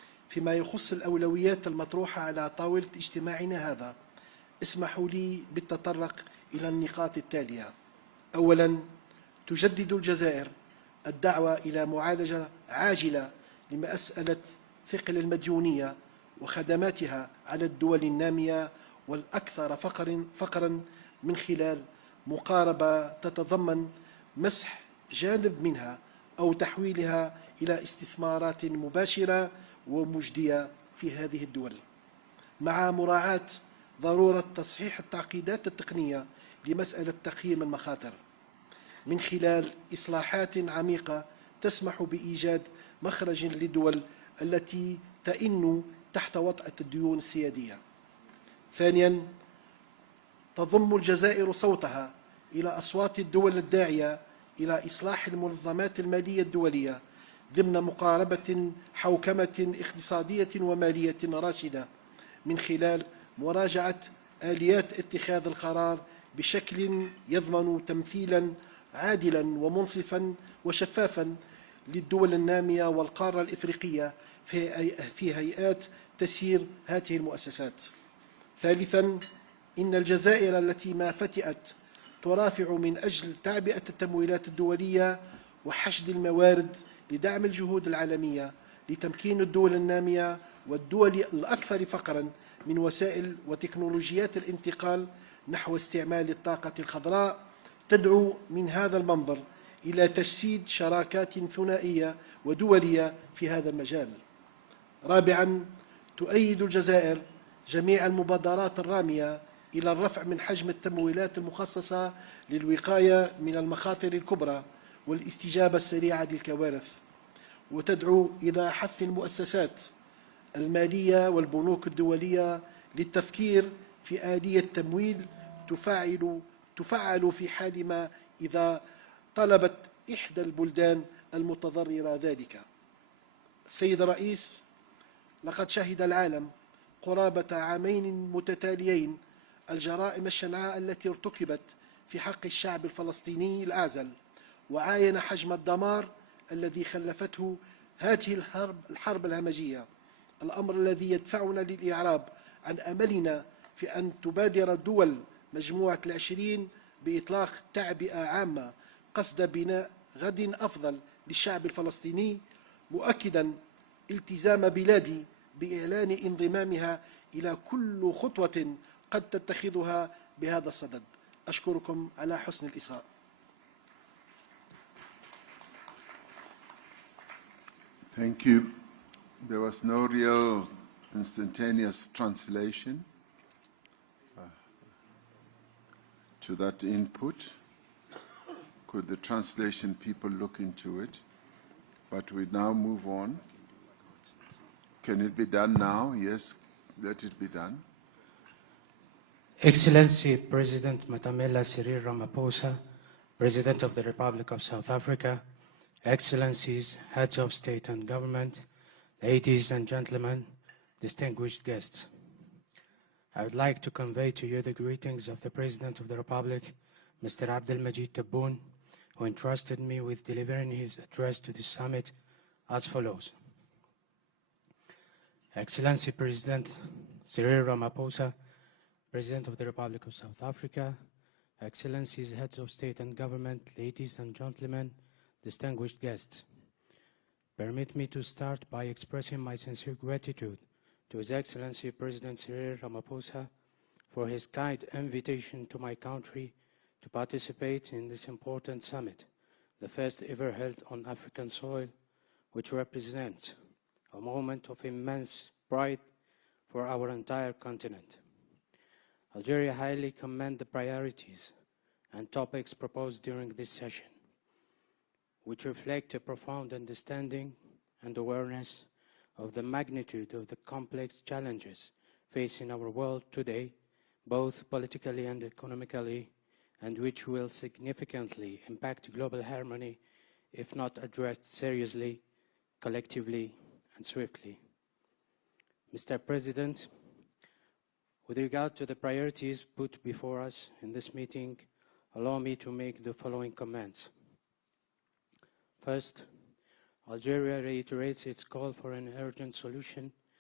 فيما يخص الأولويات المطروحة على طاولة اجتماعنا هذا، اسمحوا لي بالتطرق إلى النقاط التالية. أولا، تجدد الجزائر الدعوة إلى معالجة عاجلة لمسألة ثقل المديونية وخدماتها على الدول النامية والأكثر فقرا من خلال مقاربة تتضمن مسح جانب منها أو تحويلها إلى استثمارات مباشرة ومجدية في هذه الدول، مع مراعاة ضرورة تصحيح التعقيدات التقنية لمسألة تقييم المخاطر من خلال إصلاحات عميقة تسمح بإيجاد مخرج للدول التي تئن تحت وطأة الديون السيادية. ثانيا، تضم الجزائر صوتها إلى أصوات الدول الداعية إلى إصلاح المنظمات المالية الدولية ضمن مقاربة حوكمة اقتصادية ومالية راشدة من خلال مراجعة آليات اتخاذ القرار بشكل يضمن تمثيلا عادلا ومنصفا وشفافا للدول النامية والقارة الإفريقية في هيئات تسيير هذه المؤسسات. ثالثا، إن الجزائر التي ما فتئت ترافع من أجل تعبئة التمويلات الدولية وحشد الموارد لدعم الجهود العالمية لتمكين الدول النامية والدول الأكثر فقرا من وسائل وتكنولوجيات الانتقال نحو استعمال الطاقة الخضراء، تدعو من هذا المنبر إلى تجسيد شراكات ثنائية ودولية في هذا المجال. رابعا، تؤيد الجزائر جميع المبادرات الرامية إلى الرفع من حجم التمويلات المخصصة للوقاية من المخاطر الكبرى والاستجابة السريعة للكوارث، وتدعو إلى حث المؤسسات المالية والبنوك الدولية للتفكير في آلية تمويل تفعل في حال ما إذا طلبت إحدى البلدان المتضررة ذلك. سيد الرئيس، لقد شهد العالم قرابة عامين متتاليين الجرائم الشنعاء التي ارتكبت في حق الشعب الفلسطيني الأعزل، وعاين حجم الدمار الذي خلفته هذه الحرب الهمجية، الأمر الذي يدفعنا للإعراب عن أملنا في أن تبادر دول مجموعة ال20 بإطلاق تعبئة عامة قصد بناء غد أفضل للشعب الفلسطيني، مؤكدا التزام بلادي بإعلان انضمامها إلى كل خطوة قد تتخذها بهذا الصدد. أشكركم على حسن الإصغاء. Thank you. There was no real instantaneous translation to that input. Could the translation people look into it? But we now move on. Can it be done now? Yes, let it be done. Excellency President Matamela Cyril Ramaphosa, President of the Republic of South Africa, Excellencies, Heads of State and Government, ladies and gentlemen, distinguished guests. I would like to convey to you the greetings of the President of the Republic, Mr. Abdelmajid Tebboune, who entrusted me with delivering his address to this summit as follows. Excellency President Cyril Ramaphosa, President of the Republic of South Africa, Excellencies, Heads of State and Government, ladies and gentlemen, distinguished guests. Permit me to start by expressing my sincere gratitude to His Excellency President Cyril Ramaphosa for his kind invitation to my country to participate in this important summit, the first ever held on African soil, which represents a moment of immense pride for our entire continent. Algeria highly commends the priorities and topics proposed during this session, which reflect a profound understanding and awareness of the magnitude of the complex challenges facing our world today, both politically and economically, and which will significantly impact global harmony if not addressed seriously, collectively, and swiftly. Mr. President, with regard to the priorities put before us in this meeting, allow me to make the following comments. First, Algeria reiterates its call for an urgent solution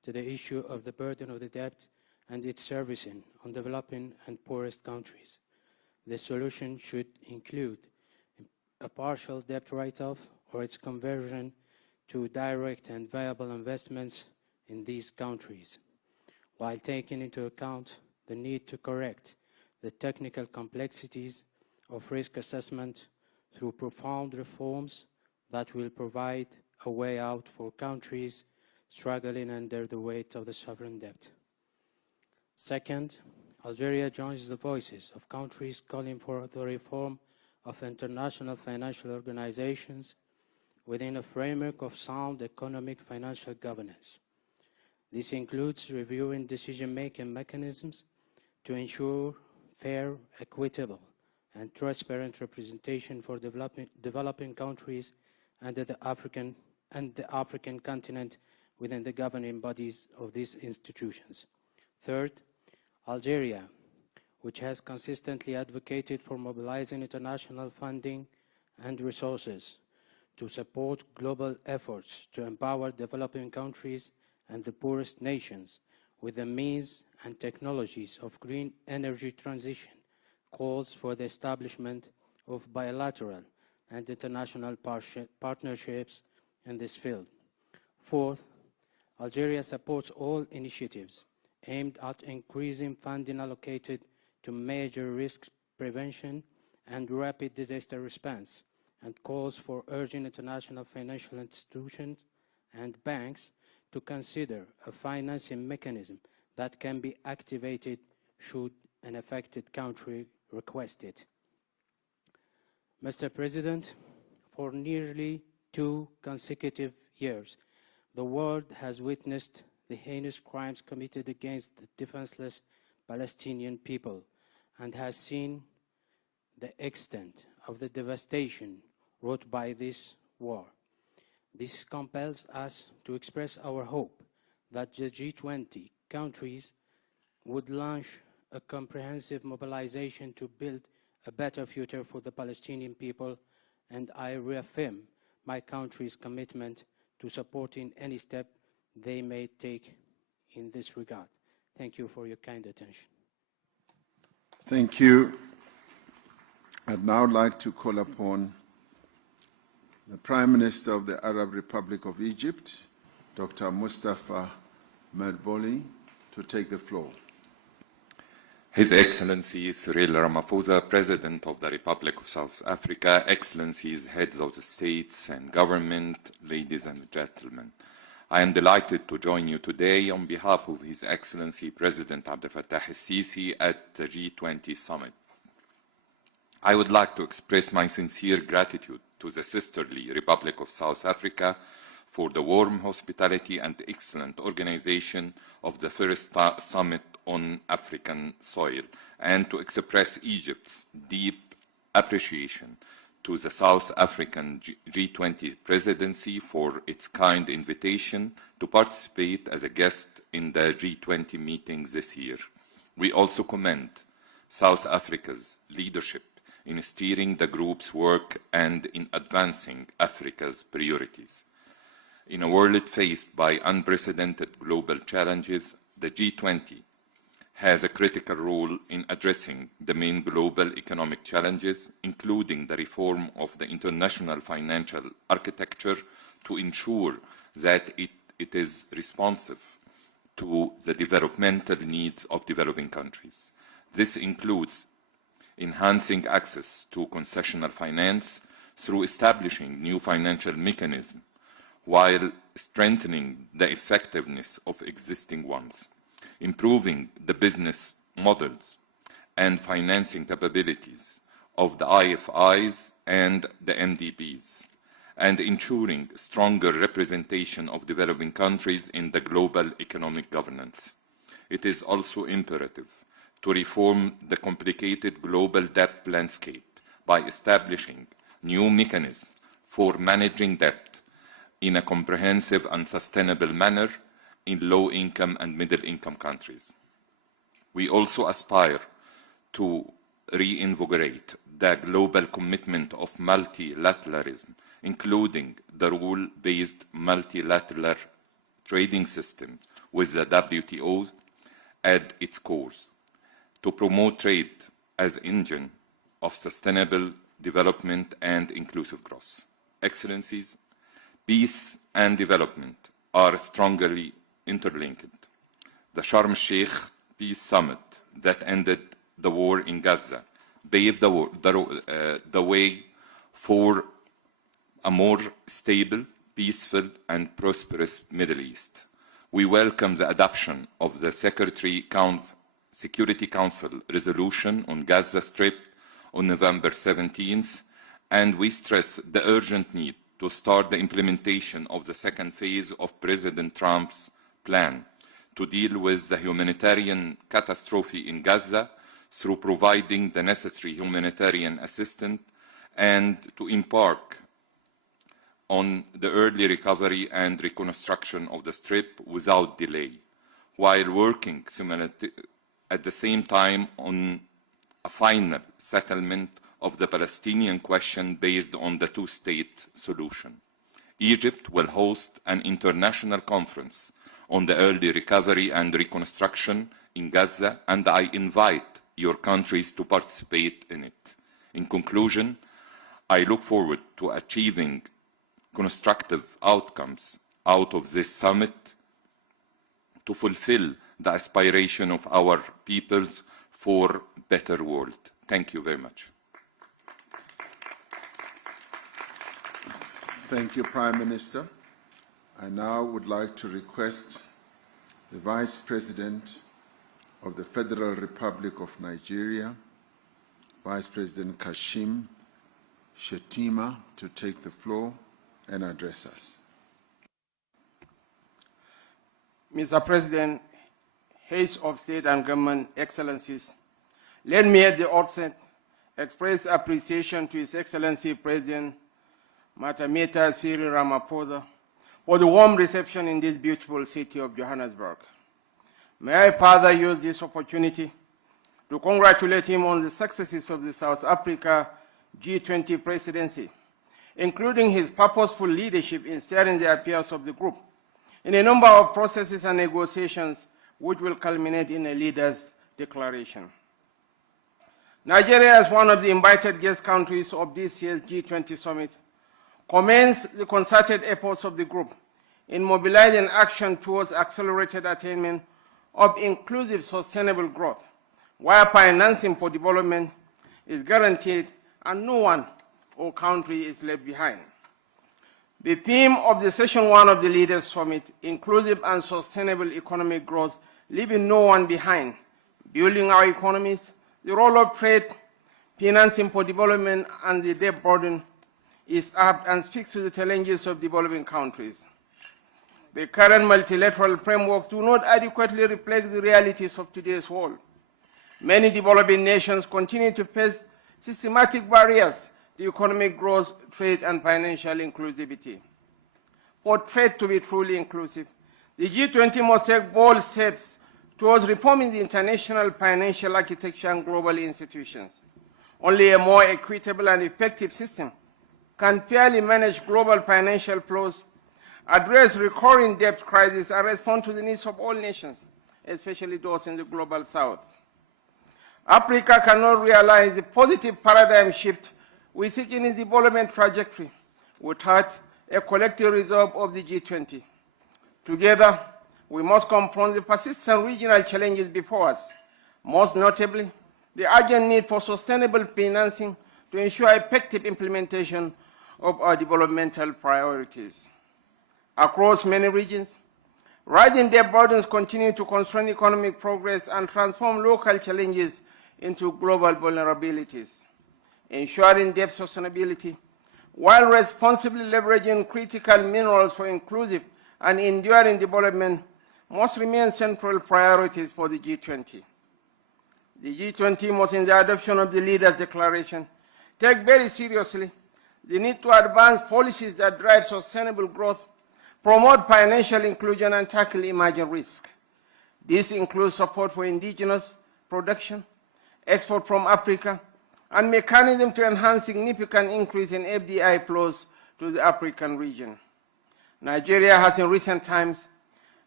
to the issue of the burden of the debt and its servicing on developing and poorest countries. The solution should include a partial debt write-off or its conversion to direct and viable investments in these countries, while taking into account the need to correct the technical complexities of risk assessment through profound reforms that will provide a way out for countries struggling under the weight of the sovereign debt. Second, Algeria joins the voices of countries calling for the reform of international financial organizations within a framework of sound economic financial governance. This includes reviewing decision-making mechanisms to ensure fair, equitable, and transparent representation for developing countries and the African continent within the governing bodies of these institutions. Third, Algeria, which has consistently advocated for mobilizing international funding and resources to support global efforts to empower developing countries and the poorest nations with the means and technologies of green energy transition, calls for the establishment of bilateral and international partnerships in this field. Fourth, Algeria supports all initiatives aimed at increasing funding allocated to major risk prevention and rapid disaster response, and calls for urging international financial institutions and banks to consider a financing mechanism that can be activated should an affected country request it. Mr. President, for nearly 2 consecutive years, the world has witnessed the heinous crimes committed against the defenseless Palestinian people and has seen the extent of the devastation wrought by this war. This compels us to express our hope that the G20 countries would launch a comprehensive mobilization to build a better future for the Palestinian people, and I reaffirm my country's commitment to supporting any step they may take in this regard. Thank you for your kind attention. Thank you. I'd now like to call upon the Prime Minister of the Arab Republic of Egypt, Dr. Mustafa Madbouly, to take the floor. His Excellency Cyril Ramaphosa, President of the Republic of South Africa, Excellencies, Heads of the States and Government, ladies and gentlemen, I am delighted to join you today on behalf of His Excellency President Abdel Fattah el-Sisi at the G20 Summit. I would like to express my sincere gratitude to the sisterly Republic of South Africa for the warm hospitality and excellent organization of the first summit on African soil, and to express Egypt's deep appreciation to the South African G20 presidency for its kind invitation to participate as a guest in the G20 meetings this year. We also commend South Africa's leadership in steering the group's work and in advancing Africa's priorities. In a world faced by unprecedented global challenges, the G20 has a critical role in addressing the main global economic challenges, including the reform of the international financial architecture to ensure that it is responsive to the developmental needs of developing countries. This includes enhancing access to concessional finance through establishing new financial mechanisms, while strengthening the effectiveness of existing ones, improving the business models and financing capabilities of the IFIs and the MDBs, and ensuring stronger representation of developing countries in the global economic governance. It is also imperative to reform the complicated global debt landscape by establishing new mechanisms for managing debt in a comprehensive and sustainable manner in low-income and middle-income countries. We also aspire to reinvigorate the global commitment of multilateralism, including the rule-based multilateral trading system, with the WTO at its core, to promote trade as engine of sustainable development and inclusive growth. Excellencies, peace and development are strongly interlinked. The Sharm el-Sheikh Peace Summit that ended the war in Gaza paved the way for a more stable, peaceful and prosperous Middle East. We welcome the adoption of the Security Council resolution on Gaza Strip on November 17th, and we stress the urgent need to start the implementation of the second phase of President Trump's plan to deal with the humanitarian catastrophe in Gaza through providing the necessary humanitarian assistance and to embark on the early recovery and reconstruction of the Strip without delay, while working at the same time on a final settlement of the Palestinian question based on the two-state solution. Egypt will host an international conference on the early recovery and reconstruction in Gaza, and I invite your countries to participate in it. In conclusion, I look forward to achieving constructive outcomes out of this summit to fulfill the aspiration of our peoples for a better world. Thank you very much. Thank you, Prime Minister. I now would like to request the Vice President of the Federal Republic of Nigeria, Vice President Kashim Shettima, to take the floor and address us. Mr. President, Heads of State and Government, Excellencies, let me at the outset express appreciation to His Excellency President Matameta Cyril Ramaphosa for the warm reception in this beautiful city of Johannesburg. May I further use this opportunity to congratulate him on the successes of the South Africa G20 presidency, including his purposeful leadership in steering the affairs of the group in a number of processes and negotiations which will culminate in a leader's declaration. Nigeria, as one of the invited guest countries of this year's G20 Summit, commends the concerted efforts of the group in mobilizing action towards accelerated attainment of inclusive sustainable growth, where financing for development is guaranteed and no one or country is left behind. The theme of the Session 1 of the Leaders' Summit, Inclusive and Sustainable Economic Growth, leaving no one behind, building our economies, the role of trade, financing for development, and the debt burden, is apt and speaks to the challenges of developing countries. The current multilateral framework do not adequately reflect the realities of today's world. Many developing nations continue to face systematic barriers to economic growth, trade, and financial inclusivity. For trade to be truly inclusive, the G20 must take bold steps towards reforming the international financial architecture and global institutions. Only a more equitable and effective system can fairly manage global financial flows, address recurring debt crises, and respond to the needs of all nations, especially those in the global south. Africa cannot realize the positive paradigm shift we seek in its development trajectory without a collective resolve of the G20. Together, we must confront the persistent regional challenges before us, most notably the urgent need for sustainable financing to ensure effective implementation of our developmental priorities. Across many regions, rising debt burdens continue to constrain economic progress and transform local challenges into global vulnerabilities. Ensuring debt sustainability while responsibly leveraging critical minerals for inclusive and enduring development must remain central priorities for the G20. The G20 must, in the adoption of the Leaders' Declaration, take very seriously the need to advance policies that drive sustainable growth, promote financial inclusion, and tackle emerging risk. This includes support for indigenous production, export from Africa, and mechanism to enhance significant increase in FDI flows to the African region. Nigeria has in recent times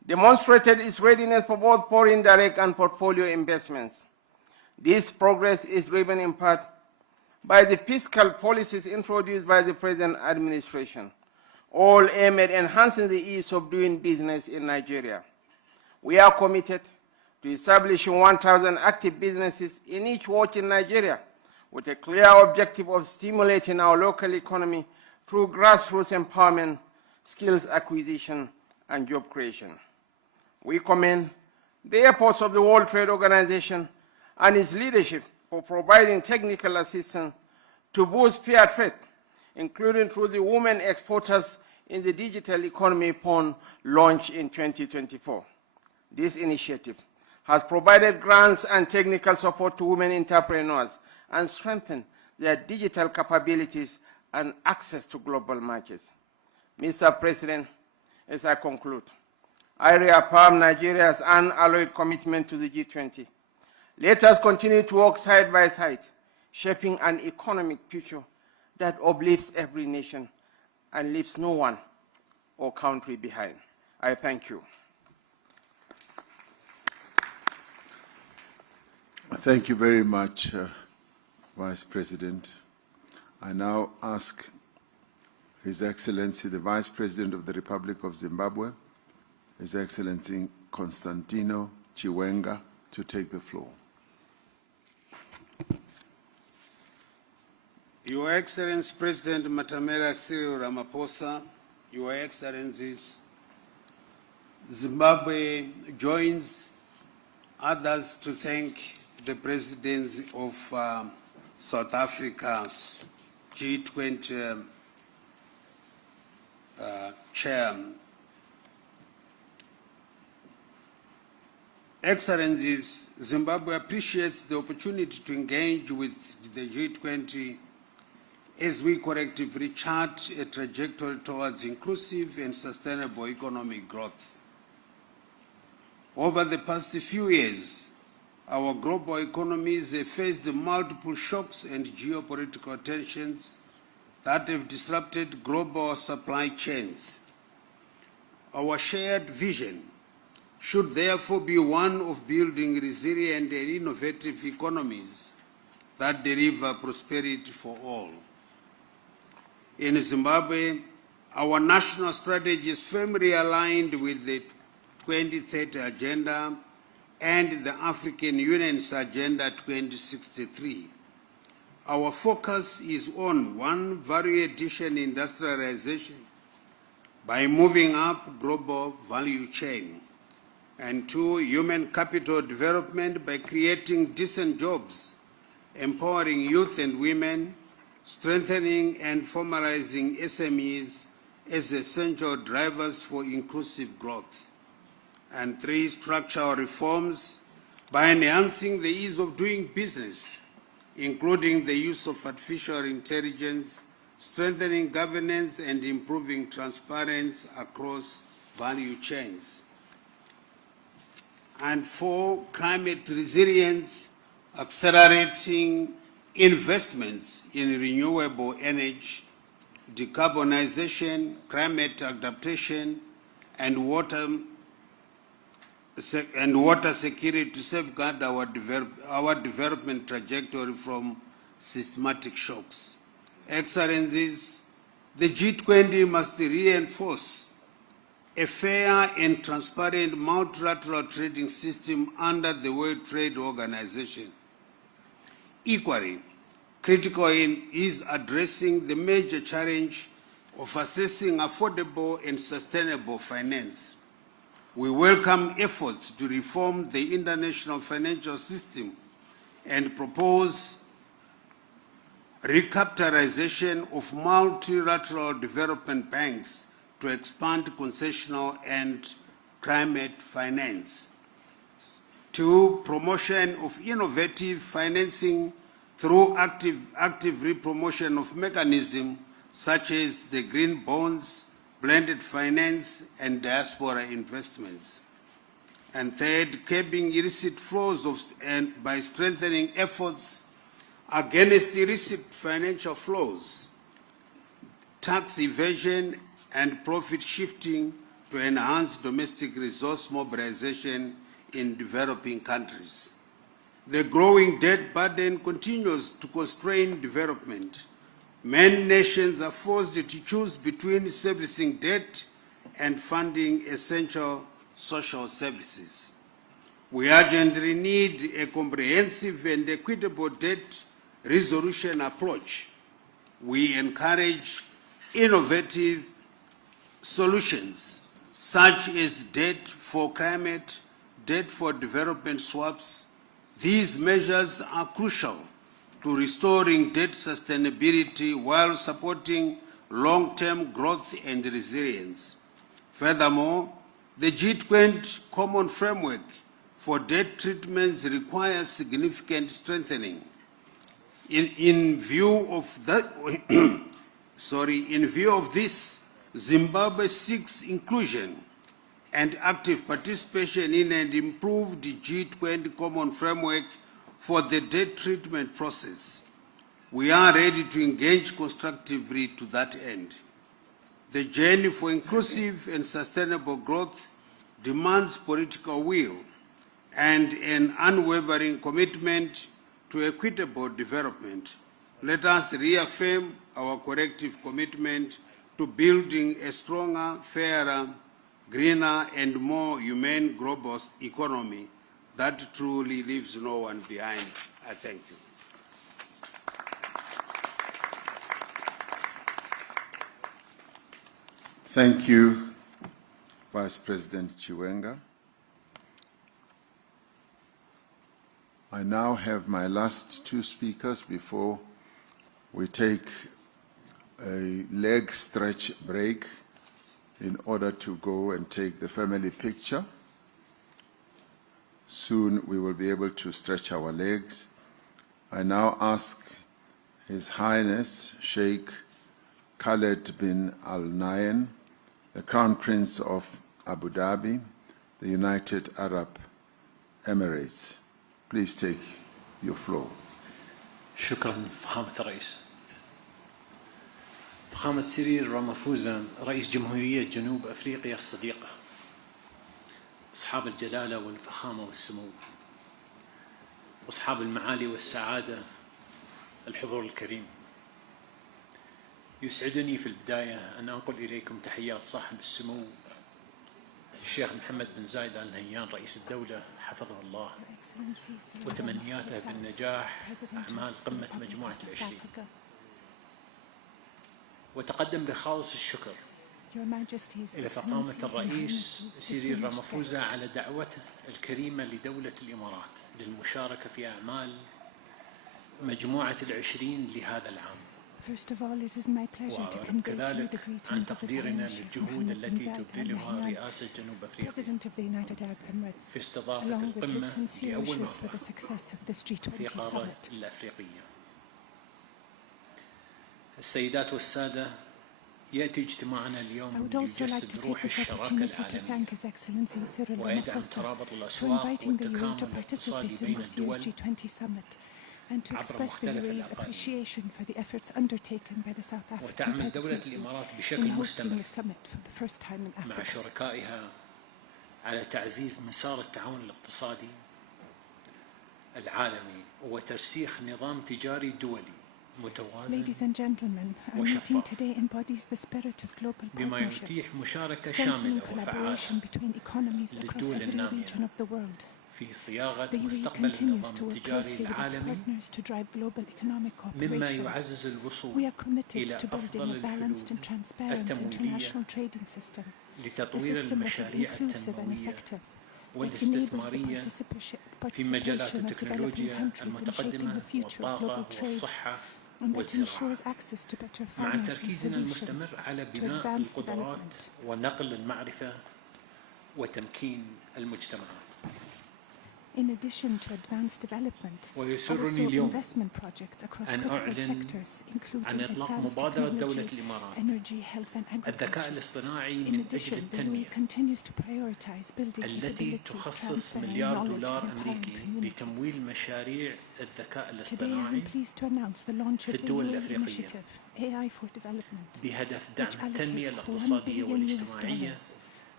demonstrated its readiness for both foreign direct and portfolio investments. This progress is driven in part by the fiscal policies introduced by the present administration, all aimed at enhancing the ease of doing business in Nigeria. We are committed to establishing 1,000 active businesses in each ward in Nigeria, with a clear objective of stimulating our local economy through grassroots empowerment, skills acquisition, and job creation. We commend the efforts of the World Trade Organization and its leadership for providing technical assistance to boost fair trade, including through the Women Exporters in the Digital Economy Fund launched in 2024. This initiative has provided grants and technical support to women entrepreneurs and strengthened their digital capabilities and access to global markets. Mr. President, as I conclude, I reaffirm Nigeria's unalloyed commitment to the G20. Let us continue to work side by side, shaping an economic future that uplifts every nation and leaves no one or country behind. I thank you. Thank you very much, Vice President. I now ask His Excellency, the Vice President of the Republic of Zimbabwe, His Excellency Constantino Chiwenga, to take the floor. Your Excellency President Matamela Cyril Ramaphosa, Your Excellencies, Zimbabwe joins others to thank the President of South Africa's G20 Chair. Excellencies, Zimbabwe appreciates the opportunity to engage with the G20 as we collectively chart a trajectory towards inclusive and sustainable economic growth. Over the past few years, our global economies have faced multiple shocks and geopolitical tensions that have disrupted global supply chains. Our shared vision should therefore be one of building resilient and innovative economies that deliver prosperity for all. In Zimbabwe, our national strategy is firmly aligned with the 2030 Agenda and the African Union's Agenda 2063. Our focus is on 1, value addition industrialization by moving up global value chain, and 2, human capital development by creating decent jobs, empowering youth and women, strengthening and formalizing SMEs as essential drivers for inclusive growth, and 3, structural reforms by enhancing the ease of doing business, including the use of artificial intelligence, strengthening governance and improving transparency across value chains, and 4, climate resilience, accelerating investments in renewable energy, decarbonization, climate adaptation, and water security to safeguard our development trajectory from systematic shocks. Excellencies, the G20 must reinforce a fair and transparent multilateral trading system under the World Trade Organization. Equally critical is addressing the major challenge of assessing affordable and sustainable finance. We welcome efforts to reform the international financial system and propose recapitalization of multilateral development banks to expand concessional and climate finance. 2, promotion of innovative financing through active re-promotion of mechanisms such as the green bonds, blended finance, and diaspora investments. And 3rd, curbing illicit flows by strengthening efforts against illicit financial flows, tax evasion, and profit shifting to enhance domestic resource mobilization in developing countries. The growing debt burden continues to constrain development. Many nations are forced to choose between servicing debt and funding essential social services. We urgently need a comprehensive and equitable debt resolution approach. We encourage innovative solutions such as debt for climate, debt for development swaps. These measures are crucial to restoring debt sustainability while supporting long-term growth and resilience. Furthermore, the G20 Common Framework for Debt Treatments requires significant strengthening. In view of this, Zimbabwe seeks inclusion and active participation in an improved G20 Common Framework for the debt treatment process. We are ready to engage constructively to that end. The journey for inclusive and sustainable growth demands political will and an unwavering commitment to equitable development. Let us reaffirm our collective commitment to building a stronger, fairer, greener, and more humane global economy that truly leaves no one behind. I thank you. Thank you, Vice President Chiwenga. I now have my last two speakers before we take a leg stretch break in order to go and take the family picture. Soon we will be able to stretch our legs. I now ask His Highness Sheikh Khaled bin Al Nahyan, the Crown Prince of Abu Dhabi, the United Arab Emirates. Please take your floor. شكرا فخامة الرئيس. فخامة سيريل رامافوزا رئيس جمهورية جنوب أفريقيا الصديقة، أصحاب الجلالة والفخامة والسمو، أصحاب المعالي والسعادة، الحضور الكريم، يسعدني في البداية أن أنقل إليكم تحيات صاحب السمو الشيخ محمد بن زايد آل نهيان رئيس الدولة حفظه الله، وتمنياته بالنجاح أعمال قمة مجموعة العشرين. وتقدم لخالص الشكر إلى فخامة الرئيس سيريل رامافوزا على دعوته الكريمة لدولة الإمارات للمشاركة في أعمال مجموعة العشرين لهذا العام. وكذلك عن تقديرنا للجهود التي تبذلها رئاسة جنوب أفريقيا في استضافة القمة لأول مرة في القارة الأفريقية. السيدات والسادة، يأتي اجتماعنا اليوم ليجسد روح الشراكة العالمية ويدعم ترابط الأسواق والتكامل الاقتصادي بين الدول and to express the UAE's appreciation for the efforts undertaken by the South African presidency in hosting the summit for the first time in Africa. مع شركائها على تعزيز مسار التعاون الاقتصادي العالمي وترسيخ نظام تجاري دولي متوازن وشفاف بما يتيح مشاركة شاملة وفعالة للدول النامية في صياغة مستقبل النظام التجاري العالمي مما يعزز الوصول إلى أفضل الحلول التمويلية لتطوير المشاريع التنموية والاستثمارية في مجالات التكنولوجيا المتقدمة والطاقة والصحة والزراعة، مع تركيزنا المستمر على بناء القدرات ونقل المعرفة وتمكين المجتمعات. In addition to advanced development, ويسرني اليوم أن أعلن عن إطلاق مبادرة دولة الإمارات الذكاء الاصطناعي من أجل التنمية التي تخصص $1 مليار أمريكي لتمويل مشاريع الذكاء الاصطناعي في الدول الأفريقية بهدف دعم التنمية الاقتصادية والاجتماعية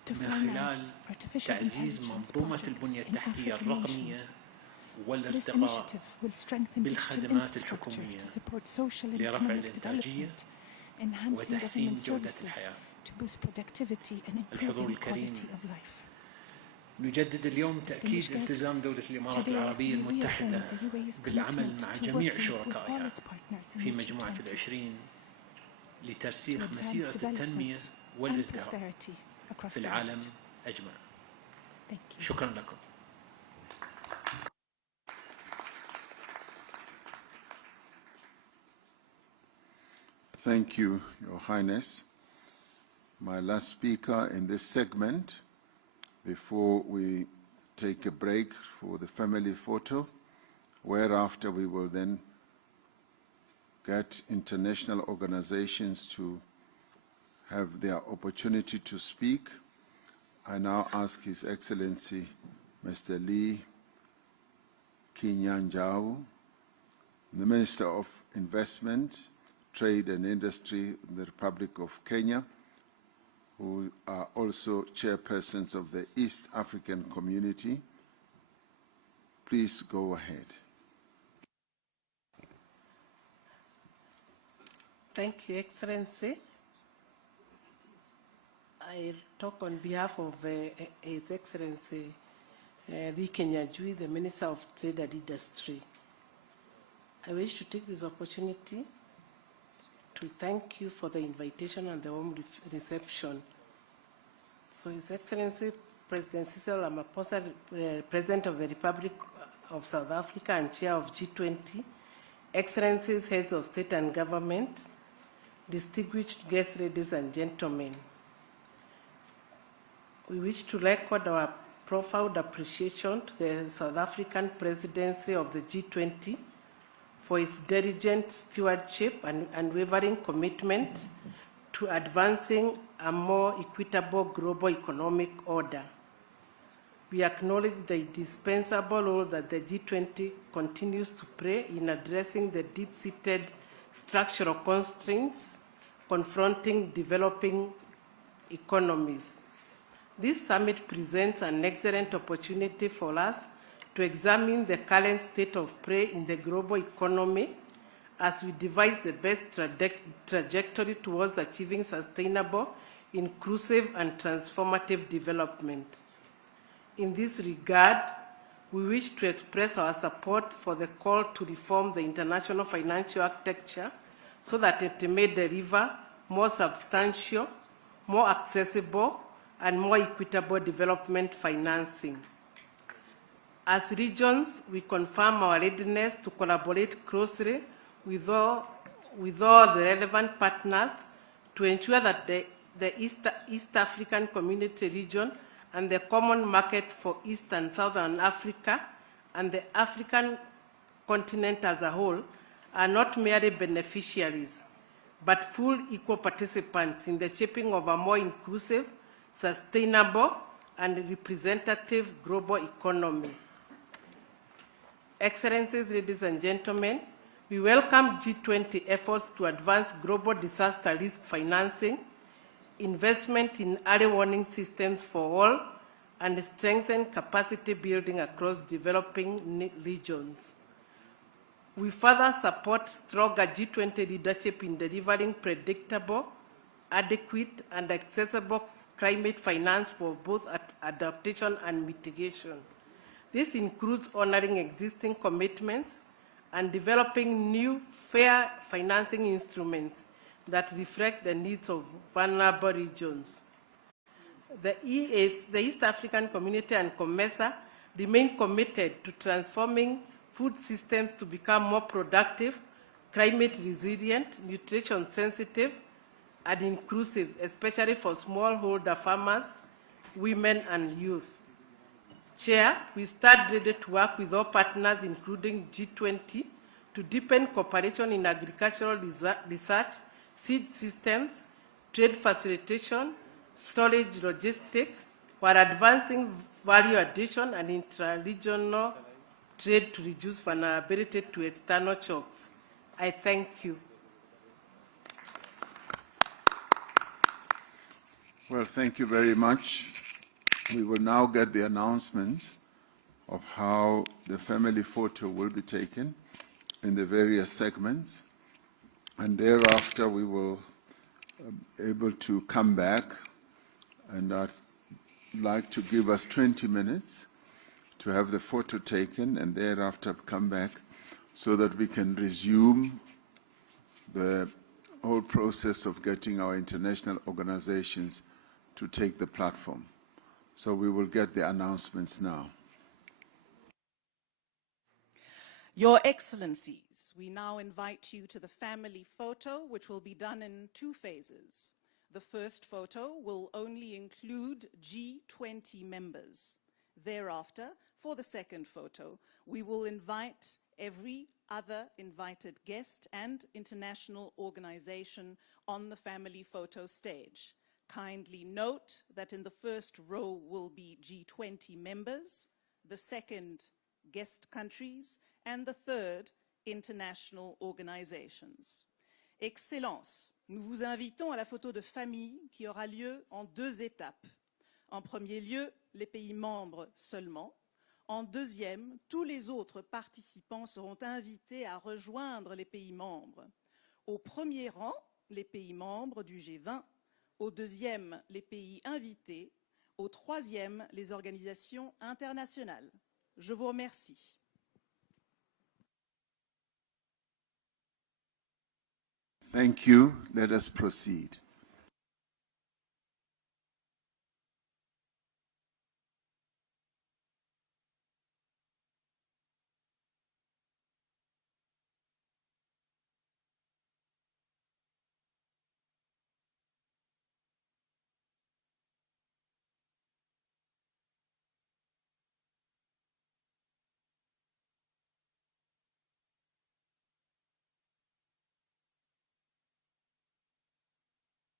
to من خلال finance artificial تعزيز intelligence منظومة projects البنية in التحتية African الرقمية nations. This والارتقاء initiative will strengthen digital بالخدمات infrastructure الحكومية to support social and لرفع economic الإنتاجية development, enhancing وتحسين government جودة services الحياة. to boost productivity and الحضور improving الكريم، quality of life. نجدد اليوم تأكيد التزام دولة الإمارات العربية المتحدة بالعمل مع جميع شركائها في مجموعة العشرين لترسيخ مسيرة التنمية والازدهار في العالم أجمع. شكرا لكم. Thank you, Your Highness. My last speaker in this segment, before we take a break for the family photo, whereafter we will then get international organizations to have their opportunity to speak. I now ask His Excellency Mr. Lee Kinyanjao, the Minister of Investment, Trade and Industry in the Republic of Kenya, who are also chairpersons of the East African Community. Please go ahead. Thank you, Excellency. I talk on behalf of His Excellency Lee Kinyanjui, the Minister of Trade and Industry. I wish to take this opportunity to thank you for the invitation and the warm reception. So His Excellency President Cyril Ramaphosa, President of the Republic of South Africa and Chair of G20, Excellencies, Heads of State and Government, distinguished guests, ladies and gentlemen, we wish to record our profound appreciation to the South African Presidency of the G20 for its diligent stewardship and unwavering commitment to advancing a more equitable global economic order. We acknowledge the indispensable role that the G20 continues to play in addressing the deep-seated structural constraints confronting developing economies. This summit presents an excellent opportunity for us to examine the current state of play in the global economy as we devise the best trajectory towards achieving sustainable, inclusive, and transformative development. In this regard, we wish to express our support for the call to reform the international financial architecture so that it may deliver more substantial, more accessible, and more equitable development financing. As regions, we confirm our readiness to collaborate closely with all the relevant partners to ensure that the East African Community region and the common market for East and Southern Africa and the African continent as a whole are not merely beneficiaries, but full equal participants in the shaping of a more inclusive, sustainable, and representative global economy. Excellencies, ladies and gentlemen, we welcome G20 efforts to advance global disaster risk financing, investment in early warning systems for all, and strengthen capacity building across developing regions. We further support stronger G20 leadership in delivering predictable, adequate, and accessible climate finance for both adaptation and mitigation. This includes honoring existing commitments and developing new fair financing instruments that reflect the needs of vulnerable regions. The East African Community and COMESA remain committed to transforming food systems to become more productive, climate resilient, nutrition sensitive, and inclusive, especially for smallholder farmers, women, and youth. Chair, we stand ready to work with all partners, including G20, to deepen cooperation in agricultural research, seed systems, trade facilitation, storage logistics, while advancing value addition and intra-regional trade to reduce vulnerability to external shocks. I thank you. Well, thank you very much. We will now get the announcements of how the family photo will be taken in the various segments, and thereafter we will be able to come back, and I'd like to give us 20 minutes to have the photo taken and thereafter come back so that we can resume the whole process of getting our international organizations to take the platform. So we will get the announcements now. Your Excellencies, we now invite you to the family photo, which will be done in 2 phases. The first photo will only include G20 members. Thereafter, for the second photo, we will invite every other invited guest and international organization on the family photo stage. Kindly note that in the first row will be G20 members, the second guest countries, and the third international organizations. Excellences, nous vous invitons à la photo de famille qui aura lieu en 2 étapes. En premier lieu, les pays membres seulement. En deuxième, tous les autres participants seront invités à rejoindre les pays membres. Au premier rang, les pays membres du G20. Au deuxième, les pays invités. Au troisième, les organisations internationales. Je vous remercie. Thank you. Let us proceed.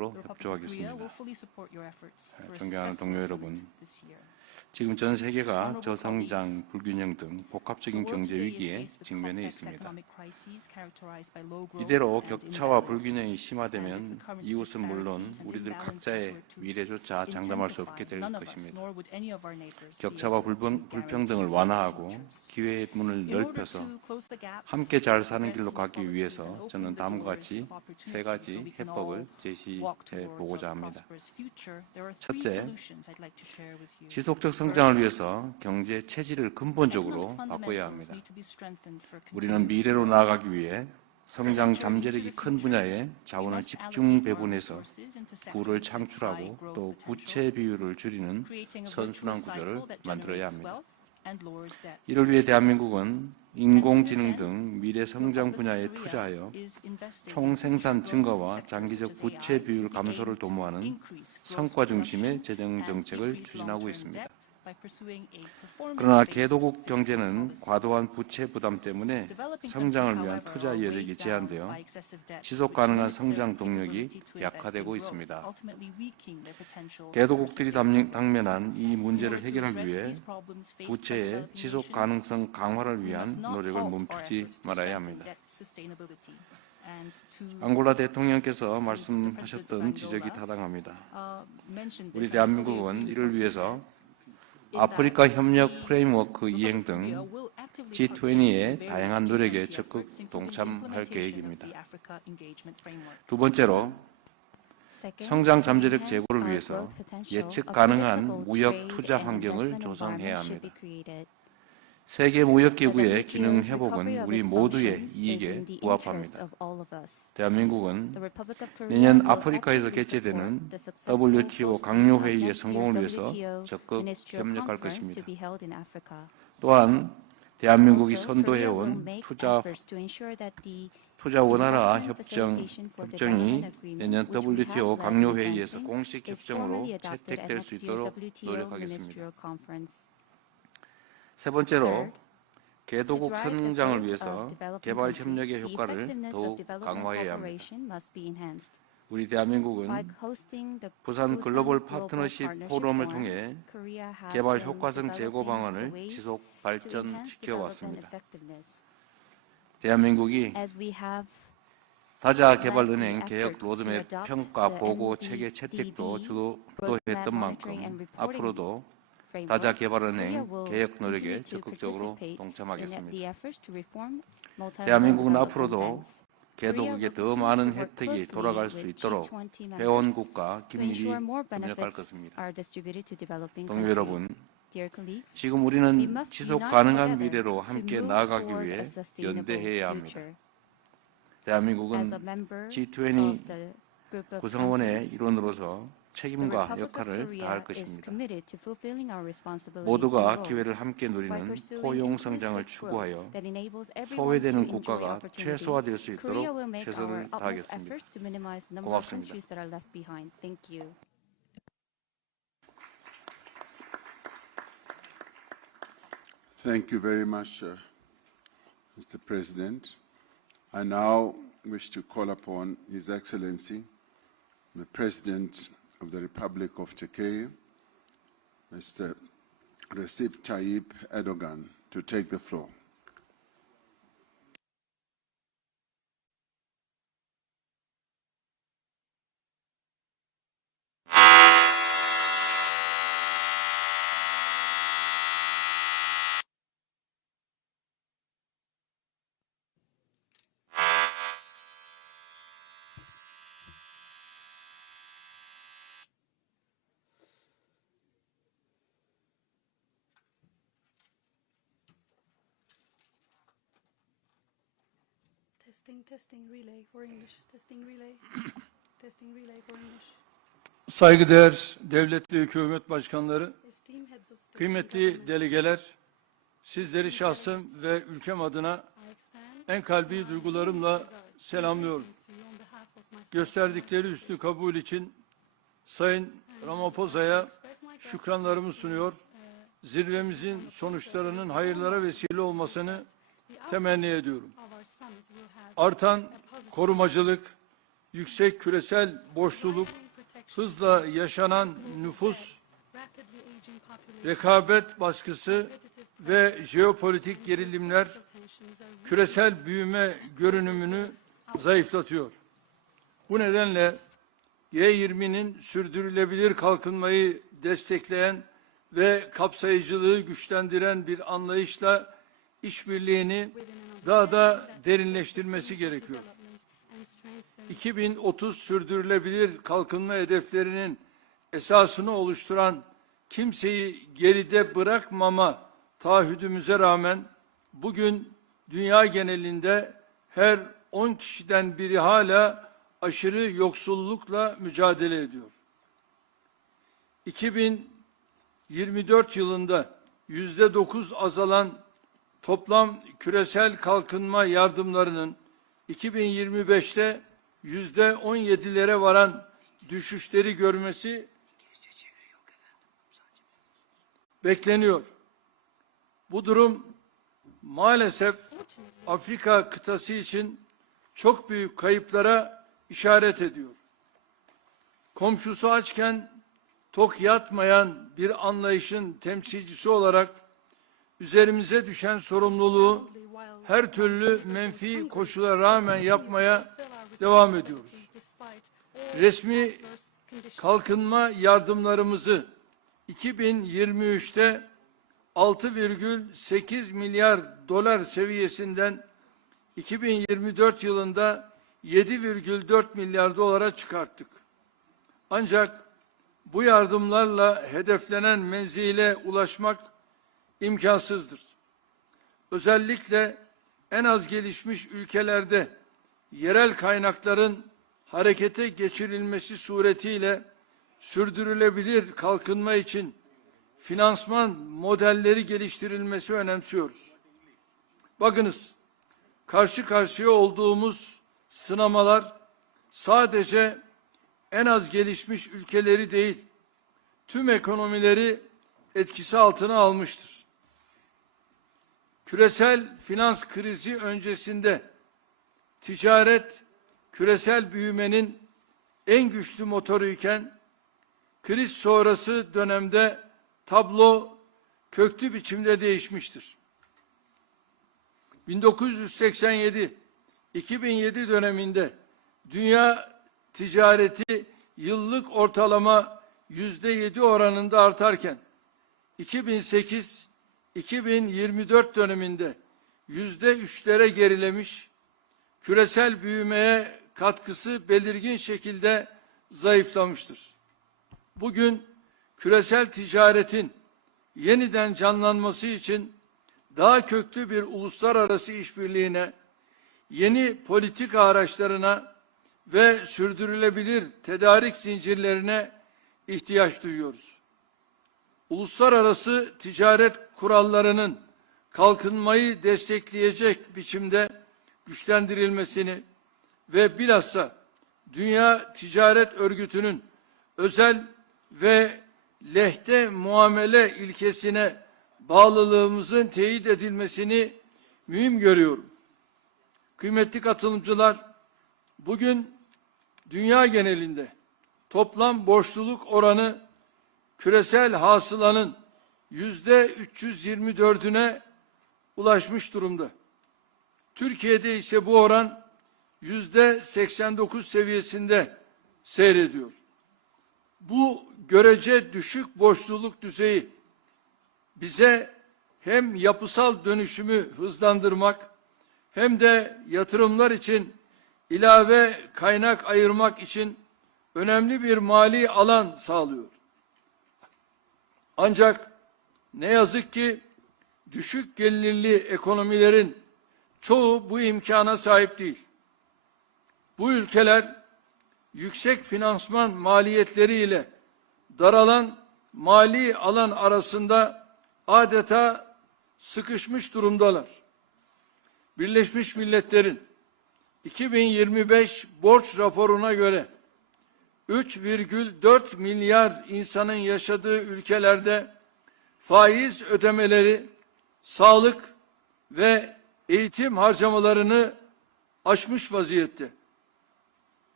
협조하겠습니다. 존경하는 동료 여러분, 지금 전 세계가 저성장, 불균형 등 복합적인 경제 위기에 직면해 있습니다. 이대로 격차와 불균형이 심화되면 이웃은 물론 우리들 각자의 미래조차 장담할 수 없게 될 것입니다. 격차와 불평등을 완화하고 기회의 문을 넓혀서 함께 잘 사는 길로 가기 위해서 저는 다음과 같이 세 가지 해법을 제시해 보고자 합니다. 첫째, 지속적 성장을 위해서 경제 체질을 근본적으로 바꿔야 합니다. 우리는 미래로 나아가기 위해 성장 잠재력이 큰 분야에 자원을 집중 배분해서 부를 창출하고 또 부채 비율을 줄이는 선순환 구조를 만들어야 합니다. 이를 위해 대한민국은 인공지능 등 미래 성장 분야에 투자하여 총생산 증가와 장기적 부채 비율 감소를 도모하는 성과 중심의 재정 정책을 추진하고 있습니다. 그러나 개도국 경제는 과도한 부채 부담 때문에 성장을 위한 투자 여력이 제한되어 지속 가능한 성장 동력이 약화되고 있습니다. 개도국들이 당면한 이 문제를 해결하기 위해 부채의 지속 가능성 강화를 위한 노력을 멈추지 말아야 합니다. 앙골라 대통령께서 말씀하셨던 지적이 타당합니다. 우리 대한민국은 이를 위해서 아프리카 협력 프레임워크 이행 등 G20의 다양한 노력에 적극 동참할 계획입니다. 두 번째로, 성장 잠재력 제고를 위해서 예측 가능한 무역 투자 환경을 조성해야 합니다. 세계 무역기구의 기능 회복은 우리 모두의 이익에 부합합니다. 대한민국은 내년 아프리카에서 개최되는 WTO 강요회의의 성공을 위해서 적극 협력할 것입니다. 또한 대한민국이 선도해온 투자 원활화 협정이 내년 WTO 강요회의에서 공식 협정으로 채택될 수 있도록 노력하겠습니다. 세 번째로, 개도국 성장을 위해서 개발 협력의 효과를 더욱 강화해야 합니다. 우리 대한민국은 부산 글로벌 파트너십 포럼을 통해 개발 효과성 제고 방안을 지속 발전시켜 왔습니다. 대한민국이 다자개발은행 개혁 로드맵 평가 보고 체계 채택도 주도했던 만큼 앞으로도 다자개발은행 개혁 노력에 적극적으로 동참하겠습니다. 대한민국은 앞으로도 개도국에 더 많은 혜택이 돌아갈 수 있도록 회원국과 긴밀히 협력할 것입니다. 동료 여러분, 지금 우리는 지속 가능한 미래로 함께 나아가기 위해 연대해야 합니다. 대한민국은 G20 구성원의 일원으로서 책임과 역할을 다할 것입니다. 모두가 기회를 함께 누리는 포용 성장을 추구하여 소외되는 국가가 최소화될 수 있도록 최선을 다하겠습니다. 고맙습니다. Thank you very much, Mr. President. I now wish to call upon His Excellency, the President of the Republic of Turkey, Mr. Recep Tayyip Erdogan, to take the floor. Testing relay for English. Testing relay. Testing relay for English. Saygıdeğer devletli hükümet başkanları, kıymetli delegeler, sizleri şahsım ve ülkem adına en kalbi duygularımla selamlıyorum. Gösterdikleri üstü kabul için Sayın Ramaphosa'ya şükranlarımı sunuyor. Zirvemizin sonuçlarının hayırlara vesile olmasını temenni ediyorum. Artan korumacılık, yüksek küresel borçluluk, hızla yaşanan nüfus, rekabet baskısı ve jeopolitik gerilimler küresel büyüme görünümünü zayıflatıyor. Bu nedenle G20'nin sürdürülebilir kalkınmayı destekleyen ve kapsayıcılığı güçlendiren bir anlayışla işbirliğini daha da derinleştirmesi gerekiyor. 2030 sürdürülebilir kalkınma hedeflerinin esasını oluşturan kimseyi geride bırakmama taahhüdümüze rağmen bugün dünya genelinde her 10 kişiden biri hala aşırı yoksullukla mücadele ediyor. 2024 yılında %9 azalan toplam küresel kalkınma yardımlarının 2025'te %17'lere varan düşüşleri görmesi bekleniyor. Bu durum maalesef Afrika kıtası için çok büyük kayıplara işaret ediyor. Komşusu açken tok yatmayan bir anlayışın temsilcisi olarak üzerimize düşen sorumluluğu her türlü menfi koşula rağmen yapmaya devam ediyoruz. Resmi kalkınma yardımlarımızı 2023'te 6,8 milyar dolar seviyesinden 2024 yılında 7,4 milyar dolara çıkarttık. Ancak bu yardımlarla hedeflenen menzile ulaşmak imkansızdır. Özellikle en az gelişmiş ülkelerde yerel kaynakların harekete geçirilmesi suretiyle sürdürülebilir kalkınma için finansman modelleri geliştirilmesi önemsiyoruz. Bakınız, karşı karşıya olduğumuz sınamalar sadece en az gelişmiş ülkeleri değil, tüm ekonomileri etkisi altına almıştır. Küresel finans krizi öncesinde ticaret küresel büyümenin en güçlü motoruyken kriz sonrası dönemde tablo köklü biçimde değişmiştir. 1987-2007 döneminde dünya ticareti yıllık ortalama %7 oranında artarken 2008-2024 döneminde %3'lere gerilemiş, küresel büyümeye katkısı belirgin şekilde zayıflamıştır. Bugün küresel ticaretin yeniden canlanması için daha köklü bir uluslararası işbirliğine, yeni politika araçlarına ve sürdürülebilir tedarik zincirlerine ihtiyaç duyuyoruz. Uluslararası ticaret kurallarının kalkınmayı destekleyecek biçimde güçlendirilmesini ve bilhassa Dünya Ticaret Örgütü'nün özel ve lehte muamele ilkesine bağlılığımızın teyit edilmesini mühim görüyorum. Kıymetli katılımcılar, bugün dünya genelinde toplam borçluluk oranı küresel hasılanın %324'üne ulaşmış durumda. Türkiye'de ise bu oran %89 seviyesinde seyrediyor. Bu görece düşük borçluluk düzeyi bize hem yapısal dönüşümü hızlandırmak hem de yatırımlar için ilave kaynak ayırmak için önemli bir mali alan sağlıyor. Ancak ne yazık ki düşük gelirli ekonomilerin çoğu bu imkana sahip değil. Bu ülkeler yüksek finansman maliyetleriyle daralan mali alan arasında adeta sıkışmış durumdalar. Birleşmiş Milletler'in 2025 borç raporuna göre 3,4 milyar insanın yaşadığı ülkelerde faiz ödemeleri, sağlık ve eğitim harcamalarını aşmış vaziyette.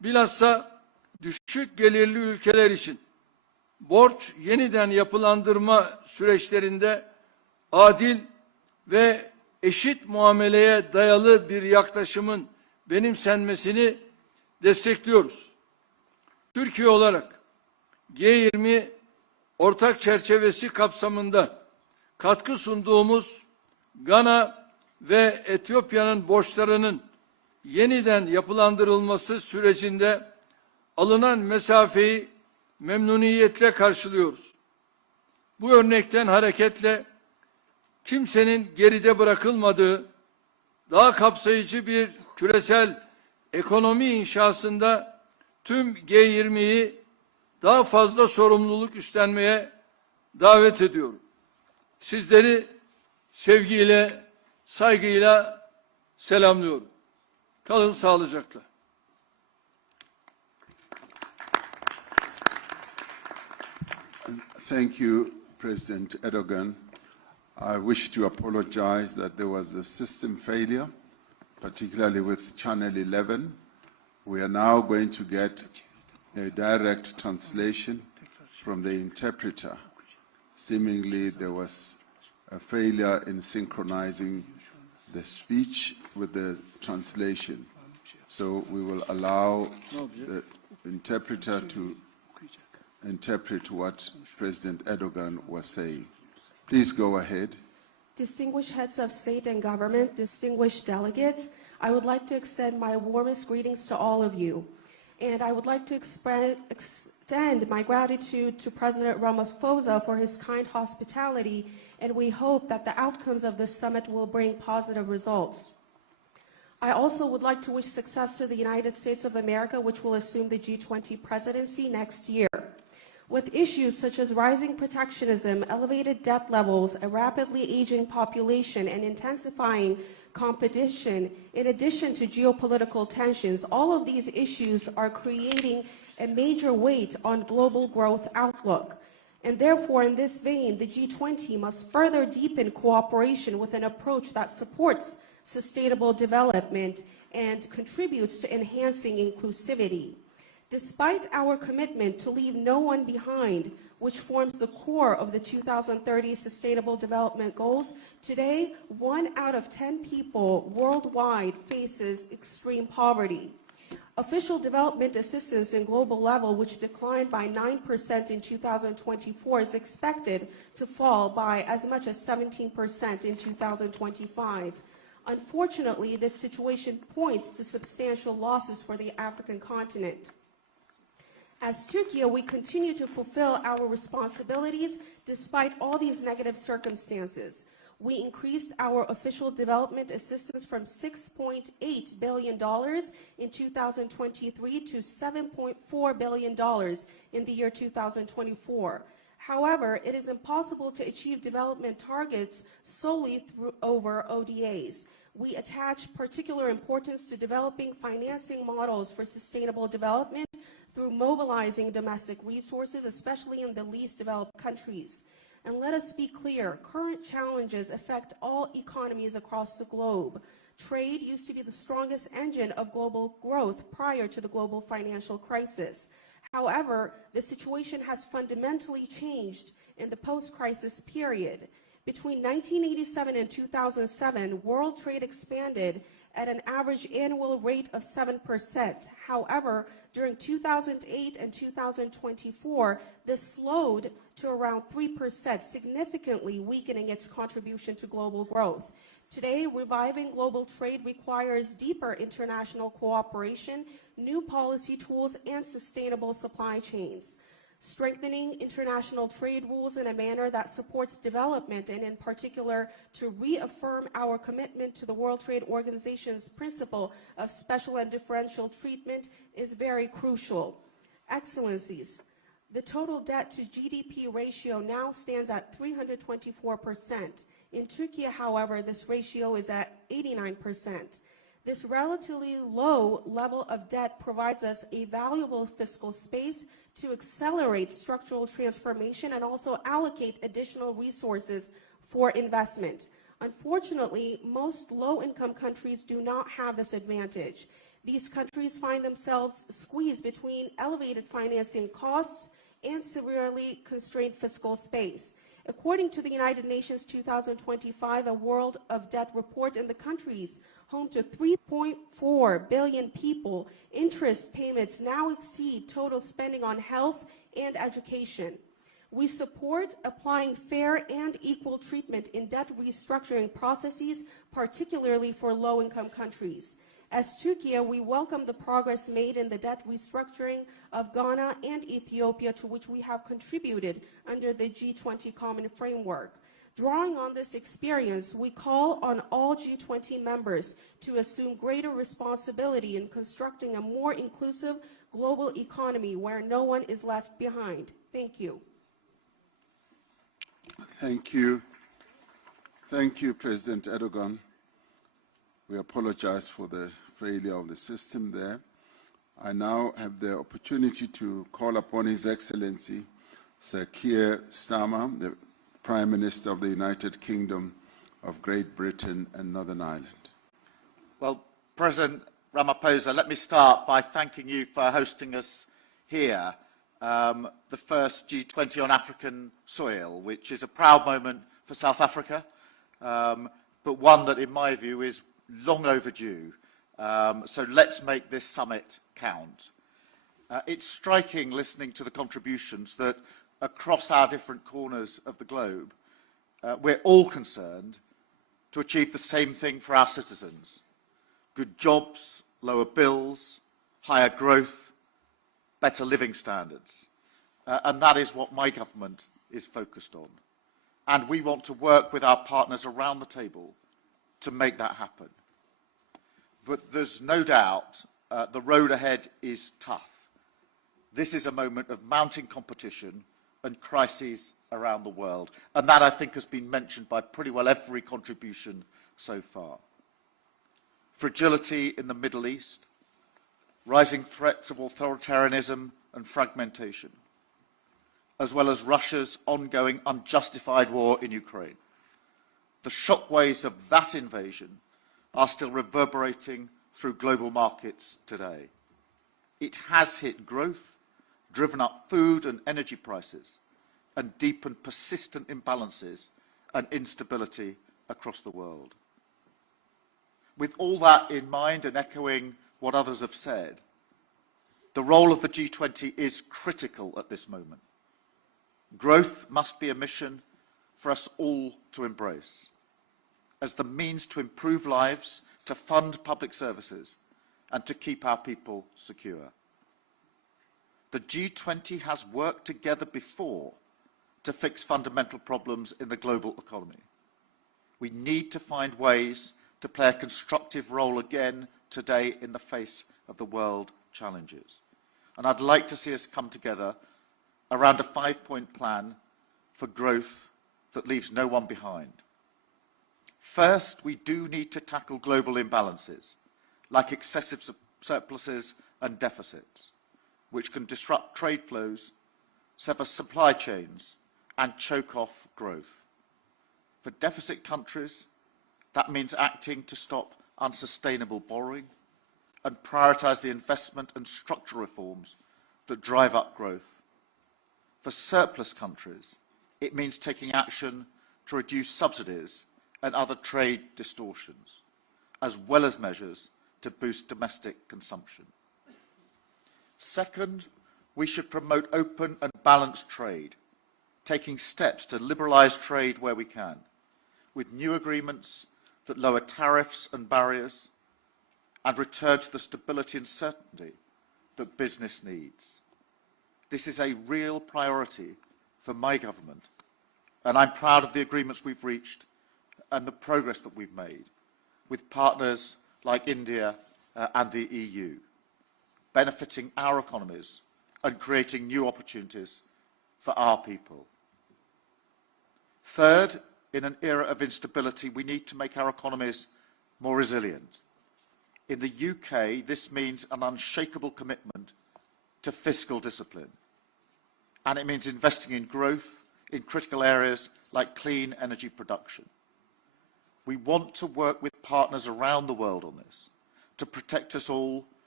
bilhassa düşük gelirli ülkeler için borç yeniden yapılandırma süreçlerinde adil ve eşit muameleye dayalı bir yaklaşımın benimsenmesini destekliyoruz. Türkiye olarak G20 ortak çerçevesi kapsamında katkı sunduğumuz Gana ve Etiyopya'nın borçlarının yeniden yapılandırılması sürecinde alınan mesafeyi memnuniyetle karşılıyoruz. Bu örnekten hareketle kimsenin geride bırakılmadığı, daha kapsayıcı bir küresel ekonomi inşasında tüm G20'yi daha fazla sorumluluk üstlenmeye davet ediyorum. Sizleri sevgiyle, saygıyla selamlıyorum. Kalın sağlıcakla. Thank you, President Erdogan. I wish to apologize that there was a system failure, particularly with Channel 11. We are now going to get a direct translation from the interpreter. Seemingly, there was a failure in synchronizing the speech with the translation. So we will allow the interpreter to interpret what President Erdogan was saying. Please go ahead. Distinguished heads of state and government, distinguished delegates, I would like to extend my warmest greetings to all of you. And I would like to extend my gratitude to President Ramaphosa for his kind hospitality, and we hope that the outcomes of this summit will bring positive results. I also would like to wish success to the United States of America, which will assume the G20 presidency next year. With issues such as rising protectionism, elevated debt levels, a rapidly aging population, and intensifying competition, in addition to geopolitical tensions, all of these issues are creating a major weight on global growth outlook. And therefore, in this vein, the G20 must further deepen cooperation with an approach that supports sustainable development and contributes to enhancing inclusivity. Despite our commitment to leave no one behind, which forms the core of the 2030 Sustainable Development Goals, today, 1 out of 10 people worldwide faces extreme poverty. Official development assistance in global level, which declined by 9% in 2024, is expected to fall by as much as 17% in 2025. Unfortunately, this situation points to substantial losses for the African continent. As Turkey, we continue to fulfill our responsibilities despite all these negative circumstances. We increased our official development assistance from $6.8 billion in 2023 to $7.4 billion in the year 2024. However, it is impossible to achieve development targets solely over ODAs. We attach particular importance to developing financing models for sustainable development through mobilizing domestic resources, especially in the least developed countries. And let us be clear, current challenges affect all economies across the globe. Trade used to be the strongest engine of global growth prior to the global financial crisis. However, the situation has fundamentally changed in the post-crisis period. Between 1987 and 2007, world trade expanded at an average annual rate of 7%. However, during 2008 and 2024, this slowed to around 3%, significantly weakening its contribution to global growth. Today, reviving global trade requires deeper international cooperation, new policy tools, and sustainable supply chains. Strengthening international trade rules in a manner that supports development, and in particular to reaffirm our commitment to the World Trade Organization's principle of special and differential treatment, is very crucial. Excellencies, the total debt to GDP ratio now stands at 324%. In Turkey, however, this ratio is at 89%. This relatively low level of debt provides us a valuable fiscal space to accelerate structural transformation and also allocate additional resources for investment. Unfortunately, most low-income countries do not have this advantage. These countries find themselves squeezed between elevated financing costs and severely constrained fiscal space. According to the United Nations 2025 A World of Debt report, in the countries home to 3.4 billion people, interest payments now exceed total spending on health and education. We support applying fair and equal treatment in debt restructuring processes, particularly for low-income countries. As Turkey, we welcome the progress made in the debt restructuring of Ghana and Ethiopia, to which we have contributed under the G20 Common Framework. Drawing on this experience, we call on all G20 members to assume greater responsibility in constructing a more inclusive global economy where no one is left behind. Thank you. Thank you. Thank you, President Erdogan. We apologize for the failure of the system there. I now have the opportunity to call upon His Excellency Sir Keir Starmer, the Prime Minister of the United Kingdom of Great Britain and Northern Ireland. Well, President Ramaphosa, let me start by thanking you for hosting us here, the first G20 on African soil, which is a proud moment for South Africa, but one that, in my view, is long overdue. So let's make this summit count. It's striking, listening to the contributions, that across our different corners of the globe, we're all concerned to achieve the same thing for our citizens: good jobs, lower bills, higher growth, better living standards. And that is what my government is focused on. And we want to work with our partners around the table to make that happen. But there's no doubt the road ahead is tough. This is a moment of mounting competition and crises around the world. And that, I think, has been mentioned by pretty well every contribution so far. Fragility in the Middle East, rising threats of authoritarianism and fragmentation, as well as Russia's ongoing unjustified war in Ukraine. The shockwaves of that invasion are still reverberating through global markets today. It has hit growth, driven up food and energy prices, and deepened persistent imbalances and instability across the world. With all that in mind, and echoing what others have said, the role of the G20 is critical at this moment. Growth must be a mission for us all to embrace, as the means to improve lives, to fund public services, and to keep our people secure. The G20 has worked together before to fix fundamental problems in the global economy. We need to find ways to play a constructive role again today in the face of the world challenges. And I'd like to see us come together around a 5-point plan for growth that leaves no one behind. First, we do need to tackle global imbalances, like excessive surpluses and deficits, which can disrupt trade flows, sever supply chains, and choke off growth. For deficit countries, that means acting to stop unsustainable borrowing and prioritise the investment and structural reforms that drive up growth. For surplus countries, it means taking action to reduce subsidies and other trade distortions, as well as measures to boost domestic consumption. Second, we should promote open and balanced trade, taking steps to liberalise trade where we can, with new agreements that lower tariffs and barriers and return to the stability and certainty that business needs. This is a real priority for my government, and I'm proud of the agreements we've reached and the progress that we've made with partners like India and the EU, benefiting our economies and creating new opportunities for our people. Third, in an era of instability, we need to make our economies more resilient. In the UK, this means an unshakable commitment to fiscal discipline. And it means investing in growth in critical areas like clean energy production. We want to work with partners around the world on this to protect us all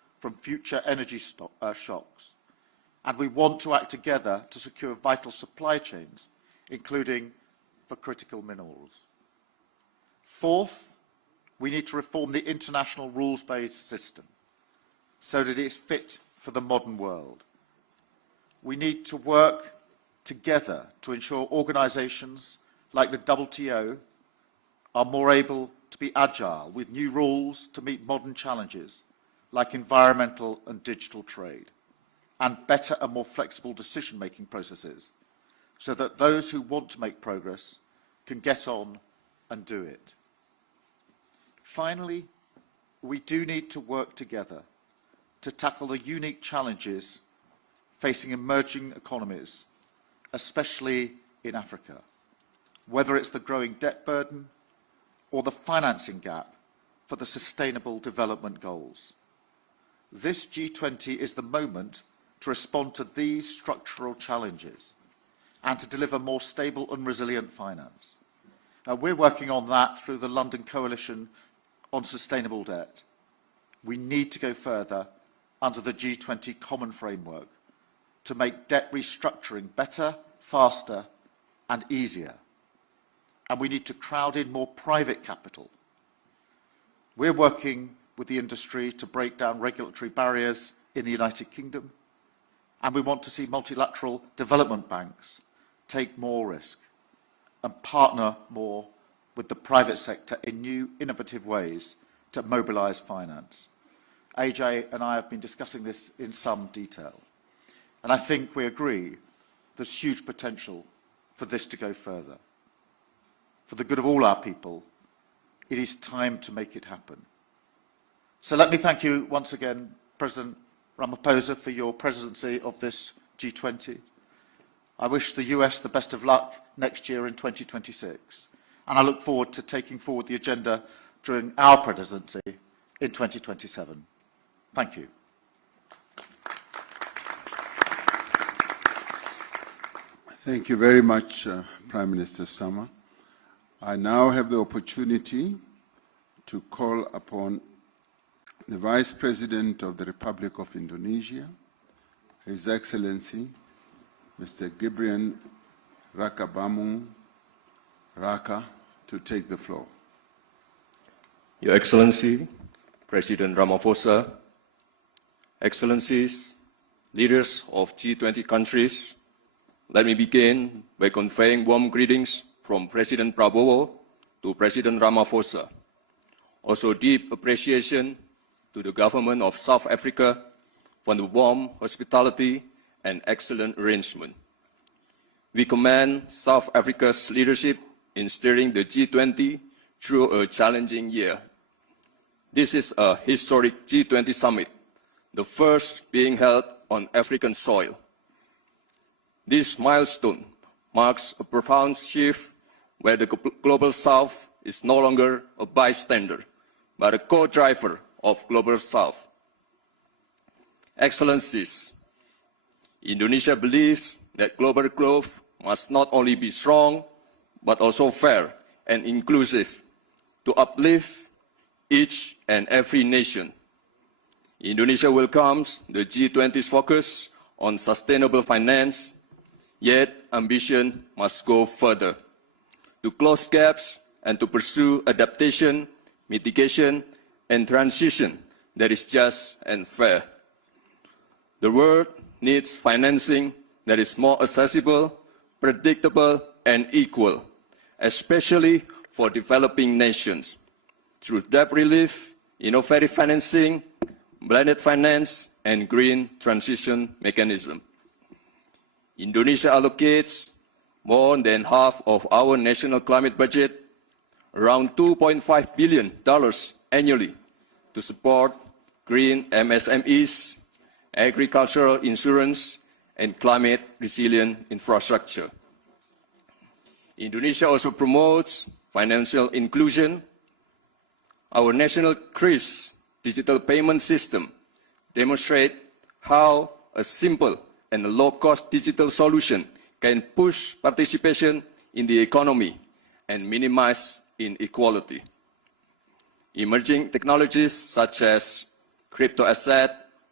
from future energy shocks. And we want to act together to secure vital supply chains, including for critical minerals. Fourth, we need to reform the international rules-based system so that it's fit for the modern world. We need to work together to ensure organisations like the WTO are more able to be agile with new rules to meet modern challenges like environmental and digital trade, and better and more flexible decision-making processes so that those who want to make progress can get on and do it. Finally, we do need to work together to tackle the unique challenges facing emerging economies, especially in Africa, whether it's the growing debt burden or the financing gap for the Sustainable Development Goals. This G20 is the moment to respond to these structural challenges and to deliver more stable and resilient finance. We're working on that through the London Coalition on Sustainable Debt. We need to go further under the G20 Common Framework to make debt restructuring better, faster and easier. And we need to crowd in more private capital. We're working with the industry to break down regulatory barriers in the United Kingdom, and we want to see multilateral development banks take more risk and partner more with the private sector in new, innovative ways to mobilise finance. AJ and I have been discussing this in some detail, and I think we agree there's huge potential for this to go further. For the good of all our people, it is time to make it happen. So let me thank you once again, President Ramaphosa, for your presidency of this G20. I wish the US the best of luck next year in 2026, and I look forward to taking forward the agenda during our presidency in 2027. Thank you. Thank you very much, Prime Minister Starmer. I now have the opportunity to call upon the Vice President of the Republic of Indonesia, His Excellency, Mr. Gibran Raka Raka, to take the floor. Your Excellency, President Ramaphosa, Excellencies, leaders of G20 countries, let me begin by conveying warm greetings from President Prabowo to President Ramaphosa. Also deep appreciation to the government of South Africa for the warm hospitality and excellent arrangement. We commend South Africa's leadership in steering the G20 through a challenging year. This is a historic G20 summit, the first being held on African soil. This milestone marks a profound shift where the Global South is no longer a bystander, but a co-driver of Global South. Excellencies, Indonesia believes that global growth must not only be strong, but also fair and inclusive to uplift each and every nation. Indonesia welcomes the G20's focus on sustainable finance, yet ambition must go further to close gaps and to pursue adaptation, mitigation, and transition that is just and fair. The world needs financing that is more accessible, predictable, and equal, especially for developing nations, through debt relief, innovative financing, blended finance, and green transition mechanism. Indonesia allocates more than half of our national climate budget, around $2.5 billion annually, to support green MSMEs, agricultural insurance, and climate-resilient infrastructure. Indonesia also promotes financial inclusion. Our national CRIS digital payment system demonstrates how a simple and a low-cost digital solution can push participation in the economy and minimize inequality. Emerging technologies such as crypto asset,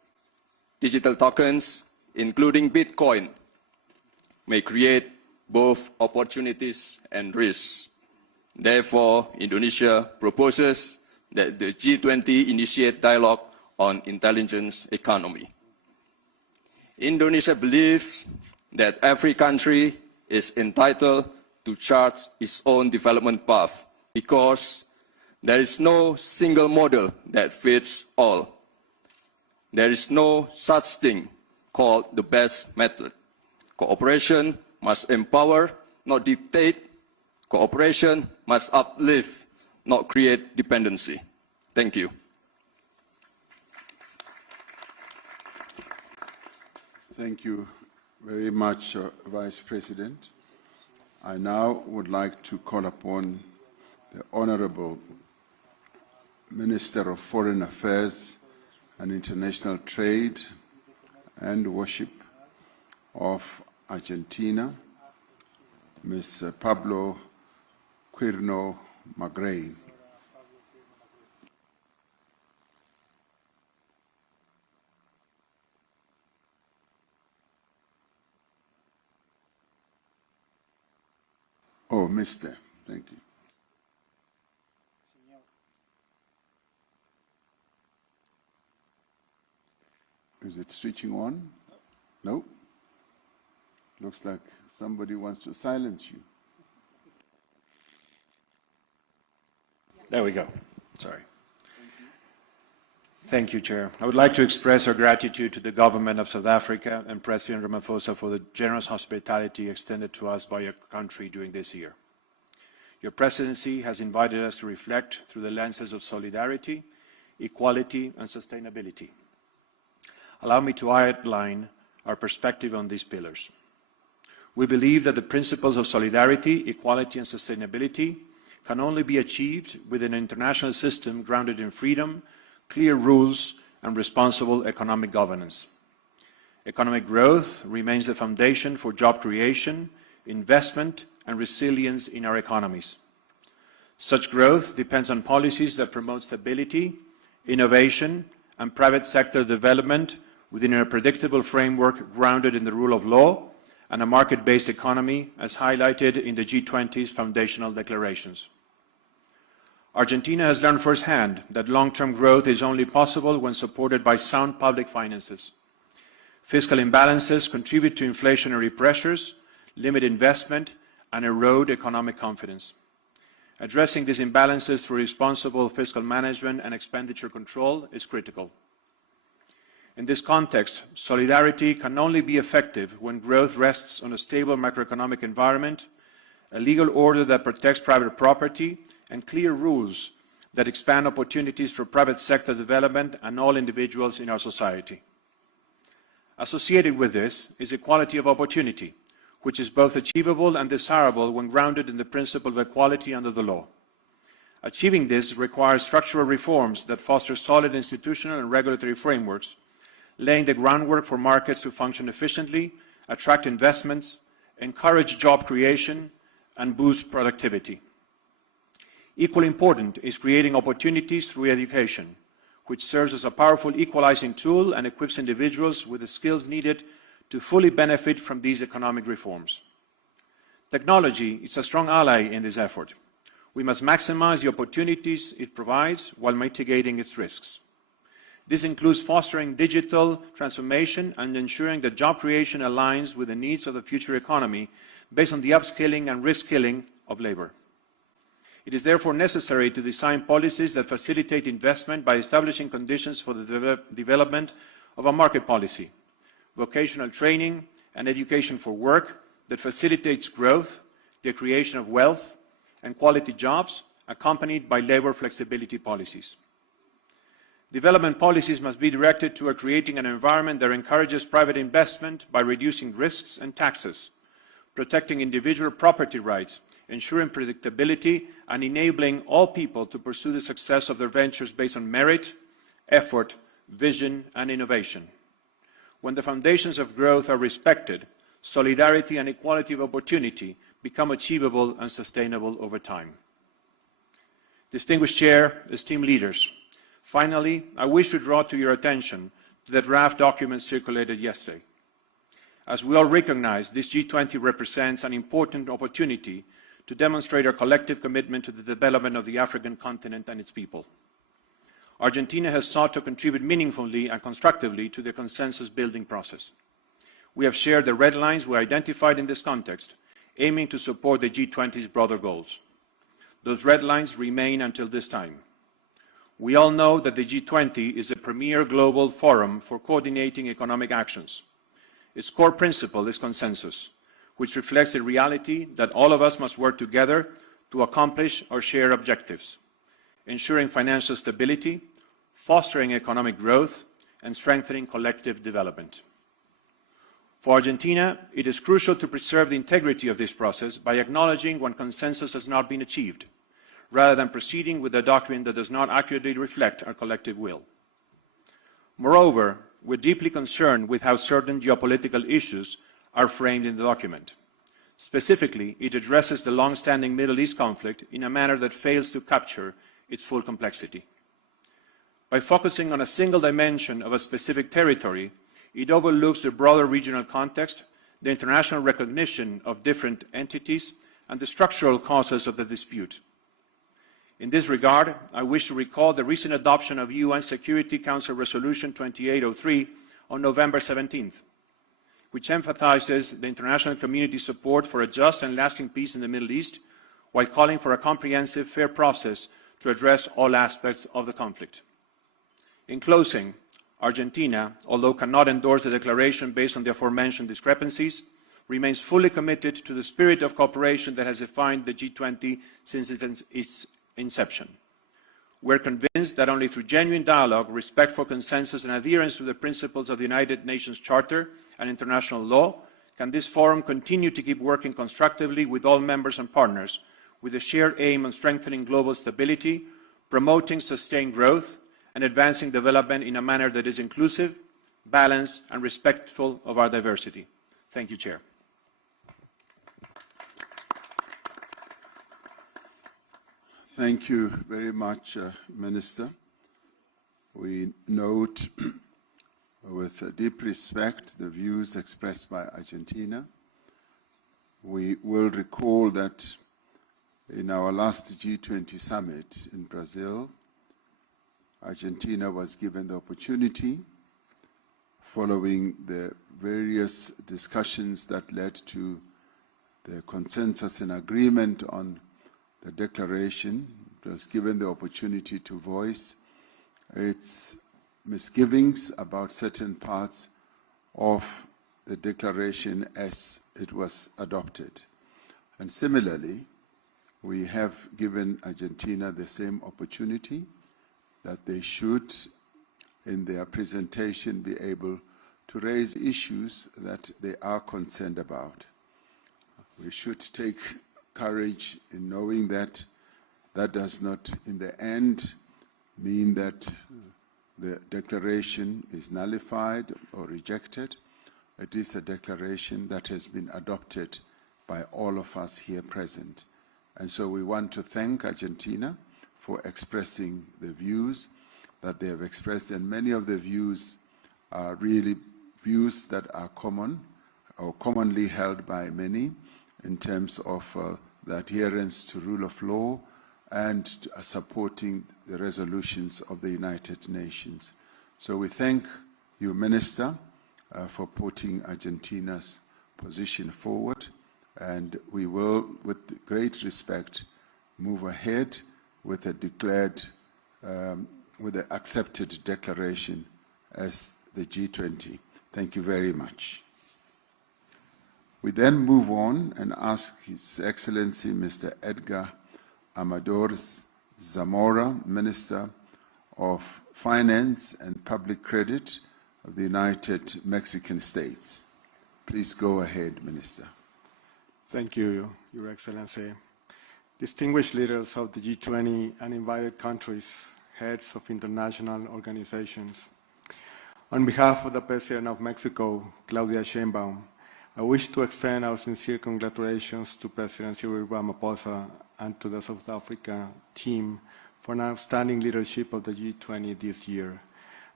Digital tokens, including Bitcoin, may create both opportunities and risks. Therefore, Indonesia proposes that the G20 initiate dialogue on intelligence economy. Indonesia believes that every country is entitled to chart its own development path because there is no single model that fits all. There is no such thing called the best method. Cooperation must empower, not dictate. Cooperation must uplift, not create dependency. Thank you. Thank you very much, Vice President. I now would like to call upon the Honorable Minister of Foreign Affairs and International Trade and Worship of Argentina, Ms. Pablo Quirno Magrey. Oh, Mr. Thank you. Is it switching on? No? Looks like somebody wants to silence you. There we go. Sorry. Thank you, Chair. I would like to express our gratitude to the government of South Africa and President Ramaphosa for the generous hospitality extended to us by your country during this year. Your presidency has invited us to reflect through the lenses of solidarity, equality, and sustainability. Allow me to outline our perspective on these pillars. We believe that the principles of solidarity, equality, and sustainability can only be achieved within an international system grounded in freedom, clear rules, and responsible economic governance. Economic growth remains the foundation for job creation, investment, and resilience in our economies. Such growth depends on policies that promote stability, innovation, and private sector development within a predictable framework grounded in the rule of law and a market-based economy, as highlighted in the G20's foundational declarations. Argentina has learned firsthand that long-term growth is only possible when supported by sound public finances. Fiscal imbalances contribute to inflationary pressures, limit investment, and erode economic confidence. Addressing these imbalances through responsible fiscal management and expenditure control is critical. In this context, solidarity can only be effective when growth rests on a stable macroeconomic environment, a legal order that protects private property, and clear rules that expand opportunities for private sector development and all individuals in our society. Associated with this is equality of opportunity, which is both achievable and desirable when grounded in the principle of equality under the law. Achieving this requires structural reforms that foster solid institutional and regulatory frameworks, laying the groundwork for markets to function efficiently, attract investments, encourage job creation, and boost productivity. Equally important is creating opportunities through education, which serves as a powerful equalizing tool and equips individuals with the skills needed to fully benefit from these economic reforms. Technology is a strong ally in this effort. We must maximize the opportunities it provides while mitigating its risks. This includes fostering digital transformation and ensuring that job creation aligns with the needs of the future economy based on the upskilling and reskilling of labor. It is therefore necessary to design policies that facilitate investment by establishing conditions for the development of a market policy, vocational training, and education for work that facilitates growth, the creation of wealth, and quality jobs, accompanied by labor flexibility policies. Development policies must be directed toward creating an environment that encourages private investment by reducing risks and taxes, protecting individual property rights, ensuring predictability, and enabling all people to pursue the success of their ventures based on merit, effort, vision, and innovation. When the foundations of growth are respected, solidarity and equality of opportunity become achievable and sustainable over time. Distinguished Chair, esteemed leaders, finally, I wish to draw to your attention to the draft document circulated yesterday. As we all recognize, this G20 represents an important opportunity to demonstrate our collective commitment to the development of the African continent and its people. Argentina has sought to contribute meaningfully and constructively to the consensus-building process. We have shared the red lines we identified in this context, aiming to support the G20's broader goals. Those red lines remain until this time. We all know that the G20 is a premier global forum for coordinating economic actions. Its core principle is consensus, which reflects the reality that all of us must work together to accomplish our shared objectives, ensuring financial stability, fostering economic growth, and strengthening collective development. For Argentina, it is crucial to preserve the integrity of this process by acknowledging when consensus has not been achieved, rather than proceeding with a document that does not accurately reflect our collective will. Moreover, we're deeply concerned with how certain geopolitical issues are framed in the document. Specifically, it addresses the long-standing Middle East conflict in a manner that fails to capture its full complexity. By focusing on a single dimension of a specific territory, it overlooks the broader regional context, the international recognition of different entities, and the structural causes of the dispute. In this regard, I wish to recall the recent adoption of UN Security Council Resolution 2803 on November 17th, which emphasizes the international community's support for a just and lasting peace in the Middle East, while calling for a comprehensive, fair process to address all aspects of the conflict. In closing, Argentina, although cannot endorse the declaration based on the aforementioned discrepancies, remains fully committed to the spirit of cooperation that has defined the G20 since its inception. We're convinced that only through genuine dialogue, respect for consensus, and adherence to the principles of the United Nations Charter and international law can this forum continue to keep working constructively with all members and partners, with a shared aim on strengthening global stability, promoting sustained growth, and advancing development in a manner that is inclusive, balanced, and respectful of our diversity. Thank you, Chair. Thank you very much, Minister. We note with deep respect the views expressed by Argentina. We will recall that in our last G20 summit in Brazil, Argentina was given the opportunity, following the various discussions that led to the consensus and agreement on the declaration, it was given the opportunity to voice its misgivings about certain parts of the declaration as it was adopted. And similarly, we have given Argentina the same opportunity, that they should, in their presentation, be able to raise issues that they are concerned about. We should take courage in knowing that that does not, in the end, mean that the declaration is nullified or rejected. It is a declaration that has been adopted by all of us here present. And so we want to thank Argentina for expressing the views that they have expressed, and many of the views are really views that are common or commonly held by many in terms of the adherence to rule of law and supporting the resolutions of the United Nations. So we thank you, Minister, for putting Argentina's position forward, and we will, with great respect, move ahead with a declared, with the accepted declaration as the G20. Thank you very much. We then move on and ask His Excellency Mr. Edgar Amador Zamora, Minister of Finance and Public Credit of the United Mexican States. Please go ahead, Minister. Thank you, Your Excellency. Distinguished leaders of the G20 and invited countries, heads of international organizations. On behalf of the President of Mexico, Claudia Sheinbaum, I wish to extend our sincere congratulations to President Cyril Ramaphosa and to the South Africa team for an outstanding leadership of the G20 this year.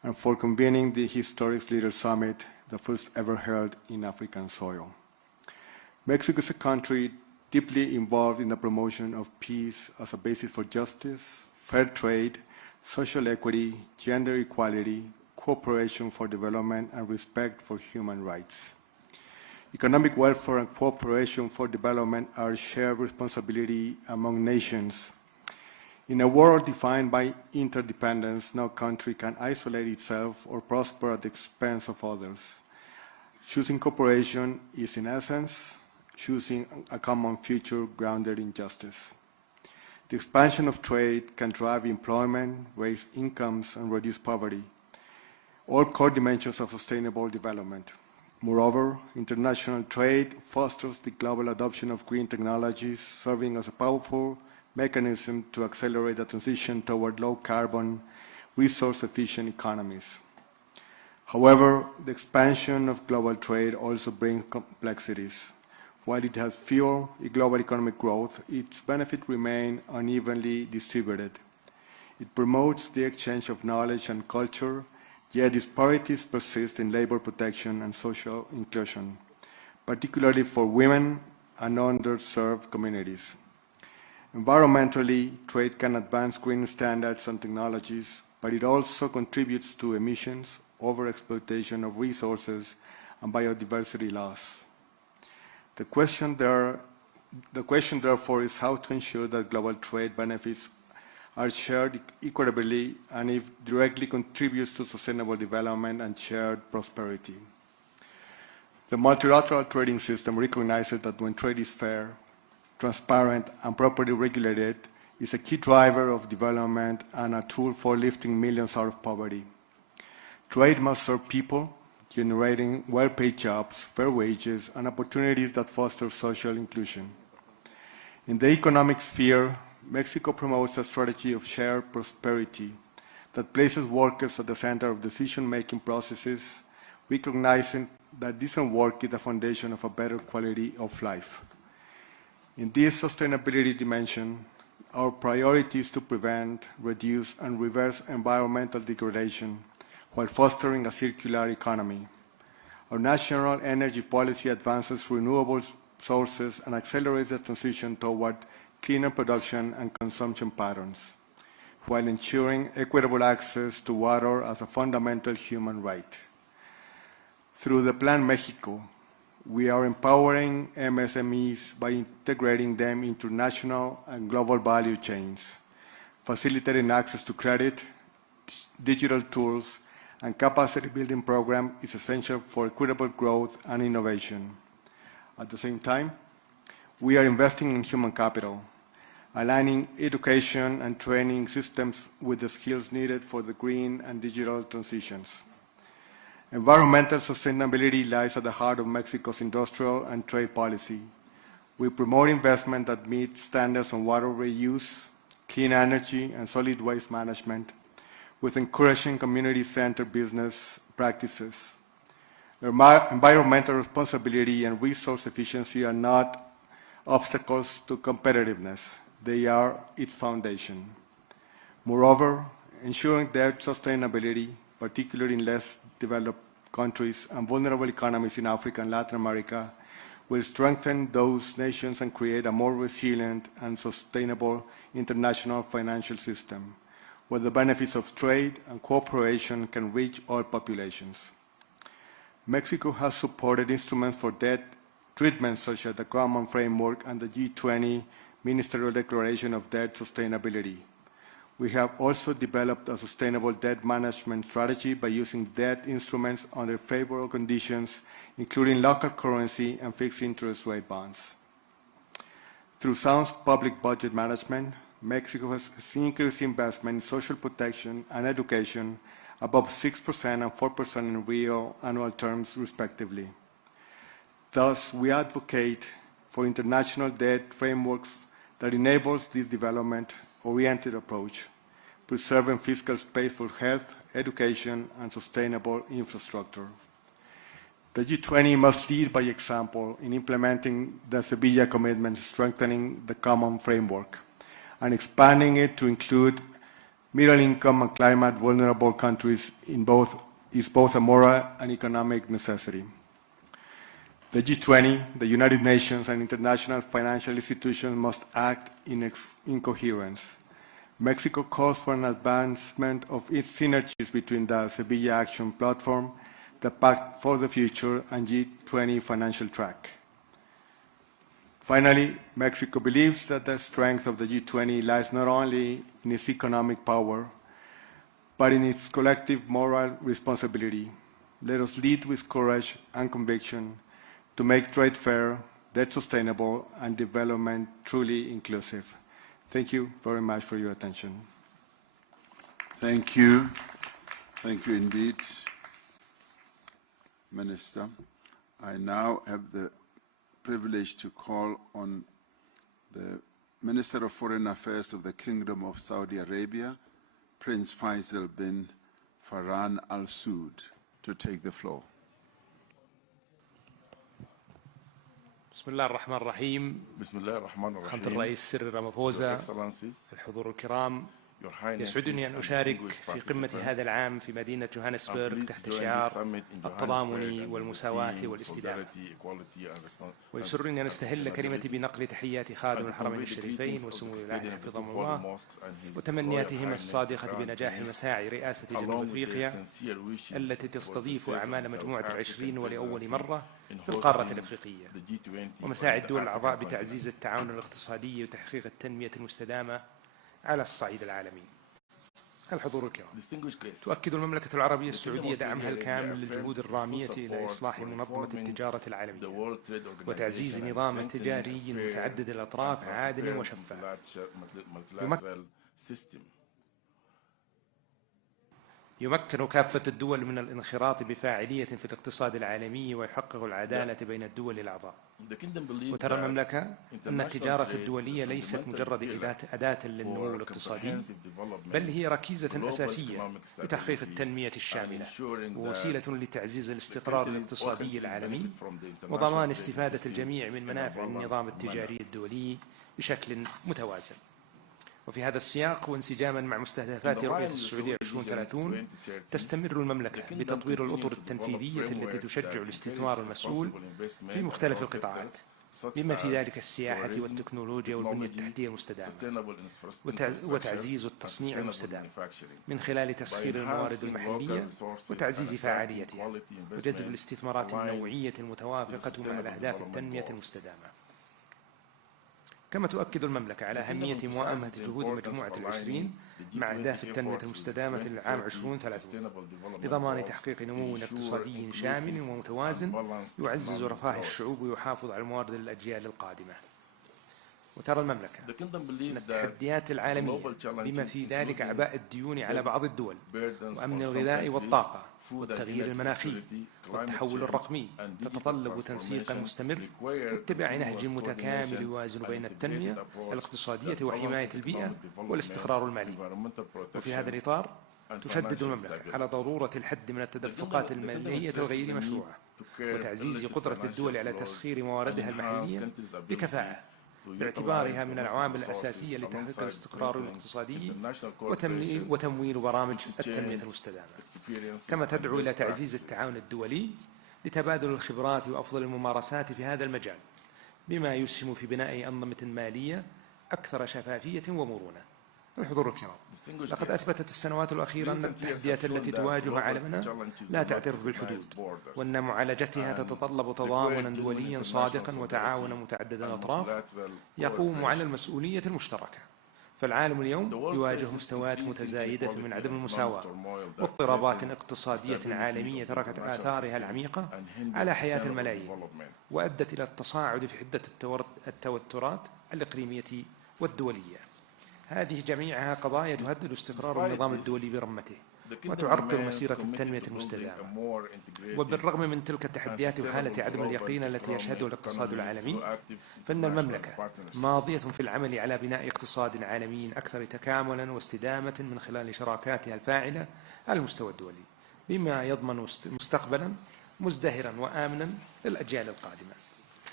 and for convening the historic Leaders Summit, the first ever held in African soil. Mexico is a country deeply involved in the promotion of peace as a basis for justice, fair trade, social equity, gender equality, cooperation for development, and respect for human rights. Economic welfare and cooperation for development are shared responsibility among nations. In a world defined by interdependence, no country can isolate itself or prosper at the expense of others. Choosing cooperation is, in essence, choosing a common future grounded in justice. The expansion of trade can drive employment, raise incomes, and reduce poverty, all core dimensions of sustainable development. Moreover, international trade fosters the global adoption of green technologies, serving as a powerful mechanism to accelerate the transition toward low-carbon, resource-efficient economies. However, the expansion of global trade also brings complexities. While it has fueled global economic growth, its benefits remain unevenly distributed. It promotes the exchange of knowledge and culture, yet disparities persist in labor protection and social inclusion, particularly for women and underserved communities. Environmentally, trade can advance green standards and technologies, but it also contributes to emissions, overexploitation of resources, and biodiversity loss. The question, therefore, is how to ensure that global trade benefits are shared equitably and if directly contributes to sustainable development and shared prosperity. The multilateral trading system recognizes that when trade is fair, transparent, and properly regulated, is a key driver of development and a tool for lifting millions out of poverty. Trade must serve people, generating well-paid jobs, fair wages, and opportunities that foster social inclusion. In the economic sphere, Mexico promotes a strategy of shared prosperity that places workers at the center of decision-making processes, recognizing that decent work is the foundation of a better quality of life. In this sustainability dimension, our priority is to prevent, reduce, and reverse environmental degradation while fostering a circular economy. Our national energy policy advances renewable sources and accelerates the transition toward cleaner production and consumption patterns, while ensuring equitable access to water as a fundamental human right. Through the Plan Mexico, we are empowering MSMEs by integrating them into national and global value chains, facilitating access to credit, digital tools, and capacity building program is essential for equitable growth and innovation. At the same time, we are investing in human capital, aligning education and training systems with the skills needed for the green and digital transitions. Environmental sustainability lies at the heart of Mexico's industrial and trade policy. We promote investment that meets standards on water reuse, clean energy, and solid waste management, with encouraging community-centered business practices. Environmental responsibility and resource efficiency are not obstacles to competitiveness. They are its foundation. Moreover, ensuring debt sustainability, particularly in less developed countries and vulnerable economies in Africa and Latin America, will strengthen those nations and create a more resilient and sustainable international financial system, where the benefits of trade and cooperation can reach all populations. Mexico has supported instruments for debt treatment such as the Common Framework and the G20 Ministerial Declaration of Debt Sustainability. We have also developed a sustainable debt management strategy by using debt instruments under favorable conditions, including local currency and fixed interest rate bonds. Through sound public budget management, Mexico has increased investment in social protection and education above 6% and 4% in real annual terms, respectively. Thus, we advocate for international debt frameworks that enables this development-oriented approach, preserving fiscal space for health, education, and sustainable infrastructure. The G20 must lead by example in implementing the Sevilla Commitment, strengthening the Common Framework, and expanding it to include middle-income and climate-vulnerable countries is both a moral and economic necessity. The G20, the United Nations, and international financial institutions must act in coherence. Mexico calls for an advancement of its synergies between the Sevilla Action Platform, the Pact for the Future, and G20 financial track. Finally, Mexico believes that the strength of the G20 lies not only in its economic power, but in its collective moral responsibility. Let us lead with courage and conviction to make trade fair, debt sustainable, and development truly inclusive. Thank you very much for your attention. Thank you. Thank you indeed, Minister. I now have the privilege to call on the Minister of Foreign Affairs of the Kingdom of Saudi Arabia, Prince Faisal bin Farhan Al Saud, to take the floor. بسم الله الرحمن الرحيم. بسم الله الرحمن الرحيم. فخامة الرئيس سيريل رامافوزا، الحضور الكرام، يسعدني أن أشارك في قمة هذا العام في مدينة جوهانسبرغ تحت شعار التضامن والمساواة والاستدامة. ويسرني أن أستهل كلمتي بنقل تحيات خادم الحرمين الشريفين وسمو الولاية حفظهم الله وتمنياتهم الصادقة بنجاح مساعي رئاسة جنوب أفريقيا التي تستضيف أعمال مجموعة العشرين ولأول مرة في القارة الأفريقية، ومساعي الدول الأعضاء بتعزيز التعاون الاقتصادي وتحقيق التنمية المستدامة على الصعيد العالمي. الحضور الكرام، تؤكد المملكة العربية السعودية دعمها الكامل للجهود الرامية إلى إصلاح منظمة التجارة العالمية وتعزيز نظام تجاري متعدد الأطراف عادل وشفاف. يمكن كافة الدول من الانخراط بفاعلية في الاقتصاد العالمي ويحقق العدالة بين الدول الأعضاء. وترى المملكة أن التجارة الدولية ليست مجرد أداة للنمو الاقتصادي، بل هي ركيزة أساسية لتحقيق التنمية الشاملة ووسيلة لتعزيز الاستقرار الاقتصادي العالمي وضمان استفادة الجميع من منافع النظام التجاري الدولي بشكل متوازن. وفي هذا السياق وانسجاما مع مستهدفات رؤية السعودية 2030 تستمر المملكة بتطوير الأطر التنفيذية التي تشجع الاستثمار المسؤول في مختلف القطاعات بما في ذلك السياحة والتكنولوجيا والبنية التحتية المستدامة وتعزيز التصنيع المستدام من خلال تسخير الموارد المحلية وتعزيز فعاليتها وجذب الاستثمارات النوعية المتوافقة مع الأهداف التنمية المستدامة. كما تؤكد المملكة على أهمية موائمة جهود مجموعة العشرين مع أهداف التنمية المستدامة للعام 2030 لضمان تحقيق نمو اقتصادي شامل ومتوازن يعزز رفاه الشعوب ويحافظ على الموارد للأجيال القادمة. وترى المملكة أن التحديات العالمية بما في ذلك أعباء الديون على بعض الدول وأمن الغذاء والطاقة والتغيير المناخي والتحول الرقمي تتطلب تنسيقا مستمر واتباع نهج متكامل يوازن بين التنمية الاقتصادية وحماية البيئة والاستقرار المالي. وفي هذا الإطار تشدد المملكة على ضرورة الحد من التدفقات المالية الغير مشروعة وتعزيز قدرة الدول على تسخير مواردها المحلية بكفاءة باعتبارها من العوامل الأساسية لتحقيق الاستقرار الاقتصادي وتمويل برامج التنمية المستدامة. كما تدعو إلى تعزيز التعاون الدولي لتبادل الخبرات وأفضل الممارسات في هذا المجال بما يسهم في بناء أنظمة مالية أكثر شفافية ومرونة. الحضور الكرام، لقد أثبتت السنوات الأخيرة أن التحديات التي تواجه عالمنا لا تعترف بالحدود وأن معالجتها تتطلب تضامنا دوليا صادقا وتعاونا متعدد الأطراف يقوم على المسؤولية المشتركة. فالعالم اليوم يواجه مستويات متزايدة من عدم المساواة واضطرابات اقتصادية عالمية تركت آثارها العميقة على حياة الملايين وأدت إلى التصاعد في حدة التوترات الإقليمية والدولية. هذه جميعها قضايا تهدد استقرار النظام الدولي برمته وتعرقل مسيرة التنمية المستدامة. وبالرغم من تلك التحديات وحالة عدم اليقين التي يشهدها الاقتصاد العالمي، فإن المملكة ماضية في العمل على بناء اقتصاد عالمي أكثر تكاملا واستدامة من خلال شراكاتها الفاعلة على المستوى الدولي بما يضمن مستقبلا مزدهرا وآمنا للأجيال القادمة.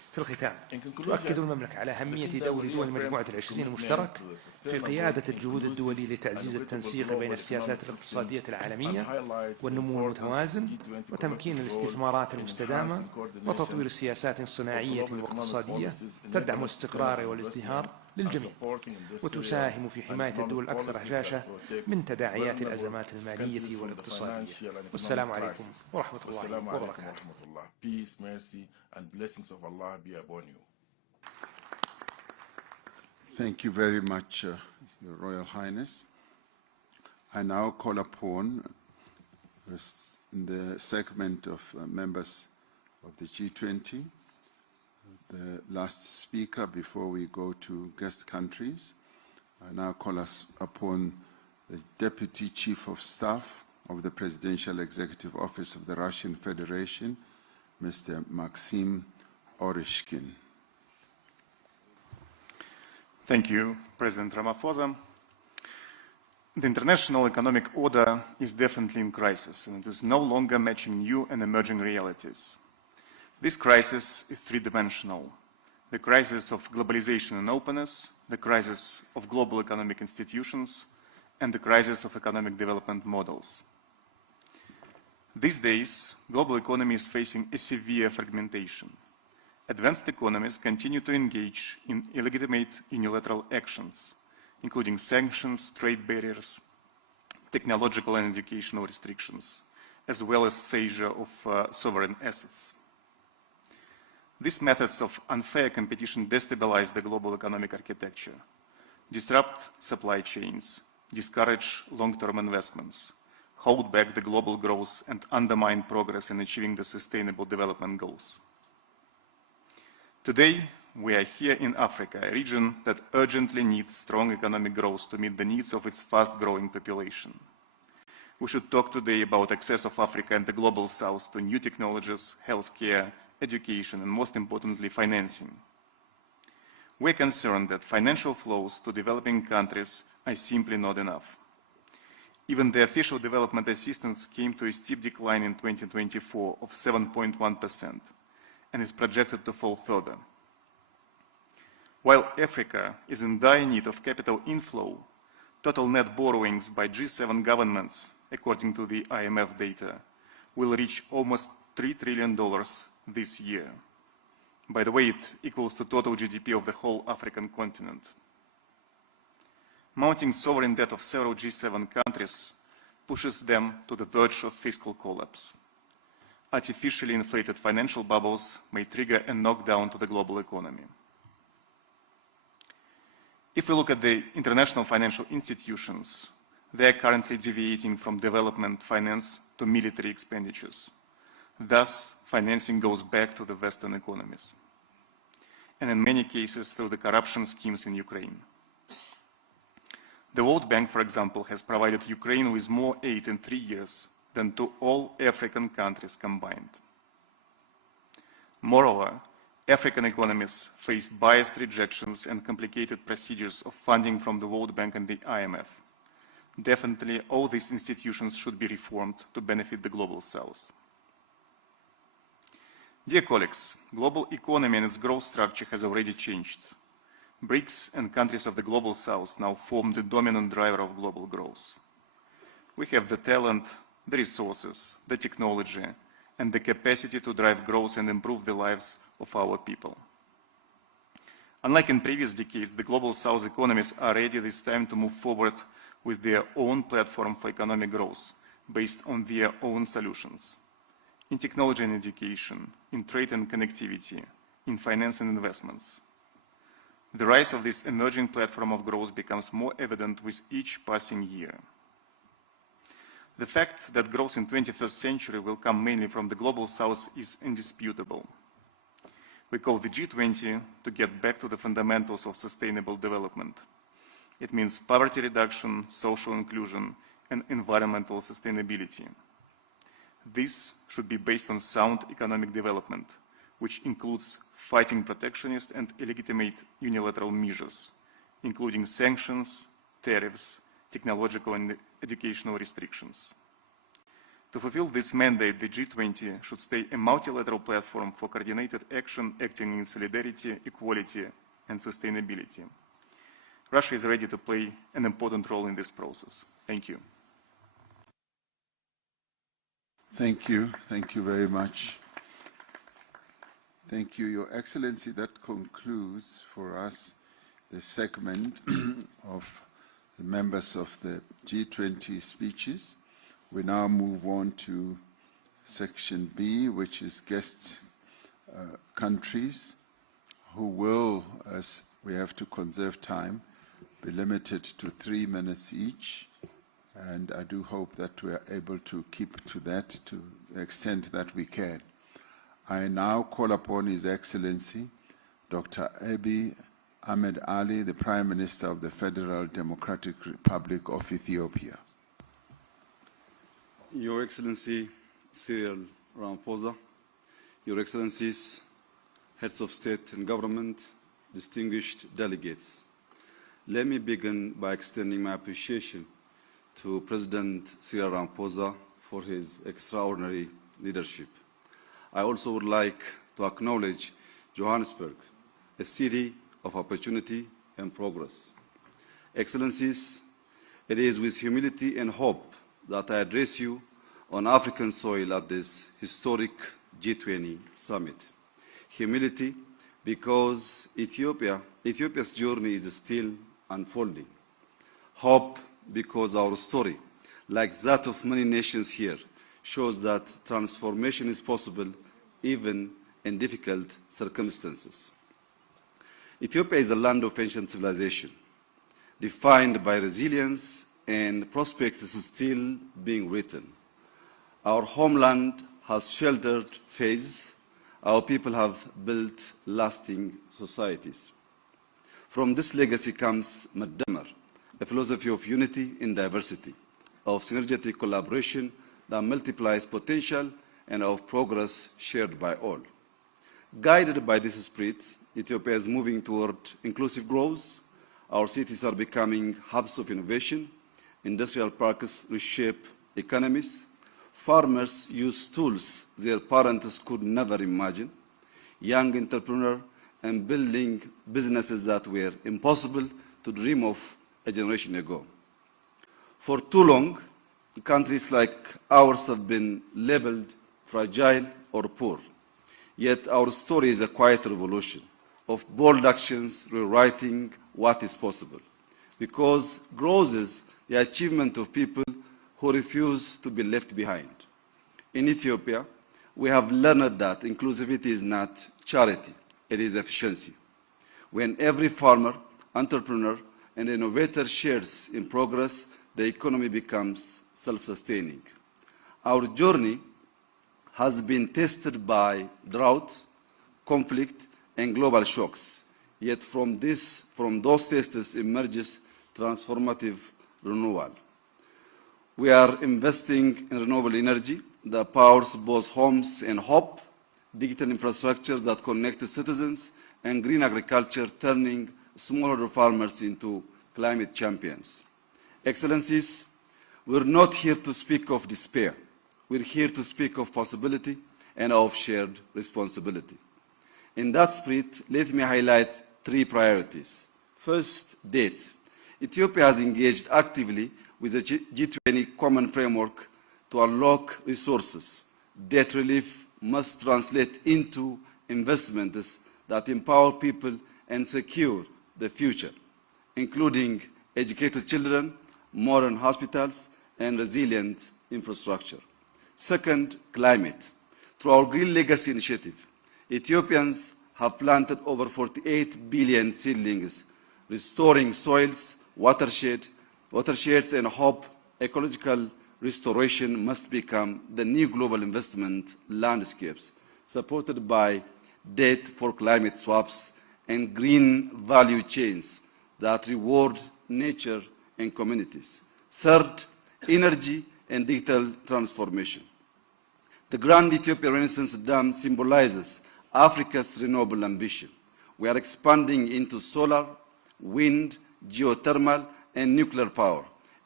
في الختام تؤكد المملكة على أهمية دور دول مجموعة العشرين المشترك في قيادة الجهود الدولية لتعزيز التنسيق بين السياسات الاقتصادية العالمية والنمو المتوازن وتمكين الاستثمارات المستدامة وتطوير سياسات صناعية واقتصادية تدعم الاستقرار والازدهار للجميع وتساهم في حماية الدول الأكثر هشاشة من تداعيات الأزمات المالية والاقتصادية. والسلام عليكم ورحمة الله وبركاته. Peace, mercy, and blessings of Allah be upon you. Thank you very much, Your Royal Highness. I now call upon the segment of members of the G20, the last speaker before we go to guest countries. I now call us upon the Deputy Chief of Staff of the Presidential Executive Office of the Russian Federation, Mr. Maxim Oreshkin. Thank you, President Ramaphosa. The international economic order is definitely in crisis, and it is no longer matching new and emerging realities. This crisis is three-dimensional. The crisis of globalization and openness, the crisis of global economic institutions, and the crisis of economic development models. These days, global economy is facing a severe fragmentation. Advanced economies continue to engage in illegitimate unilateral actions, including sanctions, trade barriers, technological and educational restrictions, as well as seizure of sovereign assets. These methods of unfair competition destabilize the global economic architecture, disrupt supply chains, discourage long-term investments, hold back the global growth, and undermine progress in achieving the Sustainable Development Goals. Today, we are here in Africa, a region that urgently needs strong economic growth to meet the needs of its fast-growing population. We should talk today about access of Africa and the Global South to new technologies, healthcare, education, and most importantly, financing. We're concerned that financial flows to developing countries are simply not enough. Even the official development assistance came to a steep decline in 2024 of 7.1% and is projected to fall further. While Africa is in dire need of capital inflow, total net borrowings by G7 governments, according to the IMF data, will reach almost $3 trillion this year. By the way, it equals to total GDP of the whole African continent. Mounting sovereign debt of several G7 countries pushes them to the verge of fiscal collapse. Artificially inflated financial bubbles may trigger a knockdown to the global economy. If we look at the international financial institutions, they are currently deviating from development finance to military expenditures. Thus, financing goes back to the Western economies, and in many cases through the corruption schemes in Ukraine. The World Bank, for example, has provided Ukraine with more aid in 3 years than to all African countries combined. Moreover, African economies face biased rejections and complicated procedures of funding from the World Bank and the IMF. Definitely, all these institutions should be reformed to benefit the Global South. Dear colleagues, global economy and its growth structure has already changed. BRICS and countries of the Global South now form the dominant driver of global growth. We have the talent, the resources, the technology, and the capacity to drive growth and improve the lives of our people. Unlike in previous decades, the Global South economies are ready this time to move forward with their own platform for economic growth, based on their own solutions. In technology and education, in trade and connectivity, in finance and investments. The rise of this emerging platform of growth becomes more evident with each passing year. The fact that growth in the 21st century will come mainly from the Global South is indisputable. We call the G20 to get back to the fundamentals of sustainable development. It means poverty reduction, social inclusion, and environmental sustainability. This should be based on sound economic development, which includes fighting protectionist and illegitimate unilateral measures, including sanctions, tariffs, technological and educational restrictions. To fulfill this mandate, the G20 should stay a multilateral platform for coordinated action acting in solidarity, equality, and sustainability. Russia is ready to play an important role in this process. Thank you. Thank you. Thank you very much. Thank you, Your Excellency. That concludes for us the segment of the members of the G20 speeches. We now move on to section B, which is guest countries, who will, as we have to conserve time, be limited to 3 minutes each. And I do hope that we are able to keep to that to the extent that we can. I now call upon His Excellency, Dr. Abiy Ahmed Ali, the Prime Minister of the Federal Democratic Republic of Ethiopia. Your Excellency Cyril Ramaphosa, Your Excellencies, Heads of State and Government, distinguished delegates, let me begin by extending my appreciation to President Cyril Ramaphosa for his extraordinary leadership. I also would like to acknowledge Johannesburg, a city of opportunity and progress. Excellencies, it is with humility and hope that I address you on African soil at this historic G20 Summit. Humility because Ethiopia's journey is still unfolding. Hope because our story, like that of many nations here, shows that transformation is possible even in difficult circumstances. Ethiopia is a land of ancient civilization, defined by resilience and prospects still being written. Our homeland has sheltered faiths. Our people have built lasting societies. From this legacy comes Madamar, a philosophy of unity in diversity, of synergetic collaboration that multiplies potential and of progress shared by all. Guided by this spirit, Ethiopia is moving toward inclusive growth. Our cities are becoming hubs of innovation. Industrial parks reshape economies. Farmers use tools their parents could never imagine. Young entrepreneurs and building businesses that were impossible to dream of a generation ago. For too long, countries like ours have been labeled fragile or poor. Yet our story is a quiet revolution of bold actions rewriting what is possible. Because growth is the achievement of people who refuse to be left behind. In Ethiopia, we have learned that inclusivity is not charity, it is efficiency. When every farmer, entrepreneur, and innovator shares in progress, the economy becomes self-sustaining. Our journey has been tested by drought, conflict, and global shocks. Yet from those tests emerges transformative renewal. We are investing in renewable energy that powers both homes and hope, digital infrastructures that connect citizens, and green agriculture turning smallholder farmers into climate champions. Excellencies, we're not here to speak of despair. We're here to speak of possibility and of shared responsibility. In that spirit, let me highlight 3 priorities. First, debt. Ethiopia has engaged actively with the G20 Common Framework to unlock resources. Debt relief must translate into investments that empower people and secure the future, including educated children, modern hospitals, and resilient infrastructure. Second, climate. Through our Green Legacy Initiative, Ethiopians have planted over 48 billion seedlings, restoring soils, watersheds, and hope ecological restoration must become the new global investment landscapes, supported by debt for climate swaps and green value chains that reward nature and communities. Third, energy and digital transformation. The Grand Ethiopia Renaissance Dam symbolizes Africa's renewable ambition. We are expanding into solar, wind, geothermal, and nuclear power,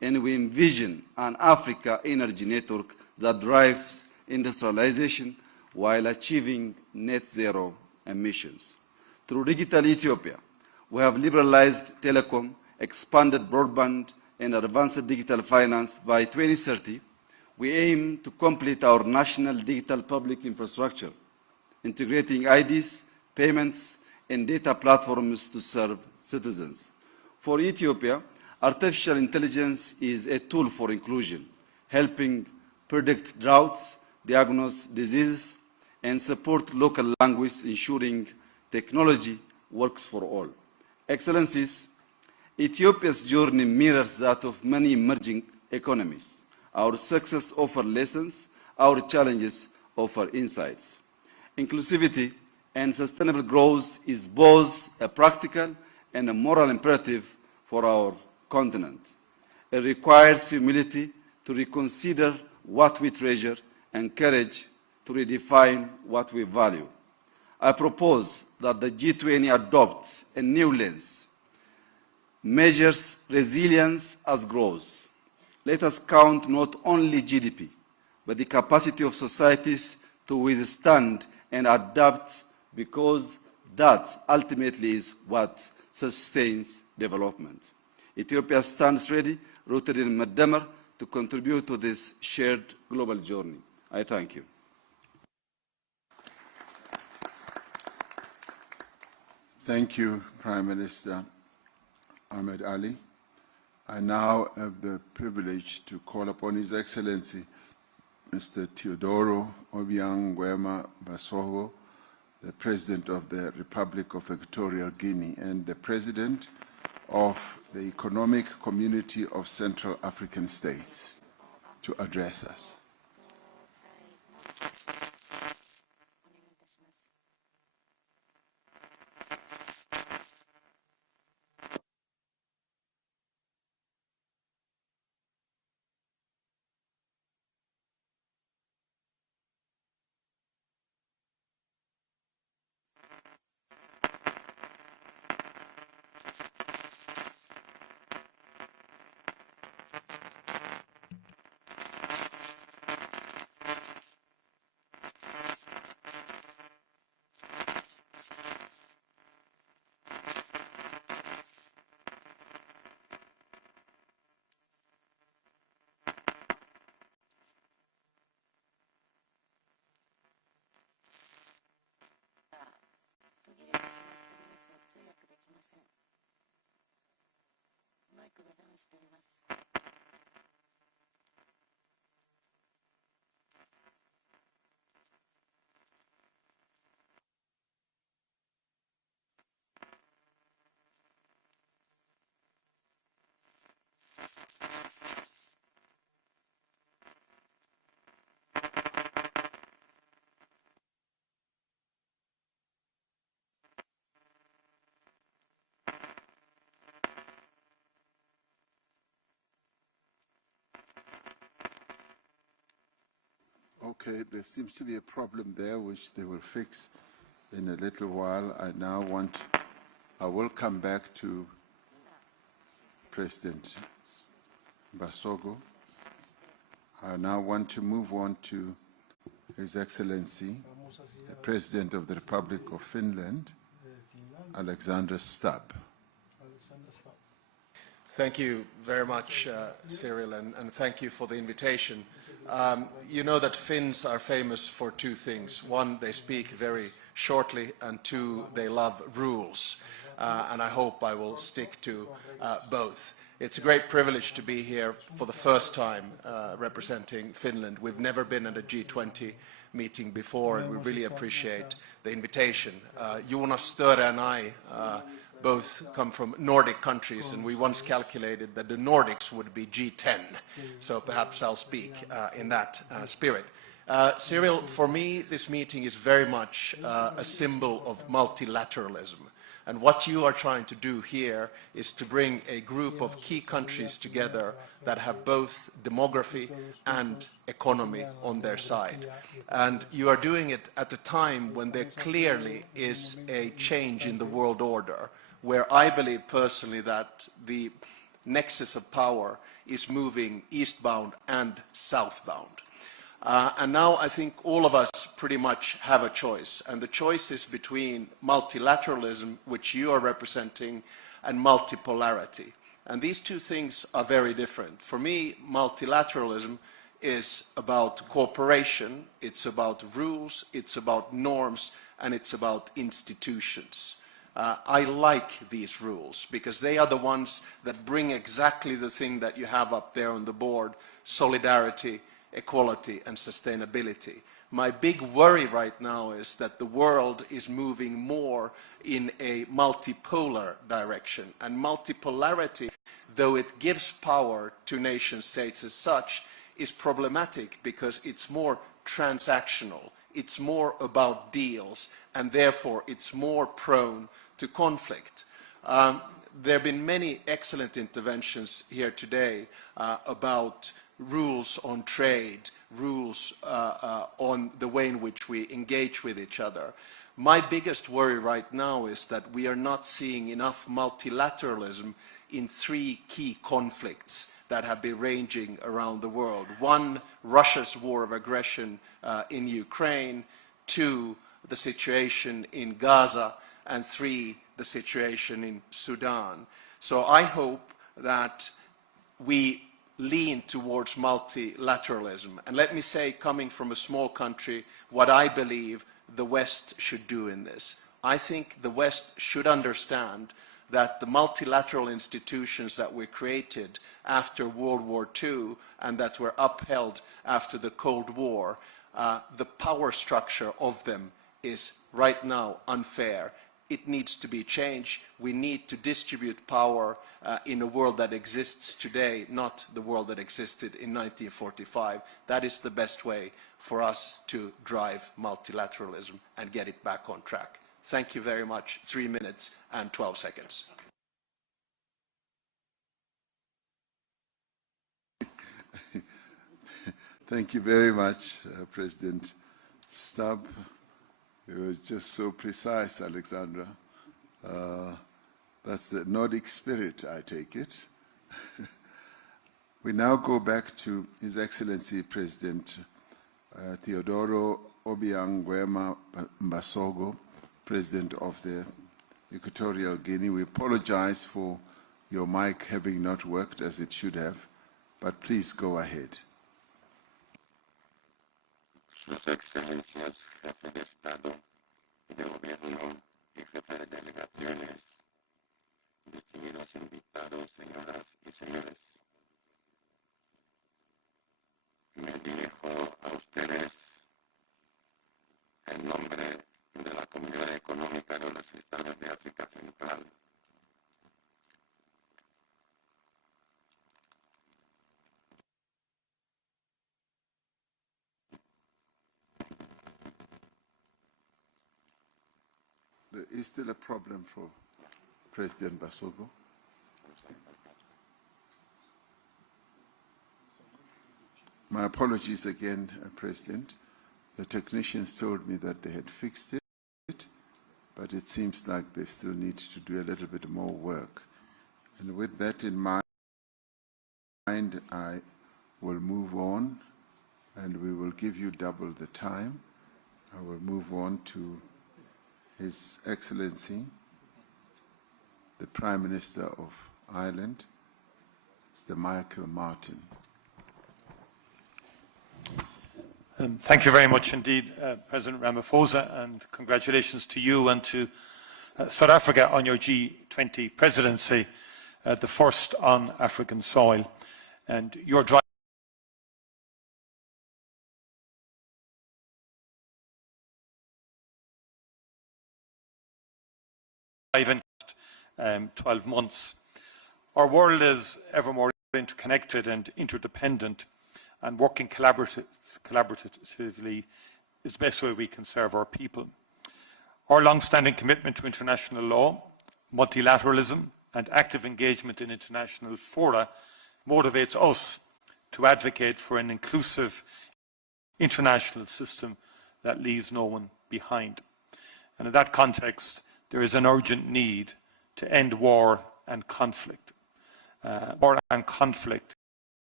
and we envision an Africa energy network that drives industrialization while achieving net zero emissions. Through Digital Ethiopia, we have liberalized telecom, expanded broadband, and advanced digital finance. By 2030, we aim to complete our national digital public infrastructure, integrating IDs, payments, and data platforms to serve citizens. For Ethiopia, artificial intelligence is a tool for inclusion, helping predict droughts, diagnose diseases, and support local language, ensuring technology works for all. Excellencies, Ethiopia's journey mirrors that of many emerging economies. Our success offers lessons, our challenges offer insights. Inclusivity and sustainable growth is both a practical and a moral imperative for our continent. It requires humility to reconsider what we treasure and courage to redefine what we value. I propose that the G20 adopts a new lens, measures resilience as growth. Let us count not only GDP, but the capacity of societies to withstand and adapt, because that ultimately is what sustains development. Ethiopia stands ready, rooted in Medemar, to contribute to this shared global journey. I thank you. Thank you, Prime Minister Ahmed Ali. I now have the privilege to call upon His Excellency Mr. Teodoro Obiang Nguema Basogo, the President of the Republic of Equatorial Guinea and the President of the Economic Community of Central African States, to address us. Okay, there seems to be a problem there which they will fix in a little while. I will come back to President Basogo. I now want to move on to His Excellency, the President of the Republic of Finland, Alexander Stubb. Thank you very much, Cyril, and thank you for the invitation. You know that Finns are famous for two things. One, they speak very shortly, and two, they love rules. And I hope I will stick to both. It's a great privilege to be here for the first time representing Finland. We've never been at a G20 meeting before, and we really appreciate the invitation. Jonas Störe and I both come from Nordic countries, and we once calculated that the Nordics would be G10. So perhaps I'll speak in that spirit. Cyril, for me, this meeting is very much a symbol of multilateralism. And what you are trying to do here is to bring a group of key countries together that have both demography and economy on their side. And you are doing it at a time when there clearly is a change in the world order, where I believe personally that the nexus of power is moving eastbound and southbound. And now I think all of us pretty much have a choice, and the choice is between multilateralism, which you are representing, and multipolarity. And these two things are very different. For me, multilateralism is about cooperation, it's about rules, it's about norms, and it's about institutions. I like these rules because they are the ones that bring exactly the thing that you have up there on the board: solidarity, equality, and sustainability. My big worry right now is that the world is moving more in a multipolar direction. And multipolarity, though it gives power to nation states as such, is problematic because it's more transactional. It's more about deals, and therefore it's more prone to conflict. There have been many excellent interventions here today about rules on trade, rules on the way in which we engage with each other. My biggest worry right now is that we are not seeing enough multilateralism in three key conflicts that have been raging around the world. One, Russia's war of aggression in Ukraine. Two, the situation in Gaza. And three, the situation in Sudan. So I hope that we lean towards multilateralism. And let me say, coming from a small country, what I believe the West should do in this. I think the West should understand that the multilateral institutions that were created after World War II and that were upheld after the Cold War, the power structure of them is right now unfair. It needs to be changed. We need to distribute power in a world that exists today, not the world that existed in 1945. That is the best way for us to drive multilateralism and get it back on track. Thank you very much. 3 minutes and 12 seconds. Thank you very much, President Stubb. You were just so precise, Alexandra. That's the Nordic spirit, I take it. We now go back to His Excellency President Teodoro Obiang Nguema Mbasogo, President of the Equatorial Guinea. We apologize for your mic having not worked as it should have, but please go ahead. Sus Excelencias, Jefe de Estado y de Gobierno y Jefe de Delegaciones, distinguidos invitados, señoras y señores. Me dirijo a ustedes en nombre de la Comunidad Económica de los Estados de África Central. There is still a problem for President Mbasogo. My apologies again, President. The technicians told me that they had fixed it, but it seems like they still need to do a little bit more work. And with that in mind, I will move on, and we will give you double the time. I will move on to His Excellency, the Prime Minister of Ireland, Mr. Micheál Martin. Thank you very much indeed, President Ramaphosa, and congratulations to you and to South Africa on your G20 presidency, the first on African soil. And your in 12 months. Our world is ever more interconnected and interdependent, and working collaboratively is the best way we can serve our people. Our long-standing commitment to international law, multilateralism, and active engagement in international fora motivates us to advocate for an inclusive international system that leaves no one behind. And in that context, there is an urgent need to end war and conflict. War and conflict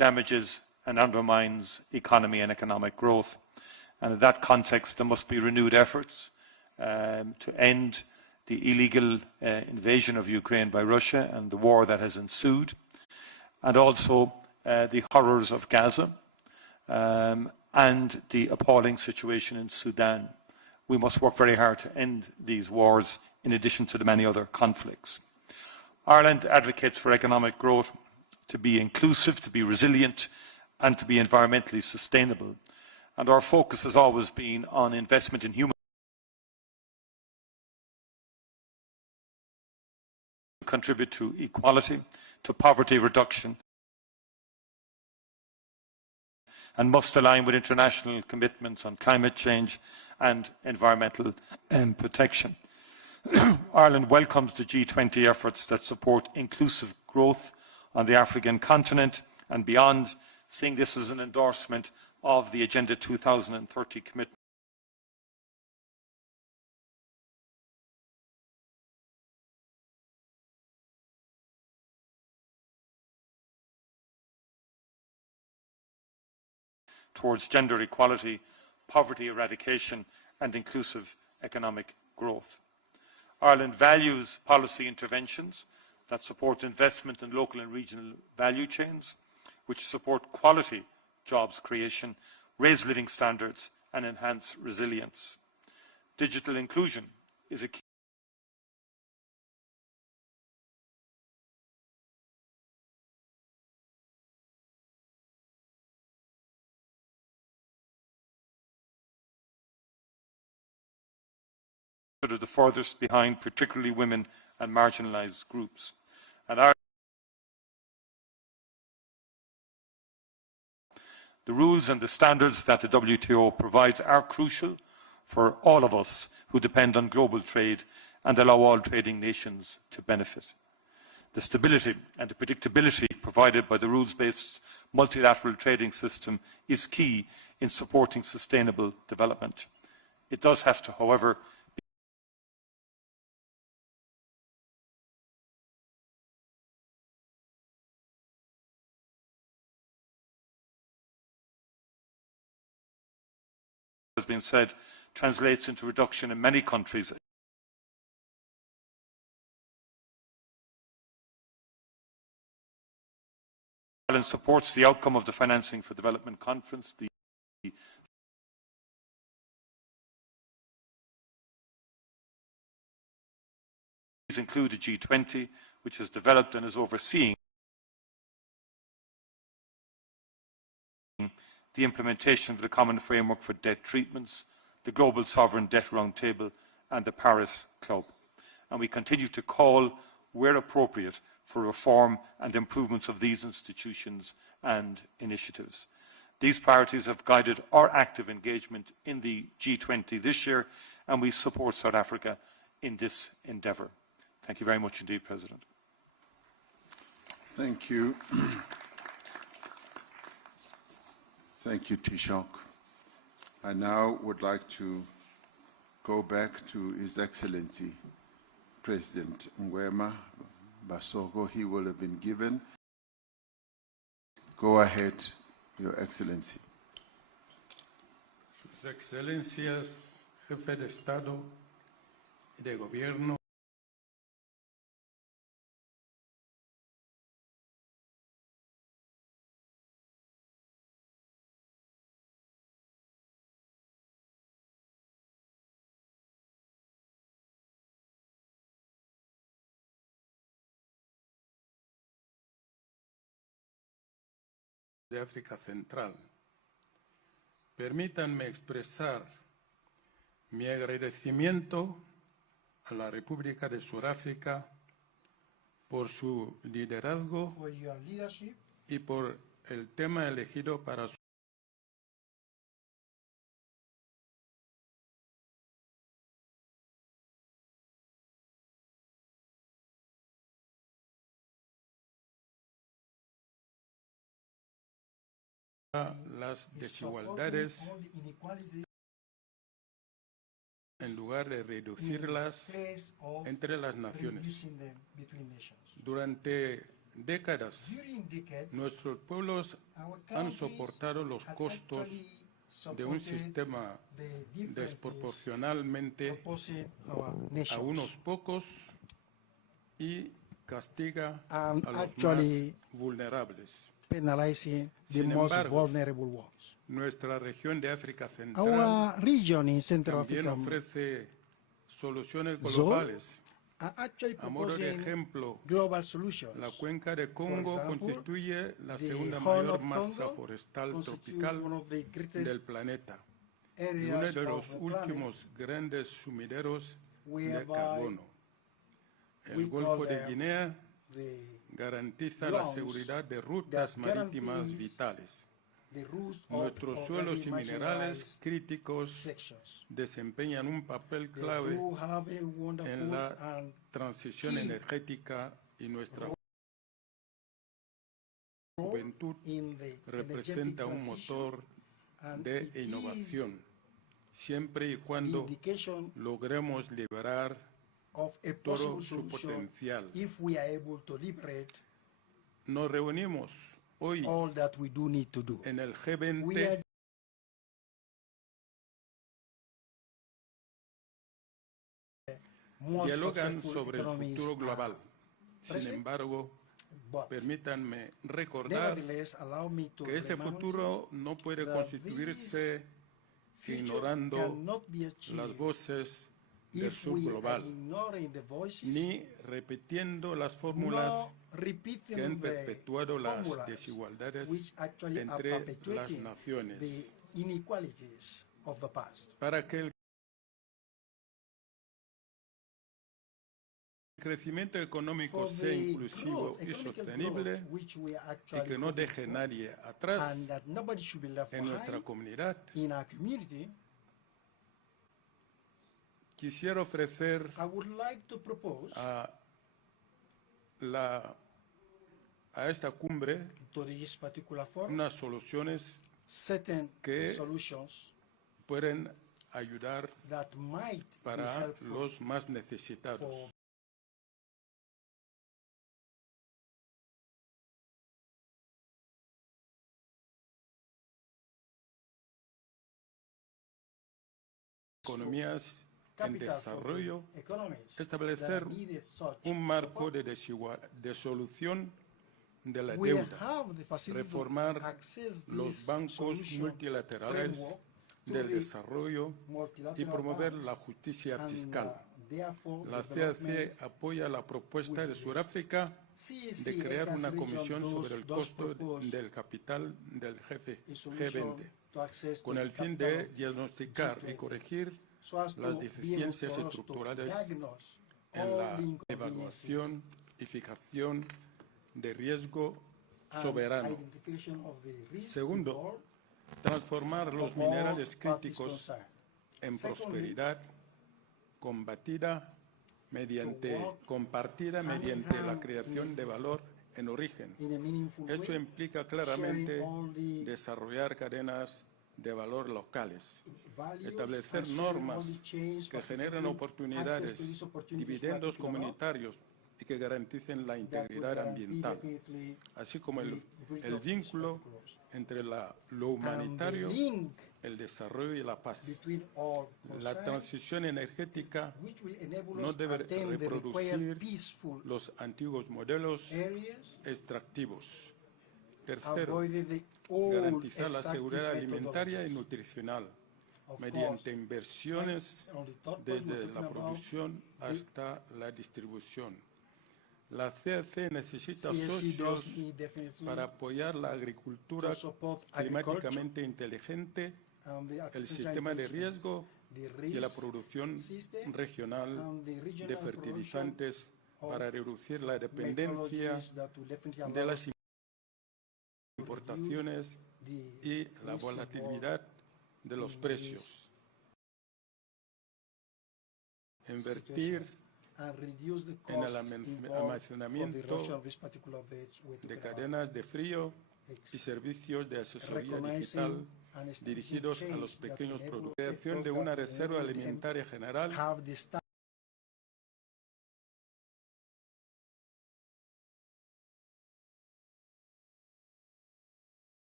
damages and undermines economy and economic growth. And in that context, there must be renewed efforts to end the illegal invasion of Ukraine by Russia and the war that has ensued, and also the horrors of Gaza and the appalling situation in Sudan. We must work very hard to end these wars in addition to the many other conflicts. Ireland advocates for economic growth to be inclusive, to be resilient, and to be environmentally sustainable. And our focus has always been on investment in human contribute to equality, to poverty reduction, and must align with international commitments on climate change and environmental protection. Ireland welcomes the G20 efforts that support inclusive growth on the African continent and beyond, seeing this as an endorsement of the Agenda 2030 commitment. Towards gender equality, poverty eradication and inclusive economic growth. Ireland values policy interventions that support investment in local and regional value chains, which support quality jobs creation, raise living standards and enhance resilience. Digital inclusion is a key that are the furthest behind, particularly women and marginalised groups. And the rules and the standards that the WTO provides are crucial for all of us who depend on global trade and allow all trading nations to benefit. The stability and the predictability provided by the rules-based multilateral trading system is key in supporting sustainable development. It does have to, however, has been said, translates into reduction in many countries. Ireland supports the outcome of the Financing for Development Conference. These include the G20, which has developed and is overseeing the implementation of the Common Framework for Debt Treatments, the Global Sovereign Debt Roundtable and the Paris Club. And we continue to call, where appropriate, for reform and improvements of these institutions and initiatives. These priorities have guided our active engagement in the G20 this year, and we support South Africa in this endeavour. Thank you very much indeed, President. Thank you. Thank you, Taoiseach. I now would like to go back to His Excellency President Ngwema Basoko. He will have been given. Go ahead, Your Excellency. Sus Excelencias, Jefe de Estado y de Gobierno, de África Central. Permítanme expresar mi agradecimiento a la República de Sudáfrica por su liderazgo y por el tema elegido para su las desigualdades en lugar de reducirlas entre las naciones. Durante décadas, nuestros pueblos han soportado los costos de un sistema desproporcionalmente a unos pocos y castiga a los más vulnerables. Penalizing the Sin most embargo, vulnerable ones. Nuestra región de África Our Central region in Central también Africa ofrece soluciones zone globales. are actually A modo de proposing ejemplo, global solutions. la cuenca de For Congo example, constituye la the segunda Horn mayor of masa Congo forestal constitutes tropical one of the greatest del planeta y areas uno de los of the planet últimos grandes sumideros de whereby carbono. El we Golfo call de them Guinea the garantiza la lungs seguridad de rutas that marítimas guarantees vitales. the routes Nuestros of suelos y already minerales marginalized críticos sections. desempeñan un papel They clave do have a en wonderful la and transición key energética y nuestra role juventud in the representa un energetic motor and de it is innovación, siempre y the cuando indication logremos liberar of a todo possible su solution potencial. if we are able to liberate Nos reunimos hoy all that we do need to do. en el We G20 are most dialogan successful sobre el economies futuro are global. Sin present, embargo, but permítanme recordar nevertheless allow me to que ese remind futuro no puede that constituirse future ignorando cannot be achieved las voces del if sur we are global, ignoring the voices, ni repitiendo las fórmulas nor repeating que han the perpetuado las formulas desigualdades which actually are entre las perpetuating naciones. the inequalities of the past. Para que el crecimiento económico For sea the inclusivo growth, y economic sostenible growth, which we are y actually que no hoping deje for, nadie atrás and that nobody should be left en nuestra behind comunidad, in our community, quisiera ofrecer I would like to propose a esta cumbre to this particular forum unas soluciones certain que solutions pueden ayudar that might be para helpful los más necesitados. for Economías en capital for desarrollo, the economies establecer that needed such un marco support. de solución de la We deuda, have the facility to reformar access los this bancos solution multilaterales framework to del the desarrollo y multilateral promover banks, la justicia and, fiscal. therefore, La development CAC apoya la propuesta de with Sudáfrica CAC de crear ECAS una region comisión sobre el does costo propose del capital del a solution G20, to access con to el the fin capital de of diagnosticar y G20, corregir so as las to be able deficiencias for us to estructurales diagnose en all la the inconveniences evaluación y fijación de riesgo and soberano. identification of the risk Segundo, involved transformar los of all minerales parties críticos concerned. en Secondly, prosperidad compartida mediante la creación de valor en origen. in a meaningful Esto way, implica claramente sharing all the desarrollar cadenas de valor locales, values establecer and sharing all normas the chains que generen facilitating oportunidades, access to these opportunities dividendos we are talking about, comunitarios y que garanticen la that would integridad guarantee ambiental, definitely así como el ability of vínculo these particulars. entre lo And the humanitario, link el desarrollo y la paz. between all La concerned, transición energética which will enable no us to debe attain the required reproducir peaceful los antiguos modelos areas, extractivos. Tercero, avoiding the old garantizar la extractive seguridad alimentaria y methodologies. nutricional Of mediante course, inversiones on the third point, desde we're la talking about producción the hasta la distribución. La CAC necesita CAC socios does need definitely para apoyar la agricultura to support climáticamente inteligente, and the el artificial sistema de intelligence, riesgo the y la risk producción system, regional and the regional de production fertilizantes of para reducir la dependencia methodologies that will definitely de allow las importaciones the y la risk volatilidad de los in precios. Invertir and reduce the en el cost involved for the almacenamiento reduction of this particular beds we're de talking about. cadenas de frío y servicios de asesoría Recognizing digital and establishing dirigidos a chains los that pequeños enable productores. Creación sectors de una that reserva enable them alimentaria general have the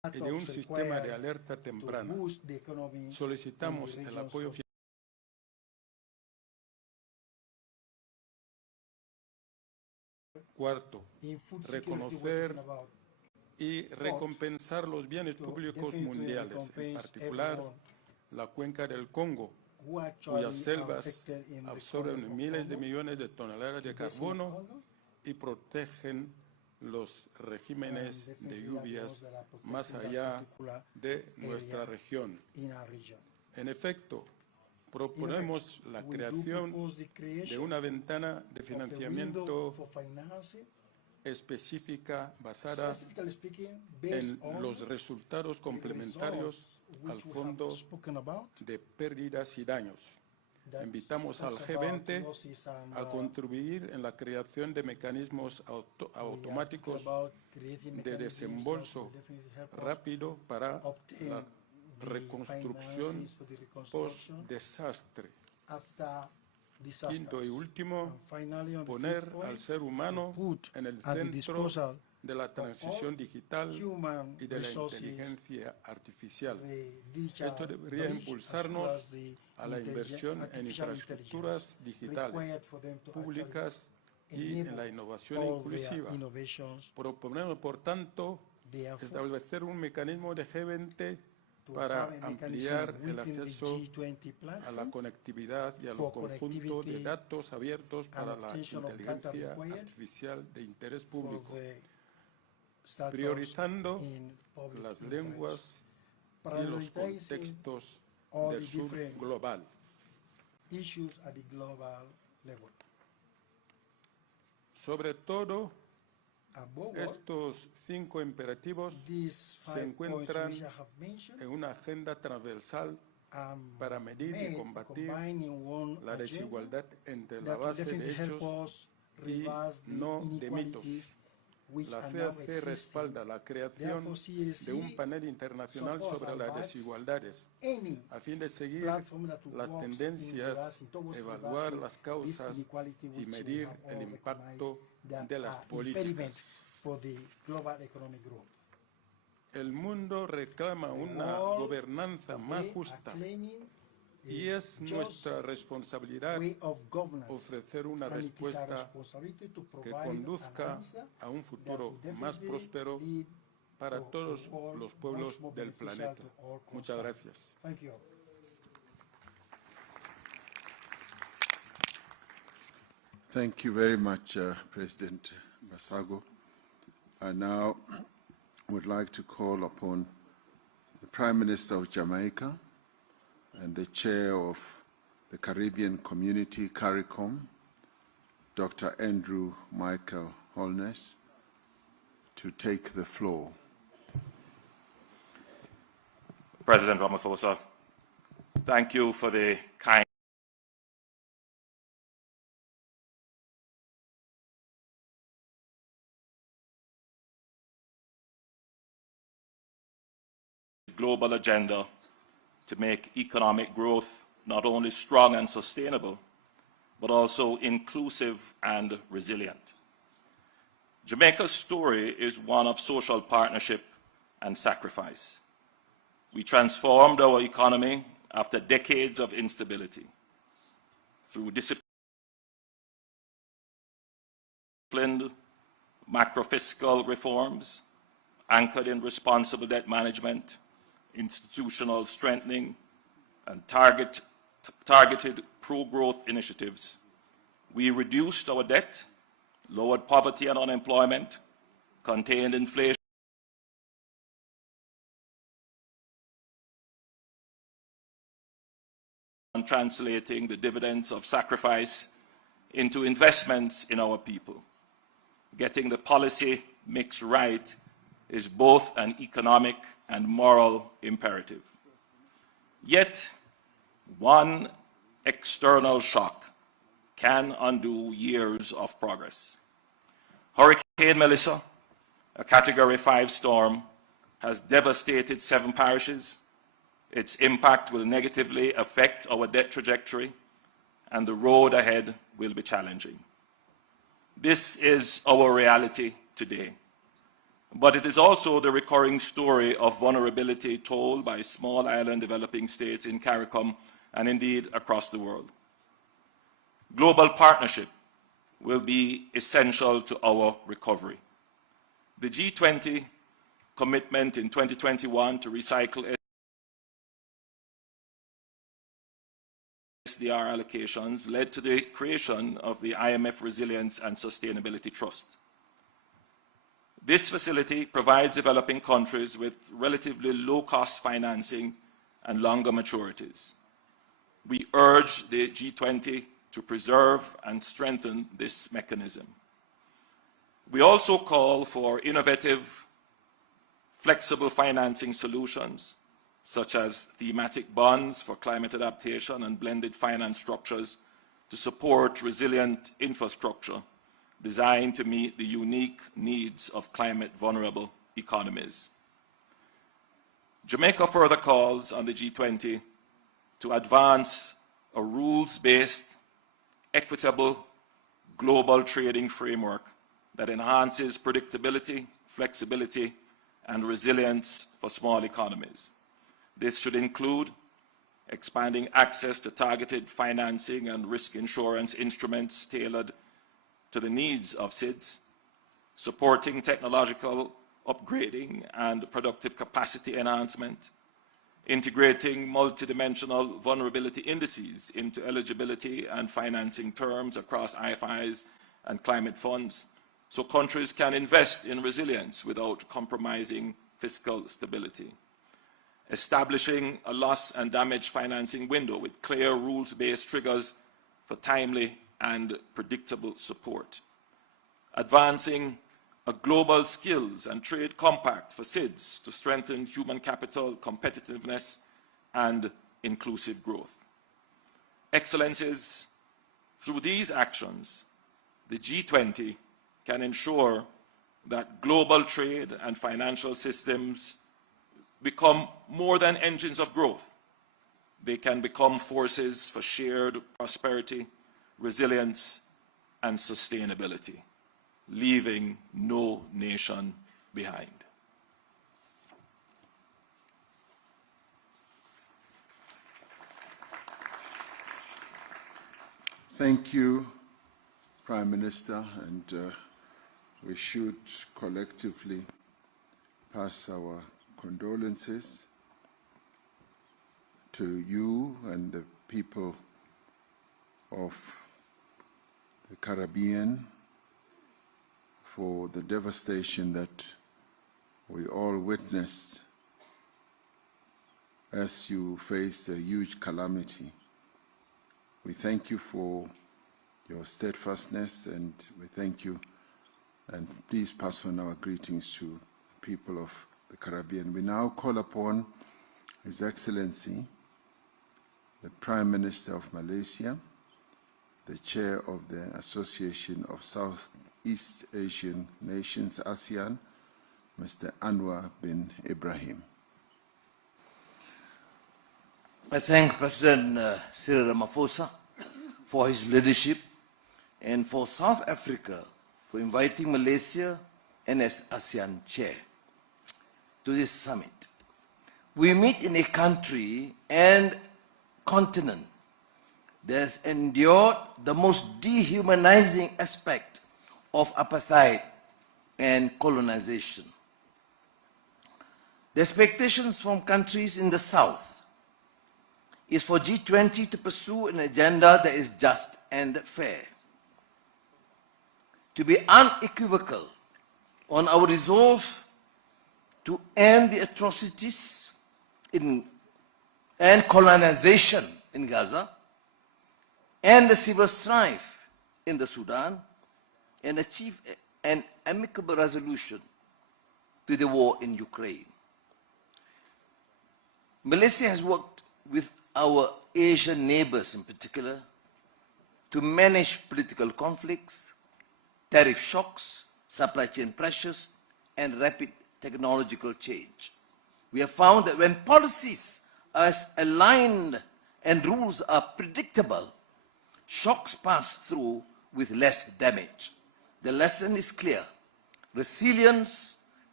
y de un sistema de alerta temprana. Solicitamos el apoyo Cuarto, reconocer y recompensar los bienes públicos mundiales, en particular la cuenca del Congo, cuyas selvas absorben miles de millones de toneladas de carbono y protegen los regímenes de lluvias más allá de nuestra región. En efecto, proponemos la creación de una ventana de financiamiento específica basada en los resultados complementarios al Fondo de Pérdidas y Daños. Invitamos al G20 a contribuir en la creación de mecanismos automáticos de desembolso rápido para la reconstrucción post-desastre. Quinto y último, poner al ser humano en el centro de la transición digital y de la inteligencia artificial. Esto debería impulsarnos a la inversión en infraestructuras digitales públicas y en la innovación inclusiva. Proponemos, por tanto, establecer un mecanismo de G20 para ampliar el acceso a la conectividad y al conjunto de datos abiertos para la inteligencia artificial de interés público, priorizando las lenguas y los contextos del sur global. Sobre todo, estos 5 imperativos se encuentran en una agenda transversal para medir y combatir la desigualdad entre la base de hechos y no de mitos. La CAC respalda la creación de un panel internacional sobre las desigualdades, a fin de seguir las tendencias, evaluar las causas y medir el impacto de las políticas. El mundo reclama una gobernanza más justa y es nuestra responsabilidad ofrecer una respuesta que conduzca a un futuro más próspero para todos los pueblos del planeta. Muchas gracias. Thank you very much, President Basago. I now would like to call upon the Prime Minister of Jamaica and the Chair of the Caribbean Community, CARICOM, Dr. Andrew Micheál Holness, to take the floor. President Ramaphosa, thank you for the kind global agenda to make economic growth not only strong and sustainable, but also inclusive and resilient. Jamaica's story is one of social partnership and sacrifice. We transformed our economy after decades of instability through disciplined macro-fiscal reforms anchored in responsible debt management, institutional strengthening, and targeted pro-growth initiatives. We reduced our debt, lowered poverty and unemployment, contained inflation, and translating the dividends of sacrifice into investments in our people. Getting the policy mix right is both an economic and moral imperative. Yet, one external shock can undo years of progress. Hurricane Melissa, a Category 5 storm, has devastated 7 parishes. Its impact will negatively affect our debt trajectory, and the road ahead will be challenging. This is our reality today. but it is also the recurring story of vulnerability told by small island developing states in CARICOM and indeed across the world. Global partnership will be essential to our recovery. The G20 commitment in 2021 to recycle SDR allocations led to the creation of the IMF Resilience and Sustainability Trust. This facility provides developing countries with relatively low-cost financing and longer maturities. We urge the G20 to preserve and strengthen this mechanism. We also call for innovative, flexible financing solutions, such as thematic bonds for climate adaptation and blended finance structures to support resilient infrastructure designed to meet the unique needs of climate-vulnerable economies. Jamaica further calls on the G20 to advance a rules-based, equitable, global trading framework that enhances predictability, flexibility, and resilience for small economies. This should include expanding access to targeted financing and risk insurance instruments tailored to the needs of SIDS, supporting technological upgrading and productive capacity enhancement, integrating multidimensional vulnerability indices into eligibility and financing terms across IFIs and climate funds, so countries can invest in resilience without compromising fiscal stability. Establishing a loss and damage financing window with clear rules-based triggers for timely and predictable support. Advancing a global skills and trade compact for SIDS to strengthen human capital competitiveness and inclusive growth. Excellencies, through these actions, the G20 can ensure that global trade and financial systems become more than engines of growth. They can become forces for shared prosperity, resilience, and sustainability, leaving no nation behind. Thank you, Prime Minister, and we should collectively pass our condolences to you and the people of the Caribbean for the devastation that we all witnessed as you faced a huge calamity. We thank you for your steadfastness, and we thank you, and please pass on our greetings to the people of the Caribbean. We now call upon His Excellency, the Prime Minister of Malaysia, the Chair of the Association of Southeast Asian Nations, ASEAN, Mr. Anwar bin Ibrahim. I thank President Cyril Ramaphosa for his leadership and for South Africa for inviting Malaysia and as ASEAN chair to this summit. We meet in a country and continent that has endured the most dehumanizing aspect of apartheid and colonization. The expectations from countries in the South is for G20 to pursue an agenda that is just and fair, to be unequivocal on our resolve to end the atrocities and colonization in Gaza and the civil strife in the Sudan, and achieve an amicable resolution to the war in Ukraine. Malaysia has worked with our Asian neighbors in particular to manage political conflicts, tariff shocks, supply chain pressures, and rapid technological change. We have found that when policies are aligned and rules are predictable, shocks pass through with less damage. The lesson is clear. Resilience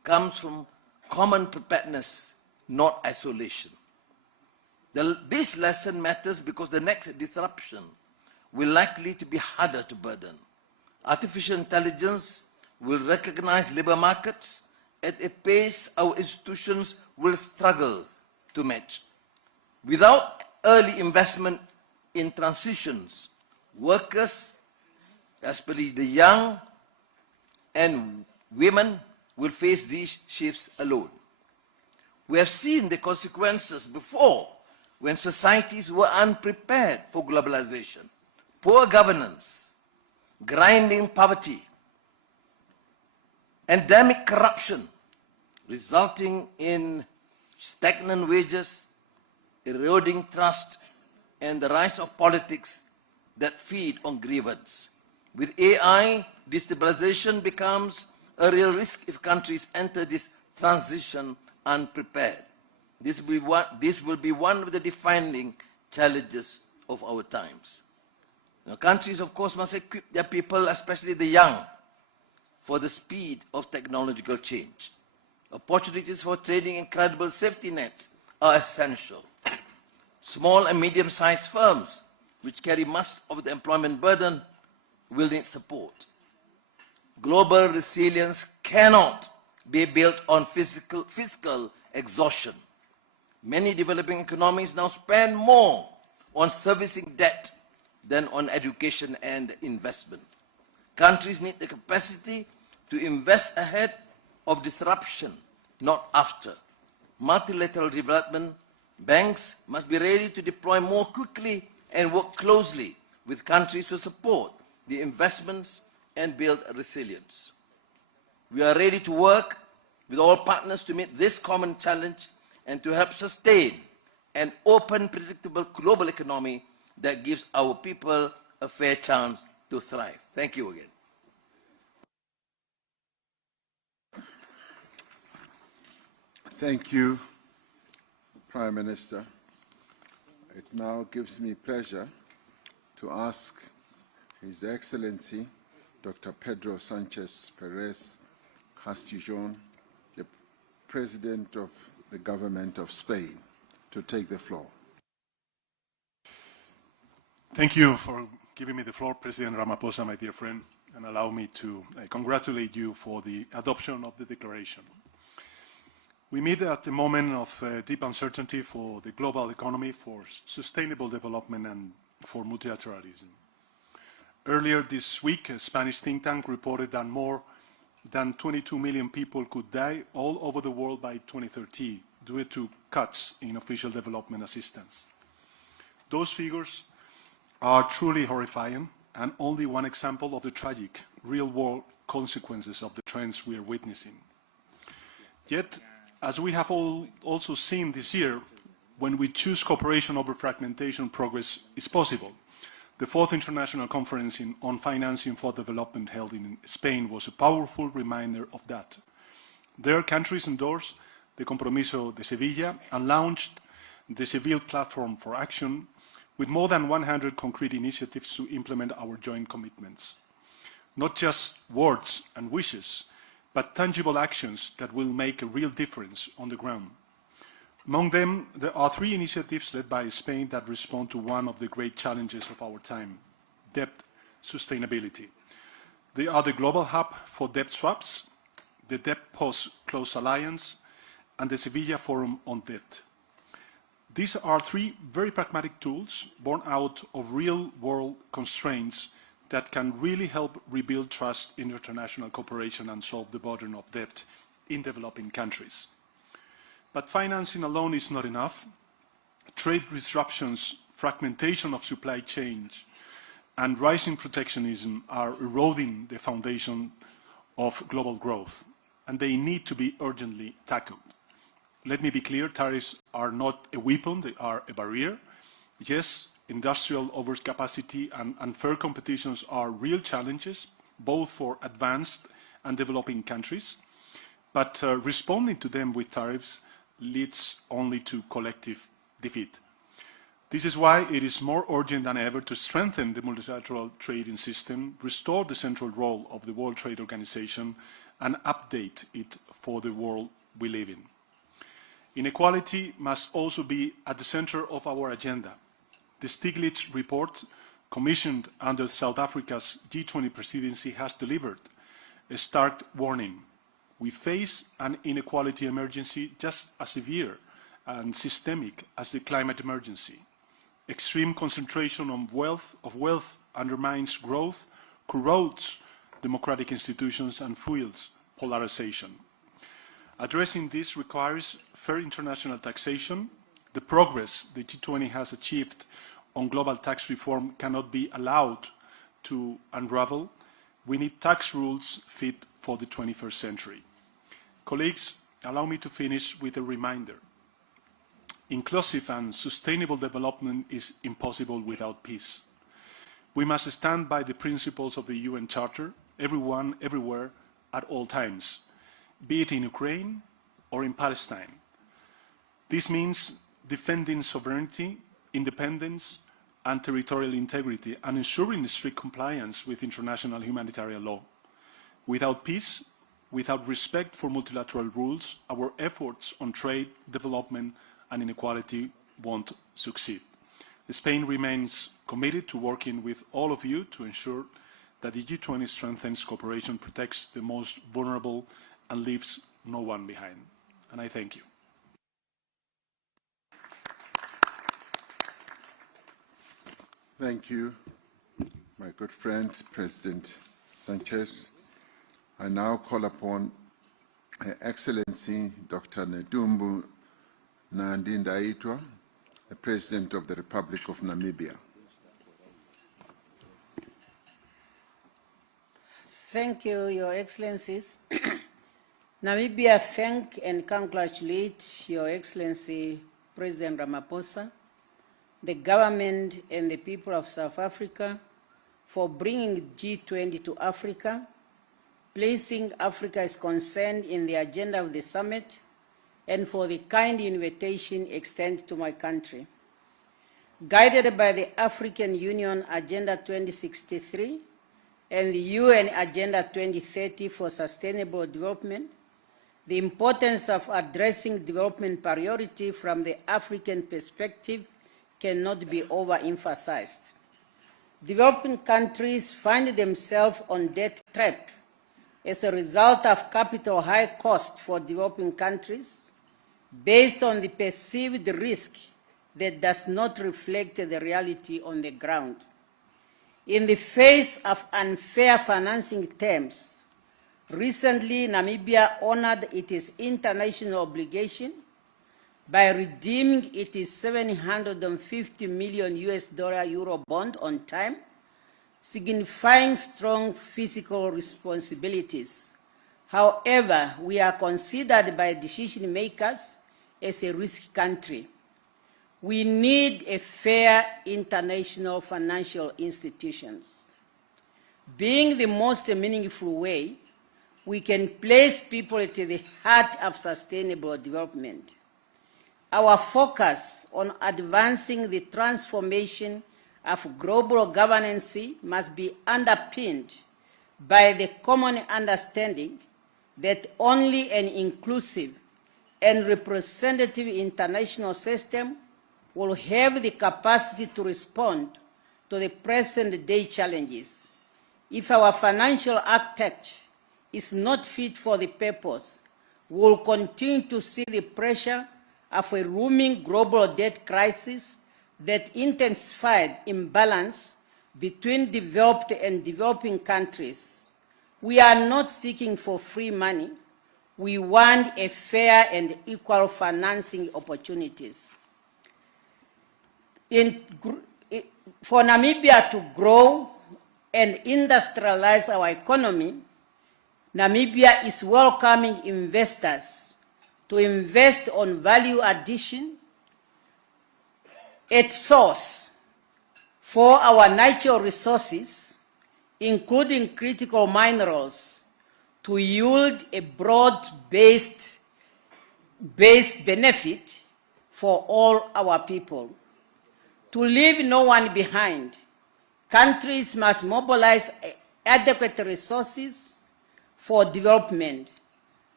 comes from common preparedness, not isolation. This lesson matters because the next disruption will likely to be harder to burden. Artificial intelligence will recognize labor markets at a pace our institutions will struggle to match. Without early investment in transitions, workers, especially the young and women, will face these shifts alone. We have seen the consequences before when societies were unprepared for globalization. Poor governance, grinding poverty, endemic corruption, resulting in stagnant wages, eroding trust, and the rise of politics that feed on grievance. With AI, destabilization becomes a real risk if countries enter this transition unprepared. This will be one of the defining challenges of our times. Now, countries, of course, must equip their people, especially the young, for the speed of technological change. Opportunities for trading in credible safety nets are essential. Small and medium-sized firms, which carry much of the employment burden, will need support. Global resilience cannot be built on fiscal exhaustion. Many developing economies now spend more on servicing debt than on education and investment. Countries need the capacity to invest ahead of disruption, not after. Multilateral development banks must be ready to deploy more quickly and work closely with countries to support the investments and build resilience. We are ready to work with all partners to meet this common challenge and to help sustain an open, predictable global economy that gives our people a fair chance to thrive. Thank you again. Thank you, Prime Minister. It now gives me pleasure to ask His Excellency Dr. Pedro Sanchez Perez Castijon, the President of the Government of Spain, to take the floor. Thank you for giving me the floor, President Ramaphosa, my dear friend, and allow me to congratulate you for the adoption of the declaration. We meet at a moment of deep uncertainty for the global economy, for sustainable development, and for multilateralism. Earlier this week, a Spanish think tank reported that more than 22 million people could die all over the world by 2030 due to cuts in official development assistance. Those figures are truly horrifying and only one example of the tragic, real-world consequences of the trends we are witnessing. Yet, as we have also seen this year, when we choose cooperation over fragmentation, progress is possible. The 4th International Conference on Financing for Development held in Spain was a powerful reminder of that. There, countries endorsed the Compromiso de Sevilla and launched the Seville Platform for Action with more than 100 concrete initiatives to implement our joint commitments. Not just words and wishes, but tangible actions that will make a real difference on the ground. Among them, there are 3 initiatives led by Spain that respond to one of the great challenges of our time, debt sustainability. They are the Global Hub for Debt Swaps, the Debt Post-Close Alliance, and the Sevilla Forum on Debt. These are 3 very pragmatic tools born out of real-world constraints that can really help rebuild trust in international cooperation and solve the burden of debt in developing countries. But financing alone is not enough. Trade disruptions, fragmentation of supply chains, and rising protectionism are eroding the foundation of global growth, and they need to be urgently tackled. Let me be clear, tariffs are not a weapon, they are a barrier. Yes, industrial overcapacity and unfair competitions are real challenges, both for advanced and developing countries, but responding to them with tariffs leads only to collective defeat. This is why it is more urgent than ever to strengthen the multilateral trading system, restore the central role of the World Trade Organization, and update it for the world we live in. Inequality must also be at the center of our agenda. The Stiglitz report, commissioned under South Africa's G20 presidency, has delivered a stark warning. We face an inequality emergency just as severe and systemic as the climate emergency. Extreme concentration of wealth undermines growth, corrodes democratic institutions, and fuels polarization. Addressing this requires fair international taxation. The progress the G20 has achieved on global tax reform cannot be allowed to unravel. We need tax rules fit for the 21st century. Colleagues, allow me to finish with a reminder. Inclusive and sustainable development is impossible without peace. We must stand by the principles of the UN Charter, everyone, everywhere, at all times, be it in Ukraine or in Palestine. This means defending sovereignty, independence, and territorial integrity, and ensuring strict compliance with international humanitarian law. Without peace, without respect for multilateral rules, our efforts on trade, development, and inequality won't succeed. Spain remains committed to working with all of you to ensure that the G20 strengthens cooperation, protects the most vulnerable, and leaves no one behind. And I thank you. Thank you, my good friend, President Sanchez. I now call upon Her Excellency Dr. Nedumbu Nandi-Ndaitwah, the President of the Republic of Namibia. Thank you, Your Excellencies. Namibia thank and congratulate Your Excellency President Ramaphosa, the government and the people of South Africa for bringing G20 to Africa, placing Africa's concern in the agenda of the summit, and for the kind invitation extended to my country. Guided by the African Union Agenda 2063 and the UN Agenda 2030 for Sustainable Development, the importance of addressing development priority from the African perspective cannot be overemphasized. Developing countries find themselves on debt trap as a result of capital high cost for developing countries, based on the perceived risk that does not reflect the reality on the ground. In the face of unfair financing terms, recently Namibia honored its international obligation by redeeming its 750 million US-Euro bond on time, signifying strong fiscal responsibilities. However, we are considered by decision makers as a risk country. We need a fair international financial institutions. Being the most meaningful way, we can place people at the heart of sustainable development. Our focus on advancing the transformation of global governance must be underpinned by the common understanding that only an inclusive and representative international system will have the capacity to respond to the present-day challenges. If our financial architecture is not fit for the purpose, we will continue to see the pressure of a looming global debt crisis that intensified imbalance between developed and developing countries. We are not seeking for free money. We want a fair and equal financing opportunities. For Namibia to grow and industrialize our economy, Namibia is welcoming investors to invest on value addition at source for our natural resources, including critical minerals, to yield a broad-based benefit for all our people. To leave no one behind, countries must mobilize adequate resources for development.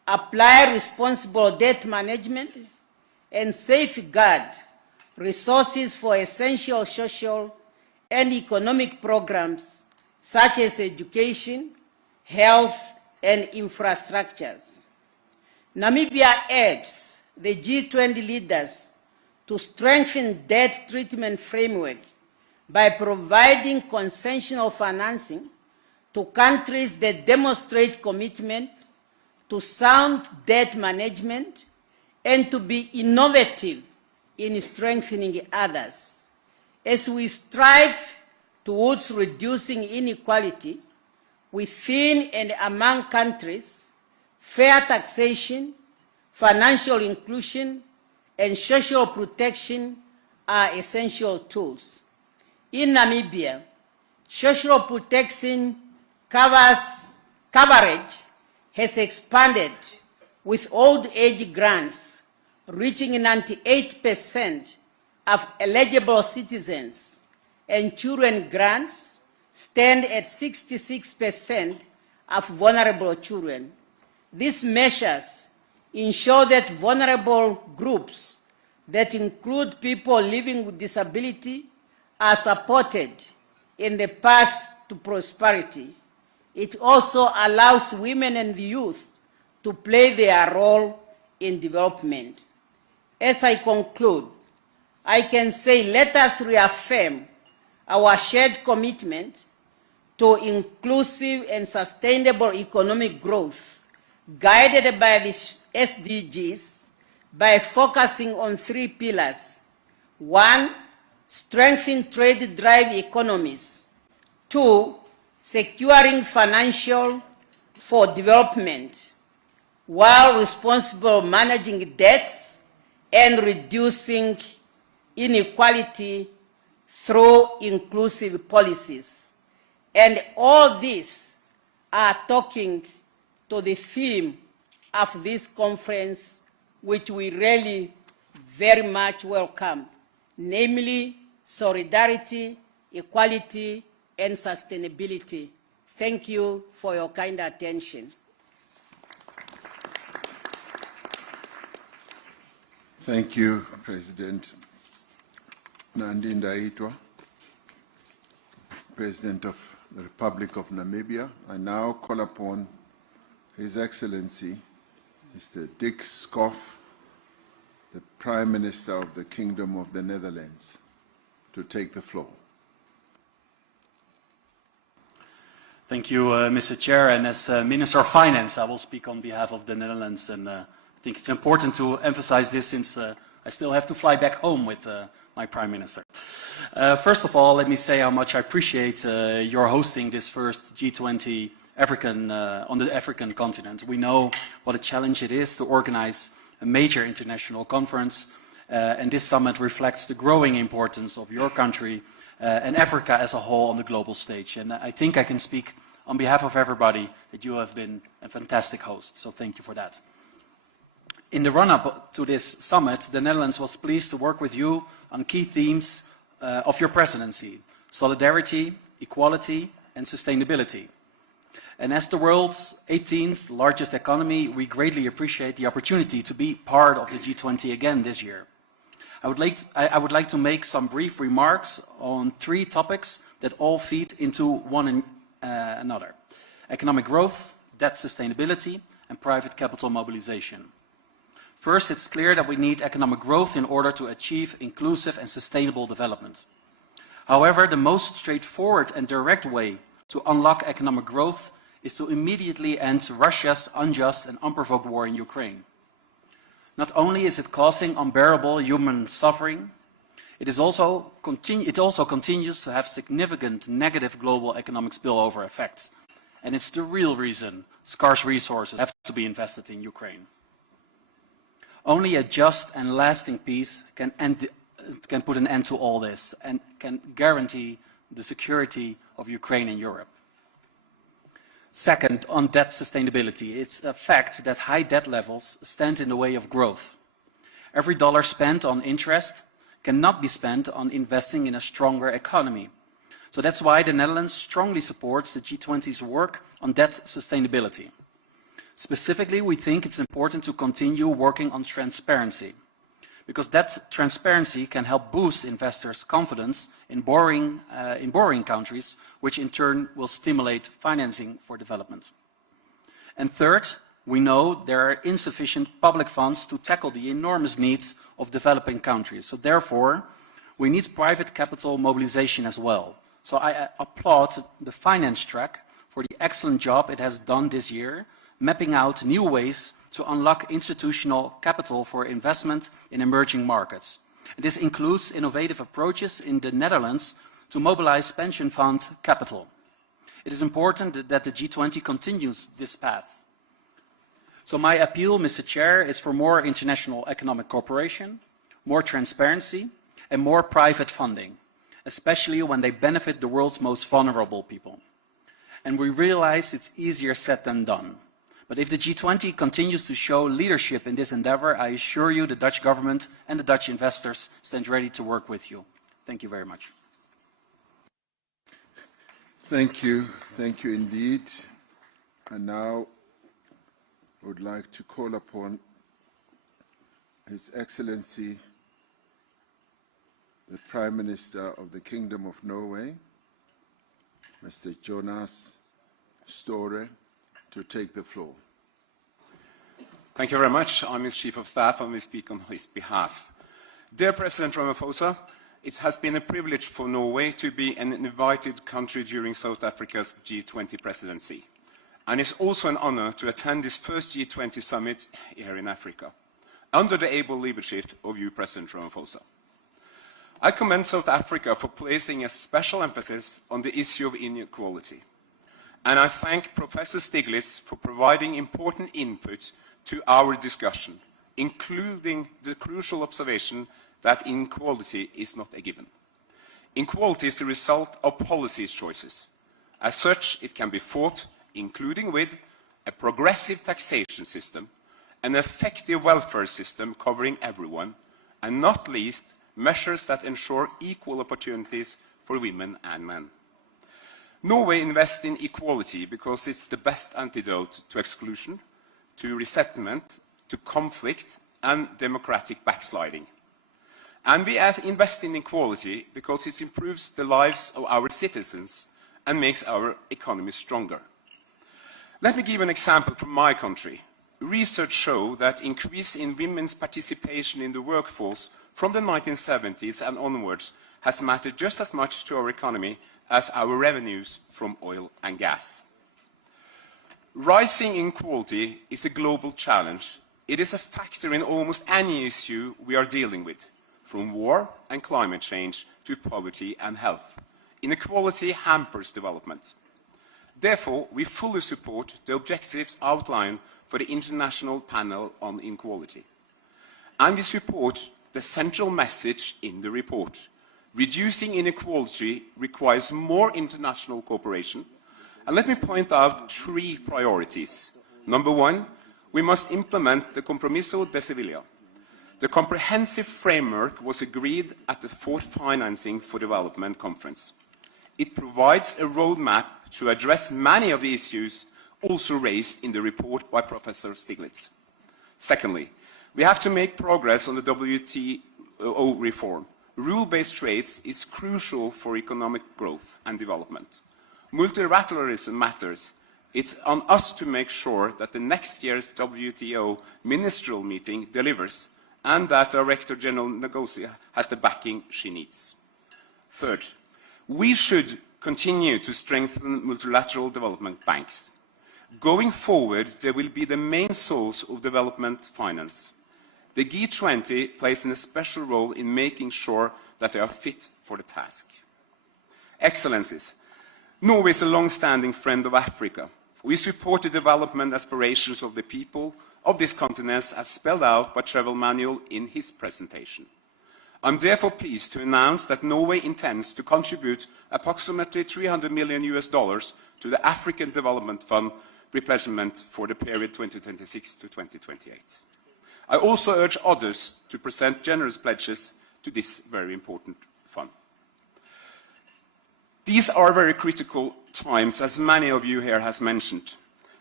apply responsible debt management, and safeguard resources for essential social and economic programs such as education, health, and infrastructures. Namibia urges the G20 leaders to strengthen debt treatment framework by providing concessional financing to countries that demonstrate commitment to sound debt management and to be innovative in strengthening others. As we strive towards reducing inequality within and among countries, fair taxation, financial inclusion, and social protection are essential tools. In Namibia, social protection coverage has expanded, with old age grants reaching 98% of eligible citizens, and children grants stand at 66% of vulnerable children. These measures ensure that vulnerable groups that include people living with disability are supported in the path to prosperity. It also allows women and youth to play their role in development. As I conclude, I can say let us reaffirm our shared commitment to inclusive and sustainable economic growth guided by the SDGs by focusing on 3 pillars. 1, strengthen trade-drive economies. 2, securing financial for development, while responsible managing debts and reducing inequality through inclusive policies. And all these are talking to the theme of this conference, which we really very much welcome, namely solidarity, equality, and sustainability. Thank you for your kind attention. Thank you, President Nandi-Ndaitwah, President of the Republic of Namibia. I now call upon His Excellency, Mr. Dick Schoof, the Prime Minister of the Kingdom of the Netherlands, to take the floor. Thank you, Mr. Chair. And as Minister of Finance, I will speak on behalf of the Netherlands. And I think it's important to emphasize this since I still have to fly back home with my Prime Minister. First of all, let me say how much I appreciate your hosting this first G20 on the African continent. We know what a challenge it is to organize a major international conference, and this summit reflects the growing importance of your country and Africa as a whole on the global stage. And I think I can speak on behalf of everybody that you have been a fantastic host, so thank you for that. In the run-up to this summit, the Netherlands was pleased to work with you on key themes of your presidency: solidarity, equality, and sustainability. And as the world's 18th largest economy, we greatly appreciate the opportunity to be part of the G20 again this year. I would like to make some brief remarks on 3 topics that all feed into one another: economic growth, debt sustainability, and private capital mobilization. First, it's clear that we need economic growth in order to achieve inclusive and sustainable development. However, the most straightforward and direct way to unlock economic growth is to immediately end Russia's unjust and unprovoked war in Ukraine. Not only is it causing unbearable human suffering, it also continues to have significant negative global economic spillover effects. And it's the real reason scarce resources have to be invested in Ukraine. Only a just and lasting peace can put an end to all this and can guarantee the security of Ukraine and Europe. Second, on debt sustainability, it's a fact that high debt levels stand in the way of growth. Every dollar spent on interest cannot be spent on investing in a stronger economy. So that's why the Netherlands strongly supports the G20's work on debt sustainability. Specifically, we think it's important to continue working on transparency, because that transparency can help boost investors' confidence in borrowing countries, which in turn will stimulate financing for development. And third, we know there are insufficient public funds to tackle the enormous needs of developing countries. So therefore, we need private capital mobilization as well. So I applaud the finance track for the excellent job it has done this year, mapping out new ways to unlock institutional capital for investment in emerging markets. This includes innovative approaches in the Netherlands to mobilize pension fund capital. It is important that the G20 continues this path. So my appeal, Mr. Chair, is for more international economic cooperation, more transparency, and more private funding, especially when they benefit the world's most vulnerable people. And we realize it's easier said than done. But if the G20 continues to show leadership in this endeavor, I assure you the Dutch government and the Dutch investors stand ready to work with you. Thank you very much. Thank you indeed. And now I would like to call upon His Excellency, the Prime Minister of the Kingdom of Norway, Mr. Jonas Støre, to take the floor. Thank you very much. I'm his Chief of Staff and will speak on his behalf. Dear President Ramaphosa, it has been a privilege for Norway to be an invited country during South Africa's G20 presidency. And it's also an honor to attend this first G20 Summit here in Africa, under the able leadership of you, President Ramaphosa. I commend South Africa for placing a special emphasis on the issue of inequality. And I thank Professor Stiglitz for providing important input to our discussion, including the crucial observation that inequality is not a given. Inequality is the result of policy choices. As such, it can be fought, including with a progressive taxation system, an effective welfare system covering everyone, and not least, measures that ensure equal opportunities for women and men. Norway invests in equality because it's the best antidote to exclusion, to resettlement, to conflict, and democratic backsliding. And we invest in equality because it improves the lives of our citizens and makes our economy stronger. Let me give an example from my country. Research shows that increase in women's participation in the workforce from the 1970s and onwards has mattered just as much to our economy as our revenues from oil and gas. Rising inequality is a global challenge. It is a factor in almost any issue we are dealing with, from war and climate change to poverty and health. Inequality hampers development. Therefore, we fully support the objectives outlined for the International Panel on Inequality. And we support the central message in the report. Reducing inequality requires more international cooperation. And let me point out 3 priorities. Number 1, we must implement the Compromiso de Sevilla. The comprehensive framework was agreed at the 4th Financing for Development Conference. It provides a roadmap to address many of the issues also raised in the report by Professor Stiglitz. Secondly, we have to make progress on the WTO reform. Rule-based trade is crucial for economic growth and development. Multilateralism matters. It's on us to make sure that the next year's WTO ministerial meeting delivers and that Director General Ngozi has the backing she needs. Third, we should continue to strengthen multilateral development banks. Going forward, they will be the main source of development finance. The G20 plays a special role in making sure that they are fit for the task. Excellencies, Norway is a long-standing friend of Africa. We support the development aspirations of the people of this continent as spelled out by Travel Manual in his presentation. I'm therefore pleased to announce that Norway intends to contribute approximately $300 million to the African Development Fund replenishment for the period 2026 to 2028. I also urge others to present generous pledges to this very important fund. These are very critical times, as many of you here have mentioned.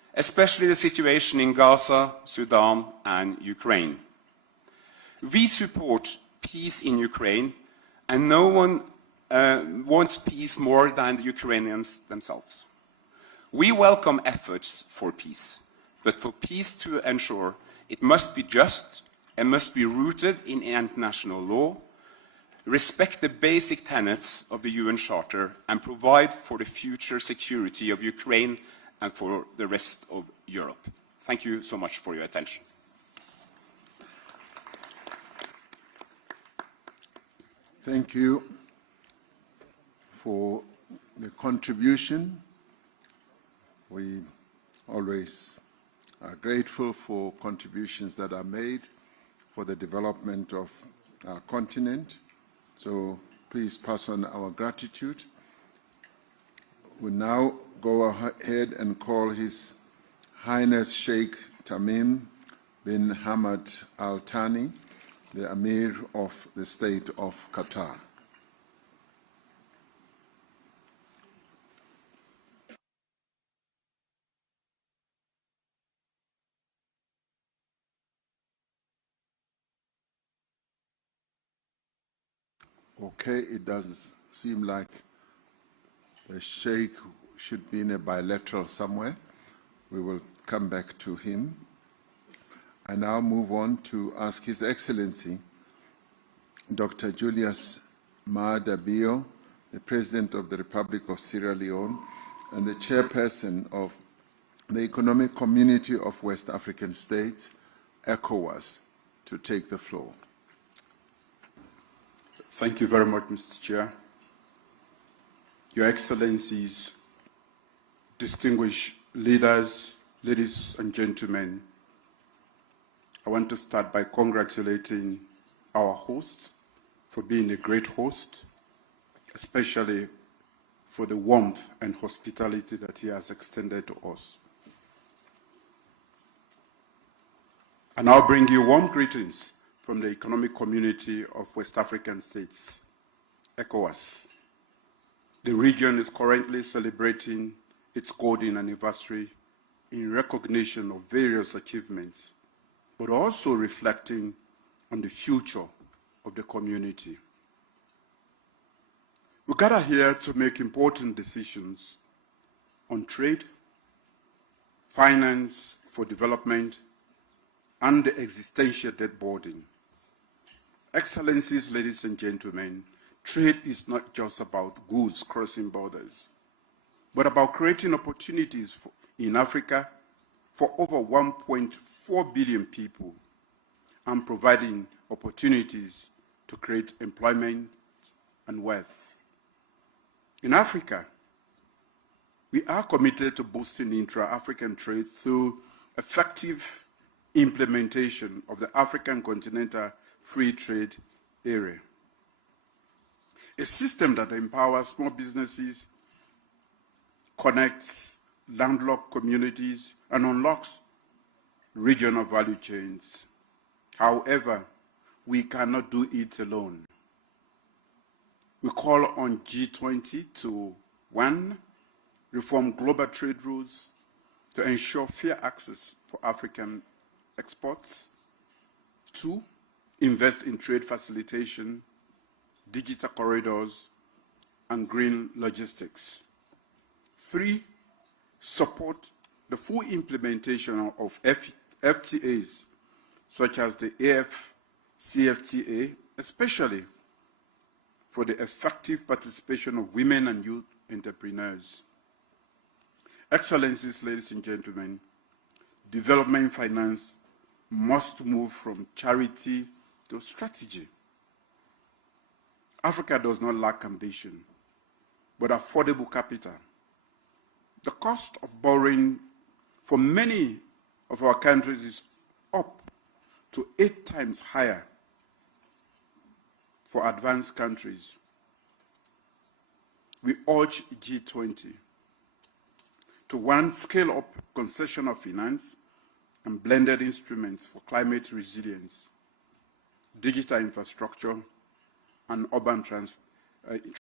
especially the situation in Gaza, Sudan, and Ukraine. We support peace in Ukraine, and no one wants peace more than the Ukrainians themselves. We welcome efforts for peace, but for peace to ensure, it must be just and must be rooted in international law, respect the basic tenets of the UN Charter, and provide for the future security of Ukraine and for the rest of Europe. Thank you so much for your attention. Thank you for the contribution. We always are grateful for contributions that are made for the development of our continent. So please pass on our gratitude. We now go ahead and call His Highness Sheikh Tamim bin Hamad Al Thani, the Emir of the State of Qatar. Okay, it does seem like the Sheikh should be in a bilateral somewhere. We will come back to him. I now move on to ask His Excellency, Dr. Julius Maada Bio, the President of the Republic of Sierra Leone and the Chairperson of the Economic Community of West African States, ECOWAS, to take the floor. Thank you very much, Mr. Chair. Your Excellencies, distinguished leaders, ladies and gentlemen, I want to start by congratulating our host for being a great host, especially for the warmth and hospitality that he has extended to us. I now bring you warm greetings from the Economic Community of West African States, ECOWAS. The region is currently celebrating its golden anniversary in recognition of various achievements, but also reflecting on the future of the community. We gather here to make important decisions on trade, finance for development, and the existential debt burden. Excellencies, ladies and gentlemen, trade is not just about goods crossing borders, but about creating opportunities in Africa for over 1.4 billion people and providing opportunities to create employment and wealth. In Africa, we are committed to boosting intra-African trade through effective implementation of the African Continental Free Trade Area, a system that empowers small businesses, connects landlocked communities, and unlocks regional value chains. However, we cannot do it alone. We call on G20 to, 1, reform global trade rules to ensure fair access for African exports. 2, invest in trade facilitation, digital corridors, and green logistics. 3, support the full implementation of FTAs, such as the AfCFTA, especially for the effective participation of women and youth entrepreneurs. Excellencies, ladies and gentlemen, development finance must move from charity to strategy. Africa does not lack ambition, but affordable capital. The cost of borrowing for many of our countries is up to 8 times higher for advanced countries. We urge G20 to, 1, scale up concessional finance and blended instruments for climate resilience, digital infrastructure, and urban